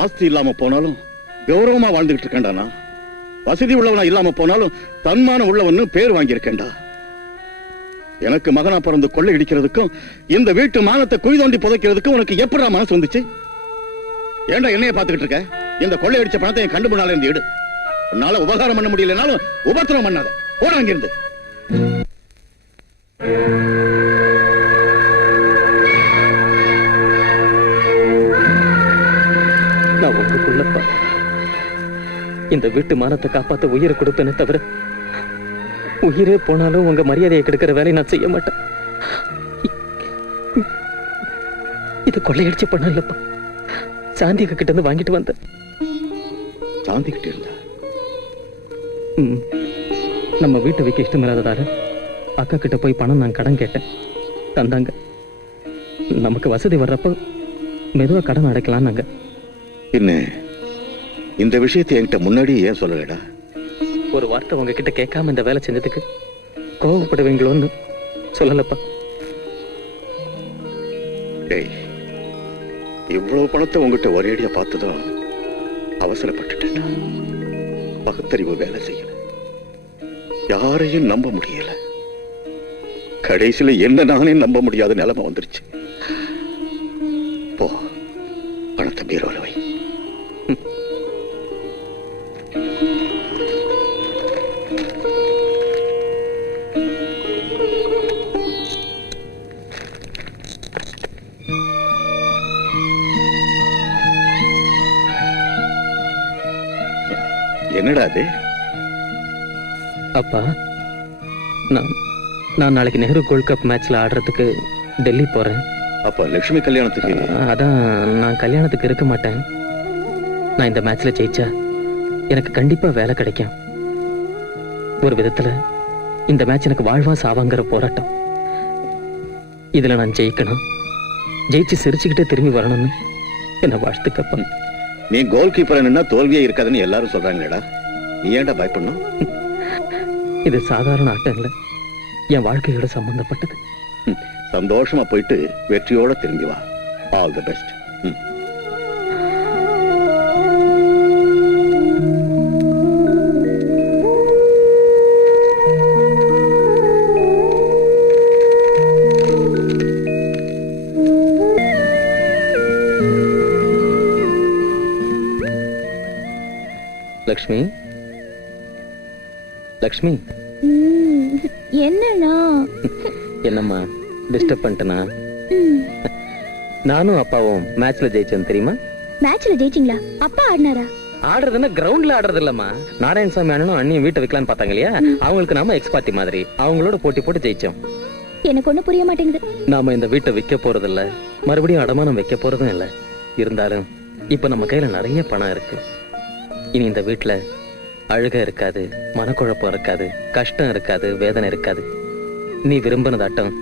ஆஸ்தி இல்லாம போனாலும் கௌரவமா வாழ்ந்துகிட்டு இருக்கேன்டா. வசதி உள்ளவனா இல்லாம போனாலும் தன்மான உள்ளவன்னு பேர் வாங்கியிருக்கேன்டா. எனக்கு மகனா பிறந்து கொள்ளை இடிக்கிறதுக்கும் இந்த வீட்டு மானத்தை குழி தோண்டி புதைக்கிறதுக்கும் உனக்கு எப்படா மனசு வந்துச்சு? ஏண்டா என்னைய பாத்துக்கிட்டு இருக்க? இந்த கொள்ளை அடிச்ச பணத்தை என் கண்டு முன்னால இருந்து எடு. உன்னால உபகாரம் பண்ண முடியலனாலும் உபத்திரம் பண்ணாத. போட அங்கிருந்து. நான் உங்களுக்குள்ளப்பா இந்த வீட்டு மானத்தை காப்பாத்த உயிரை கொடுப்பேனே தவிர உயிரே போனாலும் உங்க மரியாதையை கெடுக்கிற வேலையை நான் செய்ய மாட்டேன். இது கொள்ளையடிச்சு பண்ண இல்லப்பா. சாந்திக கிட்ட இருந்து வாங்கிட்டு வந்தேன். சாந்தி கிட்ட இருந்தா? நம்ம வீட்டை வைக்க இஷ்டம் இல்லாததால அக்கா கிட்ட போய் பணம் நான் கடன் கேட்டேன். தந்தாங்க. நமக்கு வசதி வர்றப்ப மெதுவா கடன் அடைக்கலாம்னாங்க. என்ன இந்த விஷயத்தை என்கிட்ட முன்னாடி ஏன் சொல்லலடா? ஒரு வார்த்தை உங்ககிட்ட கேட்காம இந்த வேலை செஞ்சதுக்கு கோவப்படுவீங்களோன்னு சொல்லலப்பா. டேய், இவ்வளவு பணத்தை உங்ககிட்ட ஒரேடியா பார்த்ததும் அவசரப்பட்டுட்டேன்டா. பகுத்தறிவு வேலை செய்யல. யாரையும் நம்ப முடியல. கடைசியில என்ன நானே நம்ப முடியாத நிலைமை வந்துருச்சு. போ, பணத்தை பீரோல வை. என்னடா அது? அப்பா, நான் நாளைக்கு நெஹ்ரு கோல்ட் கப் மேட்ச்ல ஆடுறதுக்கு டெல்லி போறேன். அப்ப லட்சுமி கல்யாணத்துக்கு? அதான், நான் கல்யாணத்துக்கு இருக்க மாட்டேன். நான் இந்த மேட்ச்ல ஜெயிச்சா எனக்கு கண்டிப்பா வேலை கிடைக்கும். ஒரு விதத்துல இந்த மேட்ச் எனக்கு வாழ்வா சாவாங்கிற போராட்டம். இதுல நான் ஜெயிக்கணும், ஜெயிச்சு சிரிச்சுக்கிட்டே திரும்பி வரணும்னு என்ன வாழ்த்துக்கப்பா. நீ கோல் கீப்பர் நின்னா தோல்வியே இருக்காதுன்னு எல்லாரும் சொல்றாங்கடா. நீ ஏன்டா பயப்படணும்? இது சாதாரண ஆட்டம் இல்ல, என் வாழ்க்கையோட சம்பந்தப்பட்டது. சந்தோஷமா போயிட்டு வெற்றியோட திரும்பி வா. All the best. Lakshmi, Lakshmi. என்னண்ணா? என்னம்மா, டிஸ்டர்ப் பண்ணிட்டனா? நானும் அப்பாவும் மேட்ச்ல ஜெயிச்சோம் தெரியுமா? மேட்ச்ல ஜெயிச்சிங்களா? அப்பா ஆடினாரா? ஆடுறதுன்னா கிரவுண்ட்ல ஆடுறது இல்லம்மா. நாராயணசாமி அண்ணனும் அண்ணியும் வீட்டை வைக்கலான்னு பார்த்தாங்க இல்லையா, அவங்களுக்கு நாம எக்ஸ்பார்ட்டி மாதிரி அவங்களோட போட்டி போட்டு ஜெயிச்சோம். எனக்கு ஒண்ணு புரிய மாட்டேங்குது. நாம இந்த வீட்டை விற்க போறது இல்ல, மறுபடியும் அடமானம் வைக்க போறதும் இல்ல. இருந்தாலும் இப்ப நம்ம கையில நிறைய பணம் இருக்கு. இனி இந்த வீட்டுல அழுக இருக்காது, மனக்குழப்பம் இருக்காது, கஷ்டம் இருக்காது, வேதனை இருக்காது. நீ விரும்பினதாட்டம்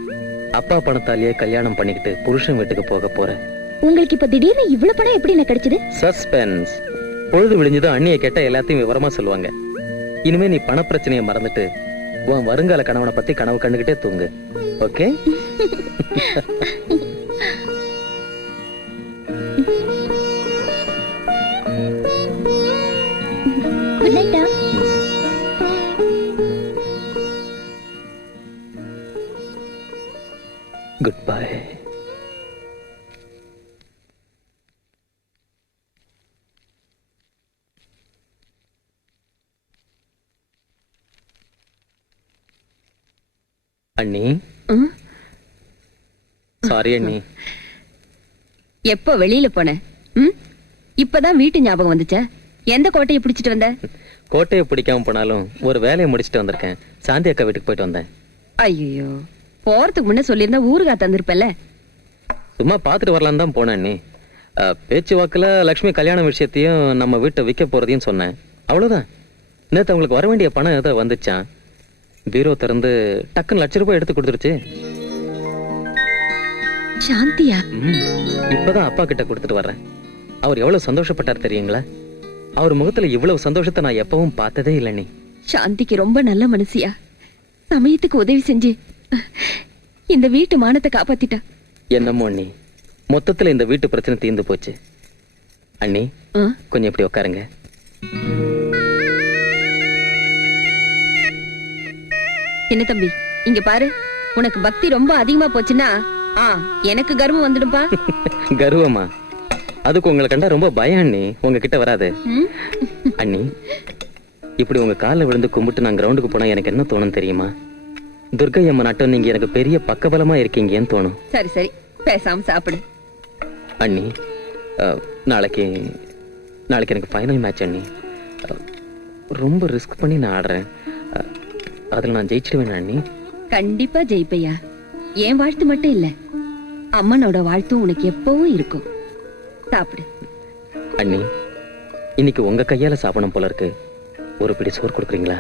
அப்பா பணத்தாலேயே கல்யாணம் பண்ணிக்கிட்டு புருஷன் வீட்டுக்கு போக போற. உங்களுக்கு இப்ப திடீர்னு இவ்வளவு பணம் எப்படி எனக்கு கிடைச்சது? சஸ்பென்ஸ். பொழுது விழிஞ்சது அண்ணியை கேட்ட எல்லாத்தையும் விவரமா சொல்லுவாங்க. இனிமே நீ பண பிரச்சனையை மறந்துட்டு உன் வருங்கால கணவனை பத்தி கனவு கண்டுகிட்டே தூங்கு. ஓகே? குட் நைட்டா. Good bye. அண்ணி. சாரி அண்ணி. எப்ப வெளியில போன? இப்பதான் வீட்டு ஞாபகம் வந்துச்சா? எந்த கோட்டையை பிடிச்சிட்டு வந்த? கோட்டையை பிடிக்காம போனாலும் ஒரு வேலையை முடிச்சிட்டு வந்திருக்கேன். சாந்தி அக்கா வீட்டுக்கு போயிட்டு வந்தேன். ஐயோ, போறதுக்கு முன்ன சொல்லியிருந்தா ஊருகா தந்திருப்பல. சும்மா பாத்துட்டு வரலாம் தான் போனேன் அண்ணி. பேச்சு வாக்குல லட்சுமி கல்யாண விஷயத்தையும் நம்ம வீட்டை விற்க போறதையும் சொன்னேன். அவ்வளவுதான். நேத்து அவங்களுக்கு வர வேண்டிய பணம் ஏதோ வந்துச்சான். பீரோ திறந்து டக்குன்னு ₹1,00,000 எடுத்து கொடுத்துருச்சு. சாந்தியா? இப்பதான் அப்பா கிட்ட கொடுத்துட்டு வர்றேன். அவர் எவ்வளவு சந்தோஷப்பட்டார் தெரியுங்களா? அவர் முகத்துல இவ்வளவு சந்தோஷத்தை நான் எப்பவும் பார்த்ததே இல்லை நீ. சாந்திக்கு ரொம்ப நல்ல மனசியா. சமயத்துக்கு உதவி செஞ்சு இந்த வீட்டு மானத்தை காப்பாத்திட்டா. என்னமோ அண்ணி, மொத்தத்துல இந்த வீட்டு பிரச்சனை தீர்ந்து போச்சு. அண்ணி கொஞ்சம் இப்படி உட்காருங்க. என்ன தம்பி, இங்க பாரு. உனக்கு பக்தி ரொம்ப அதிகமா போச்சுன்னா எனக்கு கர்வம் வந்துடும்பா. கர்வமா? அதுக்கு உங்களை கண்டா ரொம்ப பயம் அண்ணி. உங்ககிட்ட வராது. அண்ணி, இப்படி உங்க காலில் விழுந்து கும்பிட்டு நான் கிரவுண்டுக்கு போனா எனக்கு என்ன தோணும் தெரியுமா? துர்கை அம்மா நாட்டம் நீங்க எனக்கு பெரிய பக்கபலமா இருக்கீங்கன்னு தோணும். சரி சரி, பேசாம சாப்பிடு. அண்ணி, நாளைக்கு எனக்கு ஃபைனல் மேட்ச் அண்ணி. ரொம்ப ரிஸ்க் பண்ணி நான் ஆடுறேன். அதுல நான் ஜெயிச்சிடுவேன் அண்ணி. கண்டிப்பா ஜெயிப்பையா. என் வாழ்த்து மட்டும் இல்ல, அம்மனோட வாழ்த்தும் உனக்கு எப்பவும் இருக்கும். சாப்பிடு. அண்ணி, இன்னைக்கு உங்க கையால சாப்பிடணும் போல இருக்கு. ஒரு பிடி சோறு கொடுக்குறீங்களா?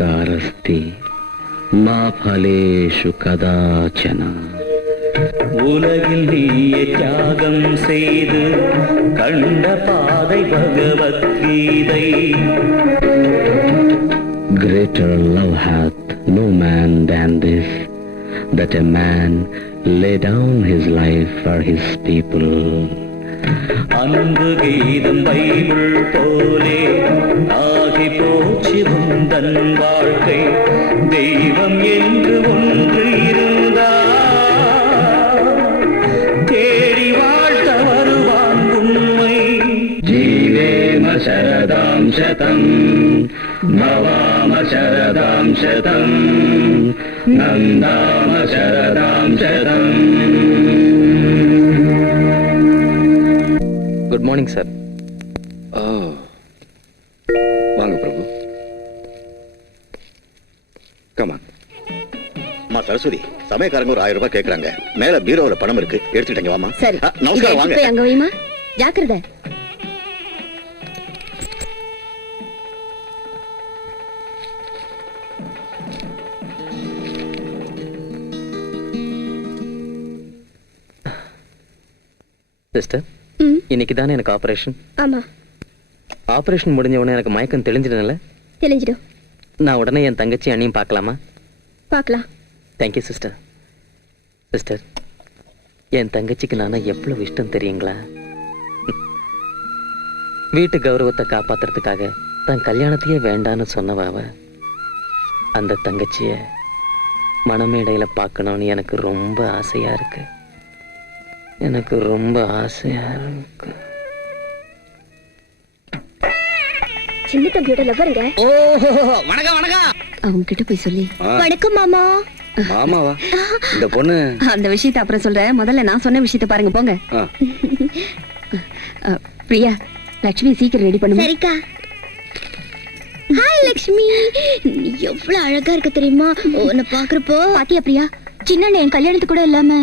சமத்காரஸ்தி மா பலேஷு கதாச்சன. உலகில் நீயே தியாகம் செய்து கண்ட பாதை Bhagavad Gita. Greater love hath no man than this, that a man lay down his life for his people. அன்பு கீதம் பைபிள் போலே ஆகி போச்சு உந்தன் வாழ்க்கை. தெய்வம் என்று ஒன்று இருந்தால் தேடி வாழ்த்த வருவான் உண்மை. ஜீவேம சரதாம் சதம் பவாம சரதாம் சதம் நந்தாம சரதாம் சதம். Good morning sir. வாங்க பிரபு. கமான். அம்மா சரஸ்வதி, சமயக்காரங்க ஒரு 1000 ரூபாய் கேக்குறாங்க. மேல பீரோல பணம் இருக்கு, எடுத்துட்டீங்க. வாமா. சரி, நமஸ்காரம். வாங்க. அங்க வைமா. ஜாக்கிரதை. சிஸ்டர், இன்னைக்கு தானே எனக்கு ஆபரேஷன். ஆமா, ஆபரேஷன் முடிஞ்ச உடனே எனக்கு மயக்கம் தெளிஞ்சிடும்ல? தெளிஞ்சிடும். நான் உடனே என் தங்கச்சி அண்ணியும் பார்க்கலாமா? பார்க்கலாம். Thank you sister. சிஸ்டர், என் தங்கச்சிக்கு நானா எவ்வளவு இஷ்டம் தெரியுங்களா? வீட்டு கௌரவத்தை காப்பாத்துறதுக்காக தன் கல்யாணத்தையே வேண்டான்னு சொன்னவாவ அந்த தங்கச்சிய மணமேடையில பார்க்கணும்னு எனக்கு ரொம்ப ஆசையா இருக்கு. எனக்கு ரொம்ப ஆசையா இருக்கு. சின்ன தம்பியோட லவ்வருங்க. ஓஹோ, வணக்கம் வணக்கம். அவங்க கிட்ட போய் சொல்லி. வணக்கம் மாமா. மாமாவா? இந்த பொண்ணு அந்த விஷயத்தை அப்புறம் சொல்றேன். முதல்ல நான் சொன்ன விஷயத்தை பாருங்க. போங்க. பிரியா, லட்சுமி சீக்கிரம் ரெடி பண்ணுங்க. சரிக்கா. ஹாய் லக்ஷ்மி, நீ எவ்வளவு அழகா இருக்க தெரியுமா? உன்னை பாக்குறப்போ. பாத்தியா பிரியா, சின்ன என் கல்யாணத்துக்கு கூட இல்லாம.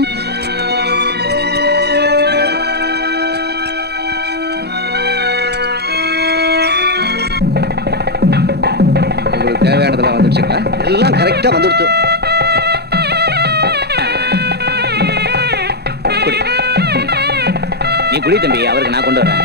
உங்களுக்கு தேவையானதெல்லாம் வந்துடுச்சுங்களா? எல்லாம் கரெக்டா வந்துடுச்சு. குடி. நீ குடி தம்பி, அவருக்கு நான் கொண்டு வரேன்.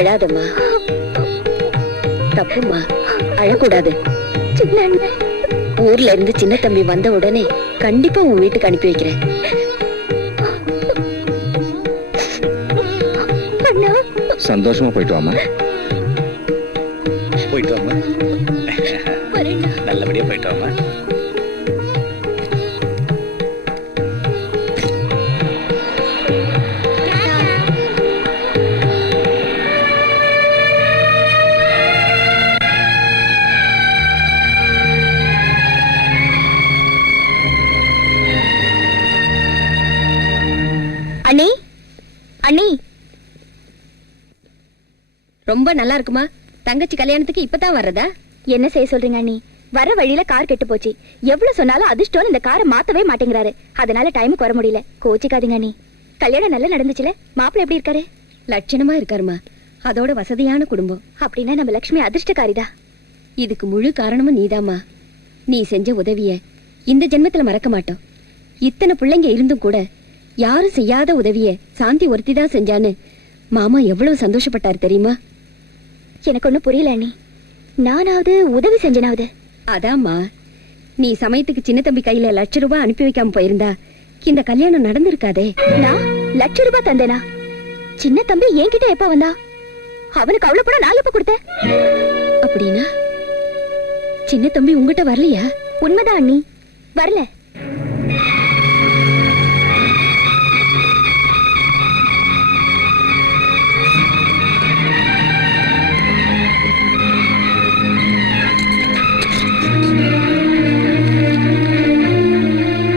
அழாதம்மா, தப்புமா, அழக்கூடாது. சின்ன அண்ணன், ஊர்ல இருந்து சின்ன தம்பி வந்த உடனே கண்டிப்பா உன் வீட்டுக்கு அனுப்பி வைக்கிறேன். அண்ணா. சந்தோஷமா போயிட்டு வாமா. போயிட்டு வாமா, நல்லபடியா போயிட்டு வாமா. அண்ணி, அண்ணி. ரொம்ப நல்லா இருக்குமா? தங்கச்சி கல்யாணத்துக்கு இப்பதான் வர்றதா? என்ன செய்ய சொல்றீங்க அண்ணி? வர வழியில கார் கெட்டு போச்சு. எவ்வளவு சொன்னாலும் அதிர்ஷ்டம் இந்த காரை மாத்தவே மாட்டேங்கிறாரு. அதனால டைமுக்கு வர முடியல. கோச்சிக்காதீங்க அண்ணி. கல்யாணம் நல்லா நடந்துச்சுல? மாப்பிள்ளை எப்படி இருக்காரு? லட்சணமா இருக்காருமா. அதோட வசதியான குடும்பம். அப்படின்னா நம்ம லட்சுமி அதிர்ஷ்டக்காரிதா. இதுக்கு முழு காரணமும் நீதாம்மா. நீ செஞ்ச உதவிய இந்த ஜென்மத்துல மறக்க மாட்டோம். இத்தனை பிள்ளைங்க இருந்தும் கூட யாரும் செய்யாத உதவிய சாந்தி ஒருத்தி தான் செஞ்சான்னு மாமா எவ்வளவு சந்தோஷப்பட்டாரு தெரியுமா? எனக்கு ஒண்ணு புரியல அண்ணி. நானாவது உதவி செஞ்சனாவது? அதாம்மா, நீ சமயத்துக்கு சின்ன தம்பி கையில ₹1,00,000 அனுப்பி வைக்காம போயிருந்தா இந்த கல்யாணம் நடந்திருக்காதே. நான் ₹1,00,000 தந்தேனா? சின்ன தம்பி என்கிட்ட எப்ப வந்தா? அவனுக்கு அவ்வளவு பணம் நான் எப்ப கொடுத்தேன்? அப்படின்னா சின்ன தம்பி உங்ககிட்ட வரலையா? உண்மைதான் அண்ணி, வரல.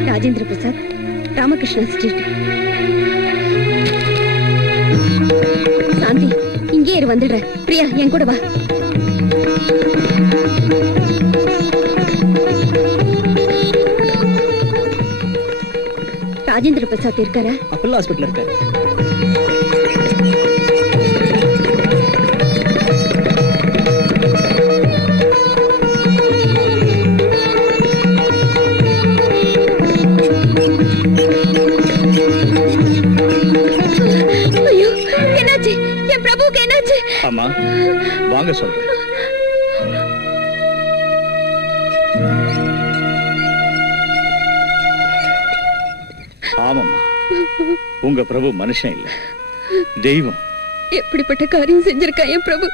ராஜேந்திர பிரசாத், ராமகிருஷ்ணா ஸ்ட்ரீட். சாந்தி, இங்கே இரு, வந்துடுற. பிரியா, என் கூட வா. ராஜேந்திர பிரசாத் இருக்காரா? அப்பல்லோ ஹாஸ்பிட்டல் இருக்காரு. ஐயோ, என்னாச்சு? என் பிரபுவுக்கு என்னாச்சு? ஆமா, வாங்க சொல்றேன். ஆமாம்மா, உங்க பிரபு மனுஷன் இல்ல, தெய்வம். எப்படிப்பட்ட காரியம் செஞ்சிருக்கா என் பிரபு?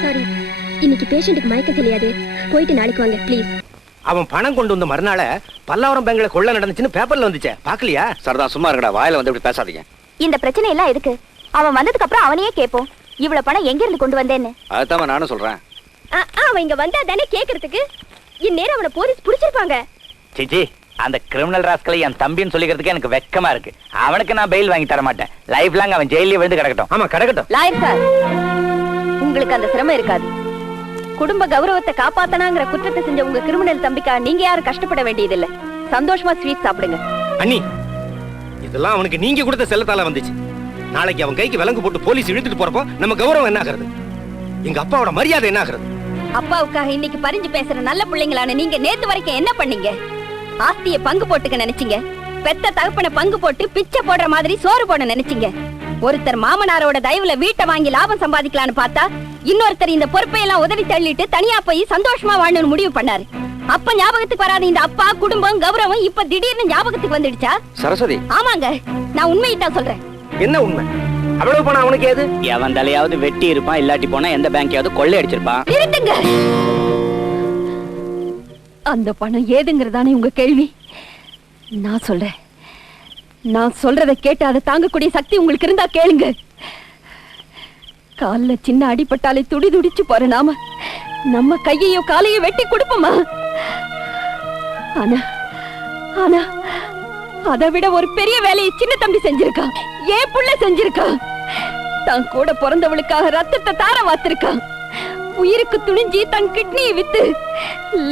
சாரி, இன்னைக்கு பேஷண்ட்டுக்கு மயக்கம் தெரியாது. போயிட்டு நாளைக்கு வாங்க ப்ளீஸ். அவன் பணம் கொண்டு வந்த மறுநாள பல்லாவரம் பேங்க்ல கொள்ள நடந்துச்சுன்னு பேப்பர்ல வந்துச்சே, பாக்கலையா? சரதா சும்மா இருக்கடா, வாயில வந்து இப்படி பேசாதீங்க. இந்த பிரச்சனை எல்லாம் எதுக்கு? அவன் வந்ததுக்கு அப்புறம் அவனையே கேட்போம், இவ்வளவு பணம் எங்க இருந்து கொண்டு வந்தேன்னு. அதுதான் நானும் சொல்றேன். அவன் இங்க வந்தா தானே கேக்குறதுக்கு. இந்நேரம் அவனை போலீஸ் புடிச்சிருப்பாங்க. சிச்சி, அந்த கிரிமினல் ராஸ்கலை என் தம்பின்னு சொல்லிக்கிறதுக்கு எனக்கு வெக்கமா இருக்கு. அவனுக்கு நான் பெயில் வாங்கி தர மாட்டேன். லைஃப் லாங் அவன் ஜெயிலே விழுந்து கிடக்கட்டும். ஆமா, கிடக்கட்டும். லாயர் சார், உங்களுக்கு அந்த சிரமம் இருக்காது. குடும்ப கௌரவத்தை காப்பாத்தனாங்கிற குற்றத்தை செஞ்ச உங்க கிரிமினல் தம்பிக்கா நீங்க யாரும் கஷ்டப்பட வேண்டியதில்லை. சந்தோஷமா ஸ்வீட் சாப்பிடுங்க. அண்ணி, இதெல்லாம் அவனுக்கு நீங்க கொடுத்த செல்லத்தால வந்துச்சு. நாளைக்கு அவன் கைக்கு விலங்கு போட்டு போலீஸ் இழுத்துட்டு போறப்போ நம்ம கௌரவம் என்ன ஆகுறது? எங்க அப்பாவோட மரியாதை என்ன ஆகுறது? அப்பாவுக்காக இன்னைக்கு பறிஞ்சு பேசுற நல்ல பிள்ளைங்களான நீங்க நேத்து வரைக்கும் என்ன பண்ணீங்க? ஆஸ்திய பங்கு போட்டுக்க நினைச்சீங்க. பெத்த தகப்பனை பங்கு போட்டு பிச்சை போடுற மாதிரி சோறு போட நினைச்சீங்க. ஒருத்தர் மாமனாரோட தயவுல வீட்டை வாங்கி லாபம் சம்பாதிக்கலான்னு பார்த்தா இன்னொருத்தர் இந்த பொறுப்பை எல்லாம் உதவி தள்ளிட்டு தனியா போய் சந்தோஷமா வாழணும்னு முடிவு பண்ணாரு. அப்ப ஞாபகத்துக்கு வராத இந்த அப்பா, குடும்பம், கௌரவம் இப்ப திடீர்னு ஞாபகத்துக்கு வந்துடுச்சா? சரஸ்வதி, ஆமாங்க, நான் உண்மையிட்டா சொல்றேன். என்ன உண்மை? அவ்வளவு பணம் அவனுக்கு ஏது? எவன் தலையாவது வெட்டி இருப்பான், இல்லாட்டி போனா எந்த பேங்கையாவது கொள்ளை அடிச்சிருப்பான். நிறுத்துங்க. அந்த பணம் ஏதுங்கிறதானே உங்க கேள்வி? நான் சொல்றேன். நான் சொல்றதை கேட்டு அதை தாங்கக்கூடிய சக்தி உங்களுக்கு இருந்தா கேளுங்க. கால்ல சின்ன அடிபட்டாலே துடி துடிச்சு போற நாம நம்ம கையையோ காலையோ வெட்டி கொடுப்போமா? ஆனா ஆனா அதை விட ஒரு பெரிய வேலையை சின்ன தம்பி செஞ்சிருக்கான். ஏன் புள்ள செஞ்சிருக்கான். தான் கூட பிறந்தவளுக்காக ரத்தத்தை தார வாத்திருக்கான். உயிருக்கு துணிஞ்சி தன் கிட்னியை வித்து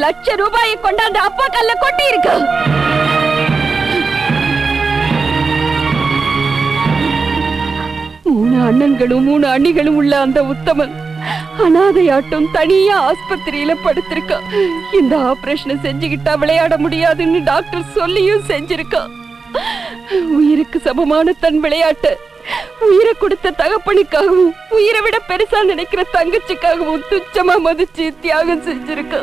₹1,00,000 கொண்டாந்து அப்பா கல்ல கொட்டி இருக்கான். 3 அண்ணன்களும் 3 அண்ணிகளும் உள்ள அந்த உத்தமன் அனாதையாட்டம் தனியா ஆஸ்பத்திரியில படுத்திருக்கா. இந்த ஆபரேஷனை செஞ்சுக்கிட்டா விளையாட முடியாதுன்னு டாக்டர் சொல்லியும் செஞ்சிருக்கா. உயிருக்கு சமமான தன் விளையாட்டு உயிரை கொடுத்த தகப்பனுக்காகவும் உயிரை விட பெருசா நினைக்கிற தங்கச்சிக்காகவும் துச்சமா மதிச்சு தியாகம் செஞ்சிருக்கா.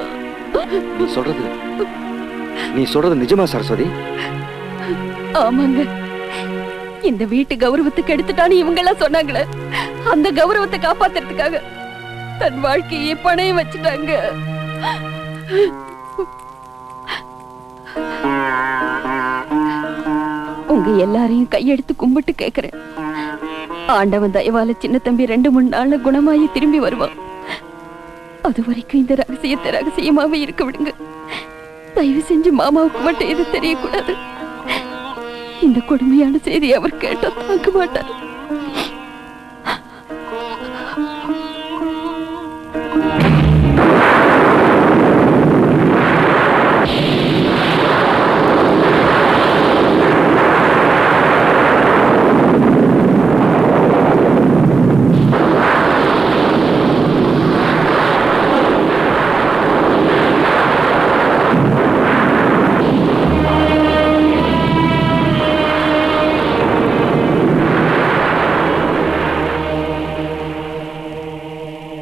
நீ சொல்றது நிஜமா சரஸ்வதி? ஆமாங்க. இந்த வீட்டு கௌரவத்துக்கு எடுத்துட்டான்னு இவங்க எல்லாம் சொன்னாங்களே, அந்த கௌரவத்தை காப்பாத்துறதுக்காக தன் வாழ்க்கையை பணைய வச்சுட்டாங்க. உங்க எல்லாரையும் கையெடுத்து கும்பிட்டு கேக்குறேன். ஆண்டவன் தயவால சின்ன தம்பி 2-3 நாள்ல குணமாயி திரும்பி வருவான். அது வரைக்கும் இந்த ரகசியத்தை ரகசியமாவே இருக்க விடுங்க. தயவு செஞ்சு மாமாவுக்கு மட்டும் எது தெரியக்கூடாது. இந்த கொடுமையான செய்தி அவர் கேட்டா தாங்க மாட்டார்.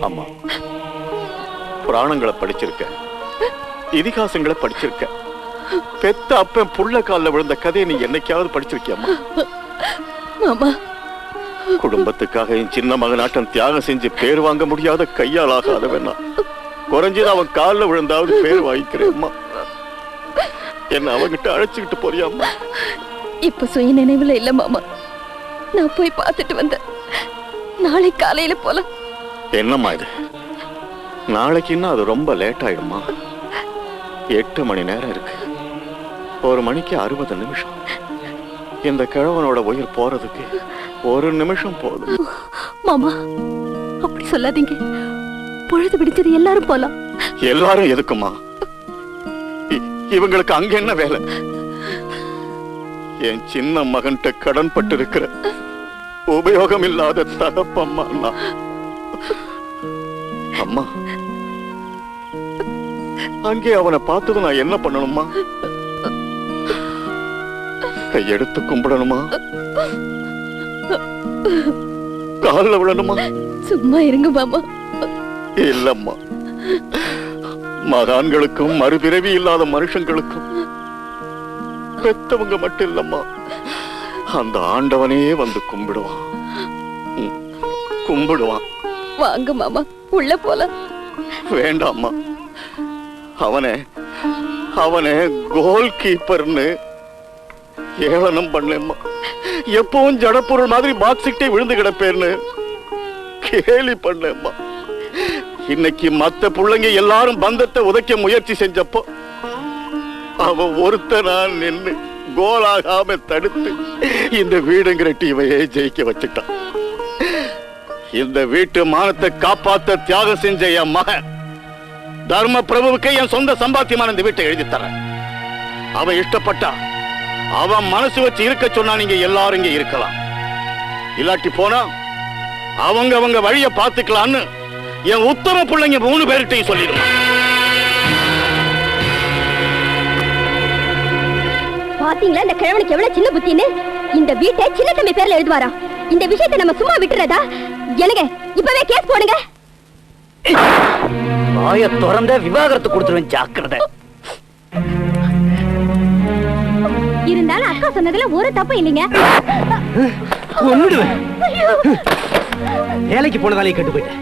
அம்மா, புராணங்களை படிச்சிருக்க, இதிகாசங்களை படிச்சிருக்க. பெத்த அப்பன் புள்ள கால்ல விழுந்த கதையை நீ என்னைக்காவது படிச்சிருக்கியம்மா? மாமா, குடும்பத்துக்காக என் சின்ன மகனாட்டம் தியாகம் செஞ்சு பேர் வாங்க முடியாத கையால் ஆகாதவனா, குறைஞ்சது அவன் காலில் விழுந்தாவது பேர் வாங்கிக்கிறேம்மா. என்ன அவங்கிட்ட அழைச்சுக்கிட்டு போறியாம்மா? இப்ப சுய நினைவுல இல்ல மாமா. நான் போய் பார்த்துட்டு வந்தேன். நாளை காலையில போலாம். என்னம்மா இது? நாளைக்குன்னா அது ரொம்ப லேட் ஆயிடுமா? 8 மணி நேரம் இருக்கு. 1 மணிக்கு 60 நிமிஷம். இந்த கிழவனோட உயிர் போறதுக்கு 1 நிமிஷம் போதும். மாமா, அப்படி சொல்லாதீங்க. பொழுது பிடிச்சது எல்லாரும் போலாம். எல்லாரும் எதுக்குமா? இவங்களுக்கு அங்க என்ன வேலை? என் சின்ன மகன்கிட்ட கடன் பட்டு இருக்கிற உபயோகம் இல்லாத தகப்பம்மா. அம்மா, அங்கே அவனை பார்த்தது நான் என்ன பண்ணணுமா? கையெடுத்து கும்பிடணுமா? காலில் விழணுமா? சும்மா இருங்க மாமா. இல்லம்மா, மகான்களுக்கும் மறுபிறவி இல்லாத மனுஷங்களுக்கும் பெத்தவங்க மட்டும் இல்லம்மா, அந்த ஆண்டவனே வந்து கும்பிடுவான். கும்பிடுவான். வாங்க மாமா, உள்ள போலாம். வேண்டாம்மா, அவனே கோல் கீப்பர்னு ஏளனம் பண்ணேம்மா. எப்பவும் ஜடப்பொருள் மாதிரி பாக்ஸிட்டே விழுந்து கிடப்பேன்னு கேலி பண்ணேம்மா. இன்னைக்கு மத்த பிள்ளைங்க எல்லாரும் பந்தத்தை உதைக்க முயற்சி செஞ்சப்போ அவன் ஒருத்தனா நின்னு கோலாகாம தடுத்து இந்த வீடுங்கிற டீமையே ஜெயிக்க வச்சுட்டான். இந்த வீட்டு மானத்தை காப்பாத்த தியாகம் செஞ்ச என் மகன் தர்ம பிரபுவுக்கு என் சொந்த சம்பாத்தியமான இந்த வீட்டை எழுதி தரேன். அவன் இஷ்டப்பட்டா அவன் மனசு வச்சு இருக்க சொன்னா நீங்க எல்லாரும் இங்க இருக்கலாம். இல்லாட்டி போனா அவங்க வழிய பாத்துக்கலான்னு என் உத்தம பிள்ளைங்க 3 பேர்கிட்டையும் சொல்லிடுவான். பாத்தீங்களா இந்த கிழவனுக்கு எவ்வளவு சின்ன புத்தின்னு? இந்த வீட்டை சின்ன தம்பி பேர்ல எழுதுவாரா? இந்த விஷயத்தை நம்ம சும்மா விட்டுறதா? எனக்கு இப்பவே கேஸ் போடுங்க. வாய திறந்த விவாகரத்து கொடுத்துருவேன், ஜாக்கிரதை. இருந்தாலும் அக்கா சொன்னதுல ஒரு தப்பு இல்லைங்க. கொன்னுடுவேன். வேலைக்கு போனதாலே கெட்டு போயிட்டேன்.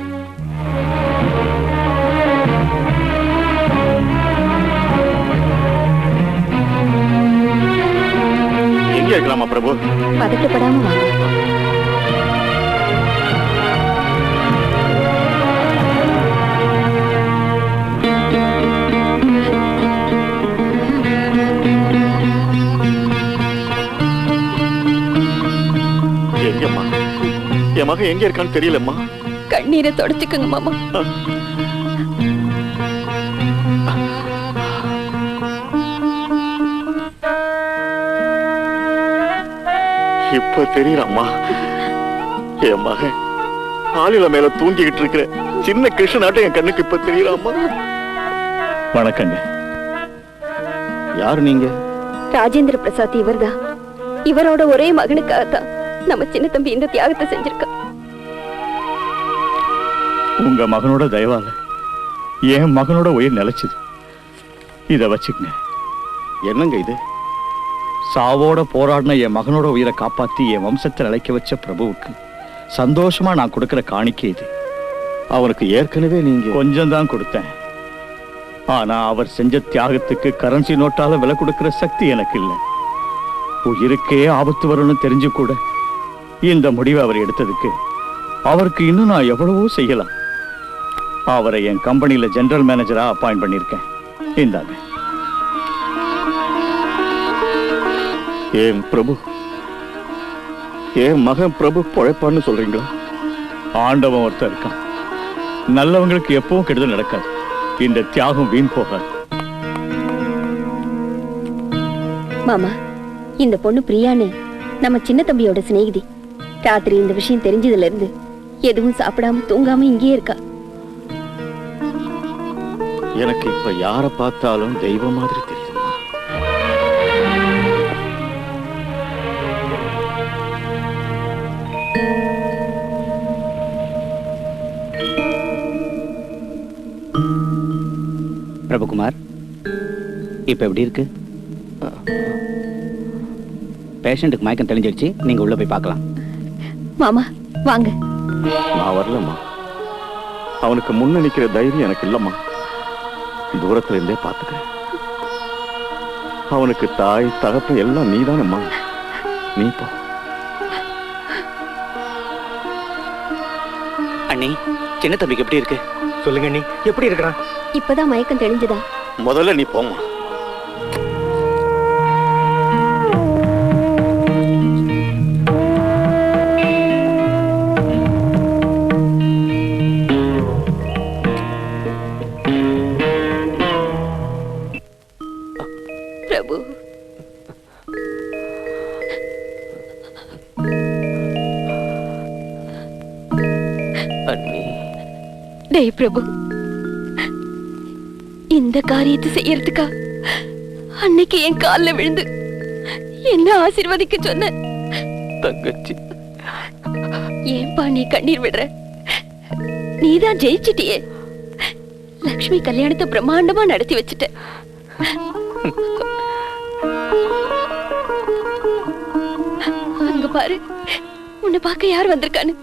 எங்க இருக்கலாமா பிரபு? பதட்டப்படாம வாங்க. எங்கம்மா? என் மகன் எங்க இருக்கான்னு தெரியலம்மா. கண்ணீரை தொடச்சுக்குங்க மாமா. இப்ப தெரியலம்மா. என் மகன் ஆளில மேல தூங்கிக்கிட்டு இருக்கிற சின்ன கிருஷ்ணனாட்டம் என் கண்ணுக்கு இப்ப தெரியலாமா? வணக்கங்க. யாரு நீங்க? ராஜேந்திர பிரசாத் இவர்தான். இவரோட ஒரே மகனுக்காகத்தான் நம்ம சின்ன தம்பி இந்த தியாகத்தை செஞ்சிருக்கா. உங்க மகனோட தயவால என் மகனோட உயிர் நிலைச்சது. இத வச்சுக்கங்க. என்னங்க இது? சாவோட போராடின என் மகனோட உயிரை காப்பாத்தி என் வம்சத்தை நிலைக்க வச்ச பிரபுவுக்கு சந்தோஷமா நான் கொடுக்கிற காணிக்கை இது. அவருக்கு ஏற்கனவே நீங்க கொஞ்சம் தான் கொடுத்தேன். ஆனா அவர் செஞ்ச தியாகத்துக்கு கரன்சி நோட்டால விலை கொடுக்கிற சக்தி எனக்கு இல்லை. உயிருக்கே ஆபத்து வரும்னு தெரிஞ்சு கூட இந்த முடிவை அவர் எடுத்ததுக்கு அவருக்கு இன்னும் நான் எவ்வளவோ செய்யலாம். அவரை என் கம்பெனியில ஜெனரல் மேனேஜரா அப்பாயிண்ட் பண்ணிருக்கேன். இந்தாங்க. ஏன் பிரபு, ஏன் மகன் பிரபு பொழைப்பான்னு சொல்றீங்களா? ஆண்டவன் ஒருத்தர் இருக்கான். நல்லவங்களுக்கு எப்பவும் கெடுதல் நடக்காது. இந்த தியாகம் வீண் போகாது. மாமா, இந்த பொண்ணு பிரியான்னு நம்ம சின்ன தம்பியோட சிநேகிதி. ராத்திரி இந்த விஷயம் தெரிஞ்சதுல இருந்து எதுவும் சாப்பிடாம தூங்காம இங்கேயே இருக்கா. எனக்கு இப்ப யார பார்த்தாலும் தெய்வம் மாதிரி தெரியுதுமா. பிரபுகுமார், இப்ப எப்படி இருக்கு? பேஷண்ட்டுக்கு மயக்கம் தெளிஞ்சிடுச்சு. நீங்க உள்ள போய் பார்க்கலாம். மாமா வாங்க. நான் வரலம்மா. அவனுக்கு முன்ன நிக்கிற தைரியம் எனக்கு இல்லம்மா. தூரத்துல இருந்தே பாத்துக்கிறேன். அவனுக்கு தாய் தகப்ப எல்லாம் நீதானம்மா. நீ போ. அண்ணி, சின்ன தம்பிக்கு எப்படி இருக்கு? சொல்லுங்க அண்ணி, எப்படி இருக்கிறான்? இப்பதான் மயக்கம் தெளிஞ்சுதா? முதல்ல நீ போம்மா. பிரபு, டேய் பிரபு, இந்த காரியத்தை செய்யறதுக்கா அன்னைக்கு என் கால்ல விழுந்து என்ன ஆசீர்வதிக்க சொன்ன தங்கச்சி. ஏன்பா நீ கண்ணீர் விடுற? நீதான் ஜெயிச்சிட்டியே. லக்ஷ்மி கல்யாணத்தை பிரம்மாண்டமா நடத்தி வச்சுட்ட. அங்க பாரு, உன்னை பார்க்க யார் வந்திருக்கான்னு.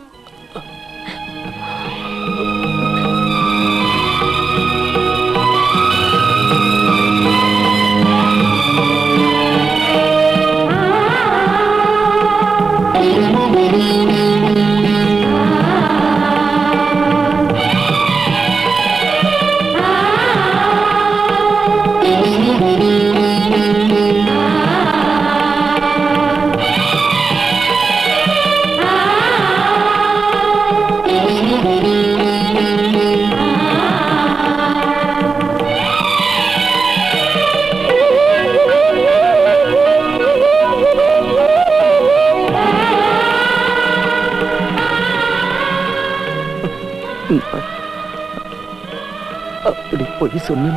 அப்படி போய் சொன்ன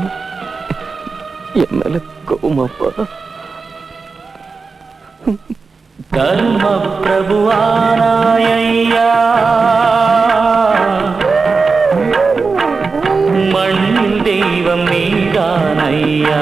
என் மேல கோவமாப்பா. கர்ம பிரபுவானாயா, மண்ணில் தெய்வம் நீதானையா.